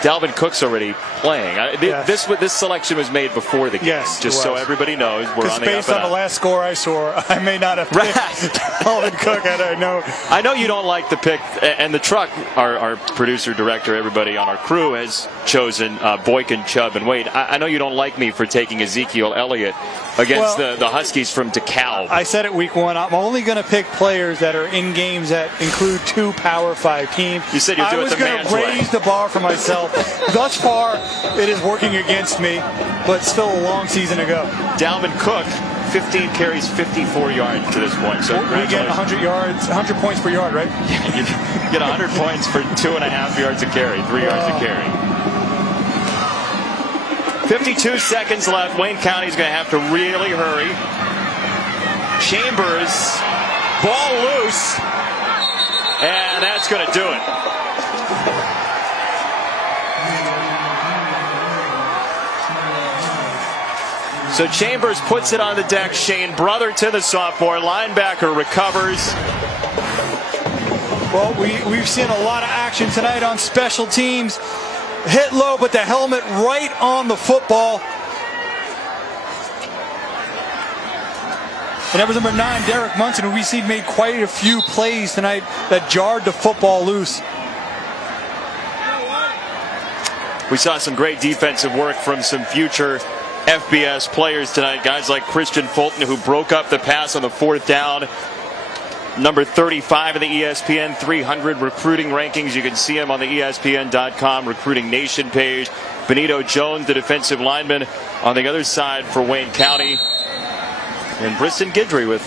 Dalvin Cook's already playing. Yes. This selection was made before the game. Yes, just so everybody knows we're on the based on the last score I saw, I may not have picked Dalvin Cook. I know you don't like the pick, and the truck, our producer, director, everybody on our crew has chosen Boykin, Chubb, and Wade. I know you don't like me for taking Ezekiel Elliott against the Huskies from DeKalb. I said it week 1. I'm only going to pick players that are in games that include 2 Power 5 teams. You said you'd do it the man's way. I was going to raise the bar for myself. Thus far, it is working against me, but still a long season to go. Dalvin Cook, 15 carries, 54 yards to this point. So we get 100 yards, 100 points per yard, right? You get 100 points for 2.5 yards a carry, 3 yards a carry. 52 seconds left. Wayne County's going to have to really hurry. Chambers, ball loose, and that's going to do it. So Chambers puts it on the deck. Shane Brotherton, the sophomore linebacker, recovers. Well, we've seen a lot of action tonight on special teams. Hit low, but the helmet right on the football. And that was number 9, Derek Munson, who we see made quite a few plays tonight that jarred the football loose. We saw some great defensive work from some future FBS players tonight. Guys like Christian Fulton, who broke up the pass on the 4th down. Number 35 of the ESPN 300 recruiting rankings. You can see him on the ESPN.com Recruiting Nation page. Benito Jones, the defensive lineman, on the other side for Wayne County. And Briston Guidry with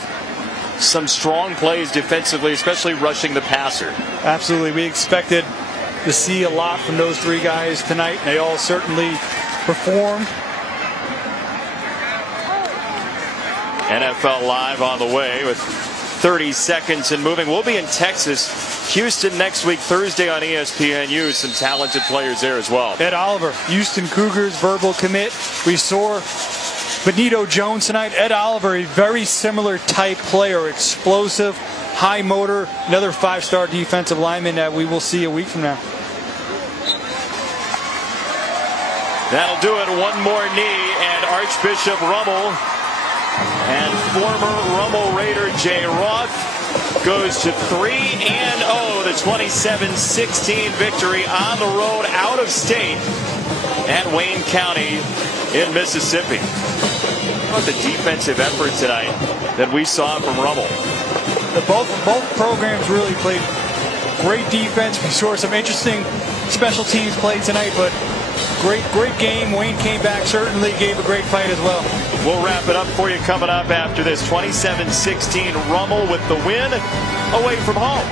some strong plays defensively, especially rushing the passer. Absolutely. We expected to see a lot from those 3 guys tonight. They all certainly performed. NFL Live on the way with 30 seconds and moving. We'll be in Texas, Houston next week, Thursday on ESPNU. Some talented players there as well. Ed Oliver, Houston Cougars verbal commit. We saw Benito Jones tonight. Ed Oliver, a very similar type player, explosive, high motor, another 5-star defensive lineman that we will see a week from now. That'll do it. One more knee, and Archbishop Rummel and former Rummel Raider Jay Roth goes to 3-0, the 27-16 victory on the road out of state at Wayne County in Mississippi. How about the defensive effort tonight that we saw from Rummel? Both programs really played great defense. We saw some interesting special teams play tonight, but great game. Wayne came back, certainly gave a great fight as well. We'll wrap it up for you coming up after this. 27-16 Rummel with the win away from home.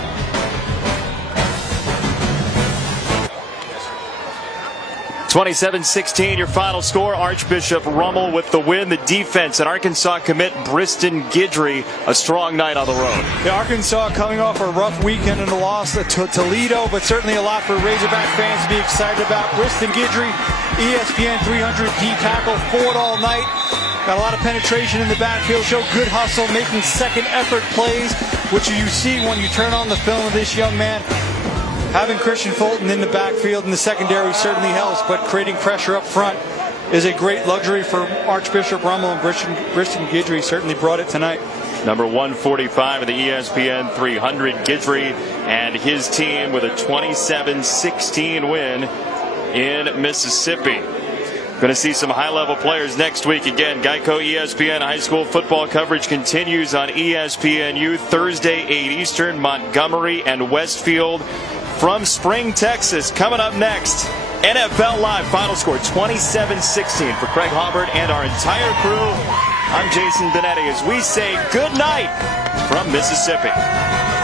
27-16 your final score. Archbishop Rummel with the win. The defense and Arkansas commit Briston Guidry a strong night on the road. The Arkansas coming off a rough weekend and a loss to Toledo, but certainly a lot for Razorback fans to be excited about. Briston Guidry, ESPN 300D tackle, forward all night. Got a lot of penetration in the backfield, showed good hustle, making second effort plays, which you see when you turn on the film of this young man. Having Christian Fulton in the backfield in the secondary certainly helps, but creating pressure up front is a great luxury for Archbishop Rummel, and Briston Guidry certainly brought it tonight. Number 145 of the ESPN 300, Guidry and his team with a 27-16 win in Mississippi. Going to see some high-level players next week. Again, Geico ESPN high school football coverage continues on ESPNU Thursday, 8 Eastern, Montgomery and Westfield. From Spring, Texas, coming up next, NFL Live final score 27-16 for Craig Halbert and our entire crew. I'm Jason Benetti as we say good night from Mississippi.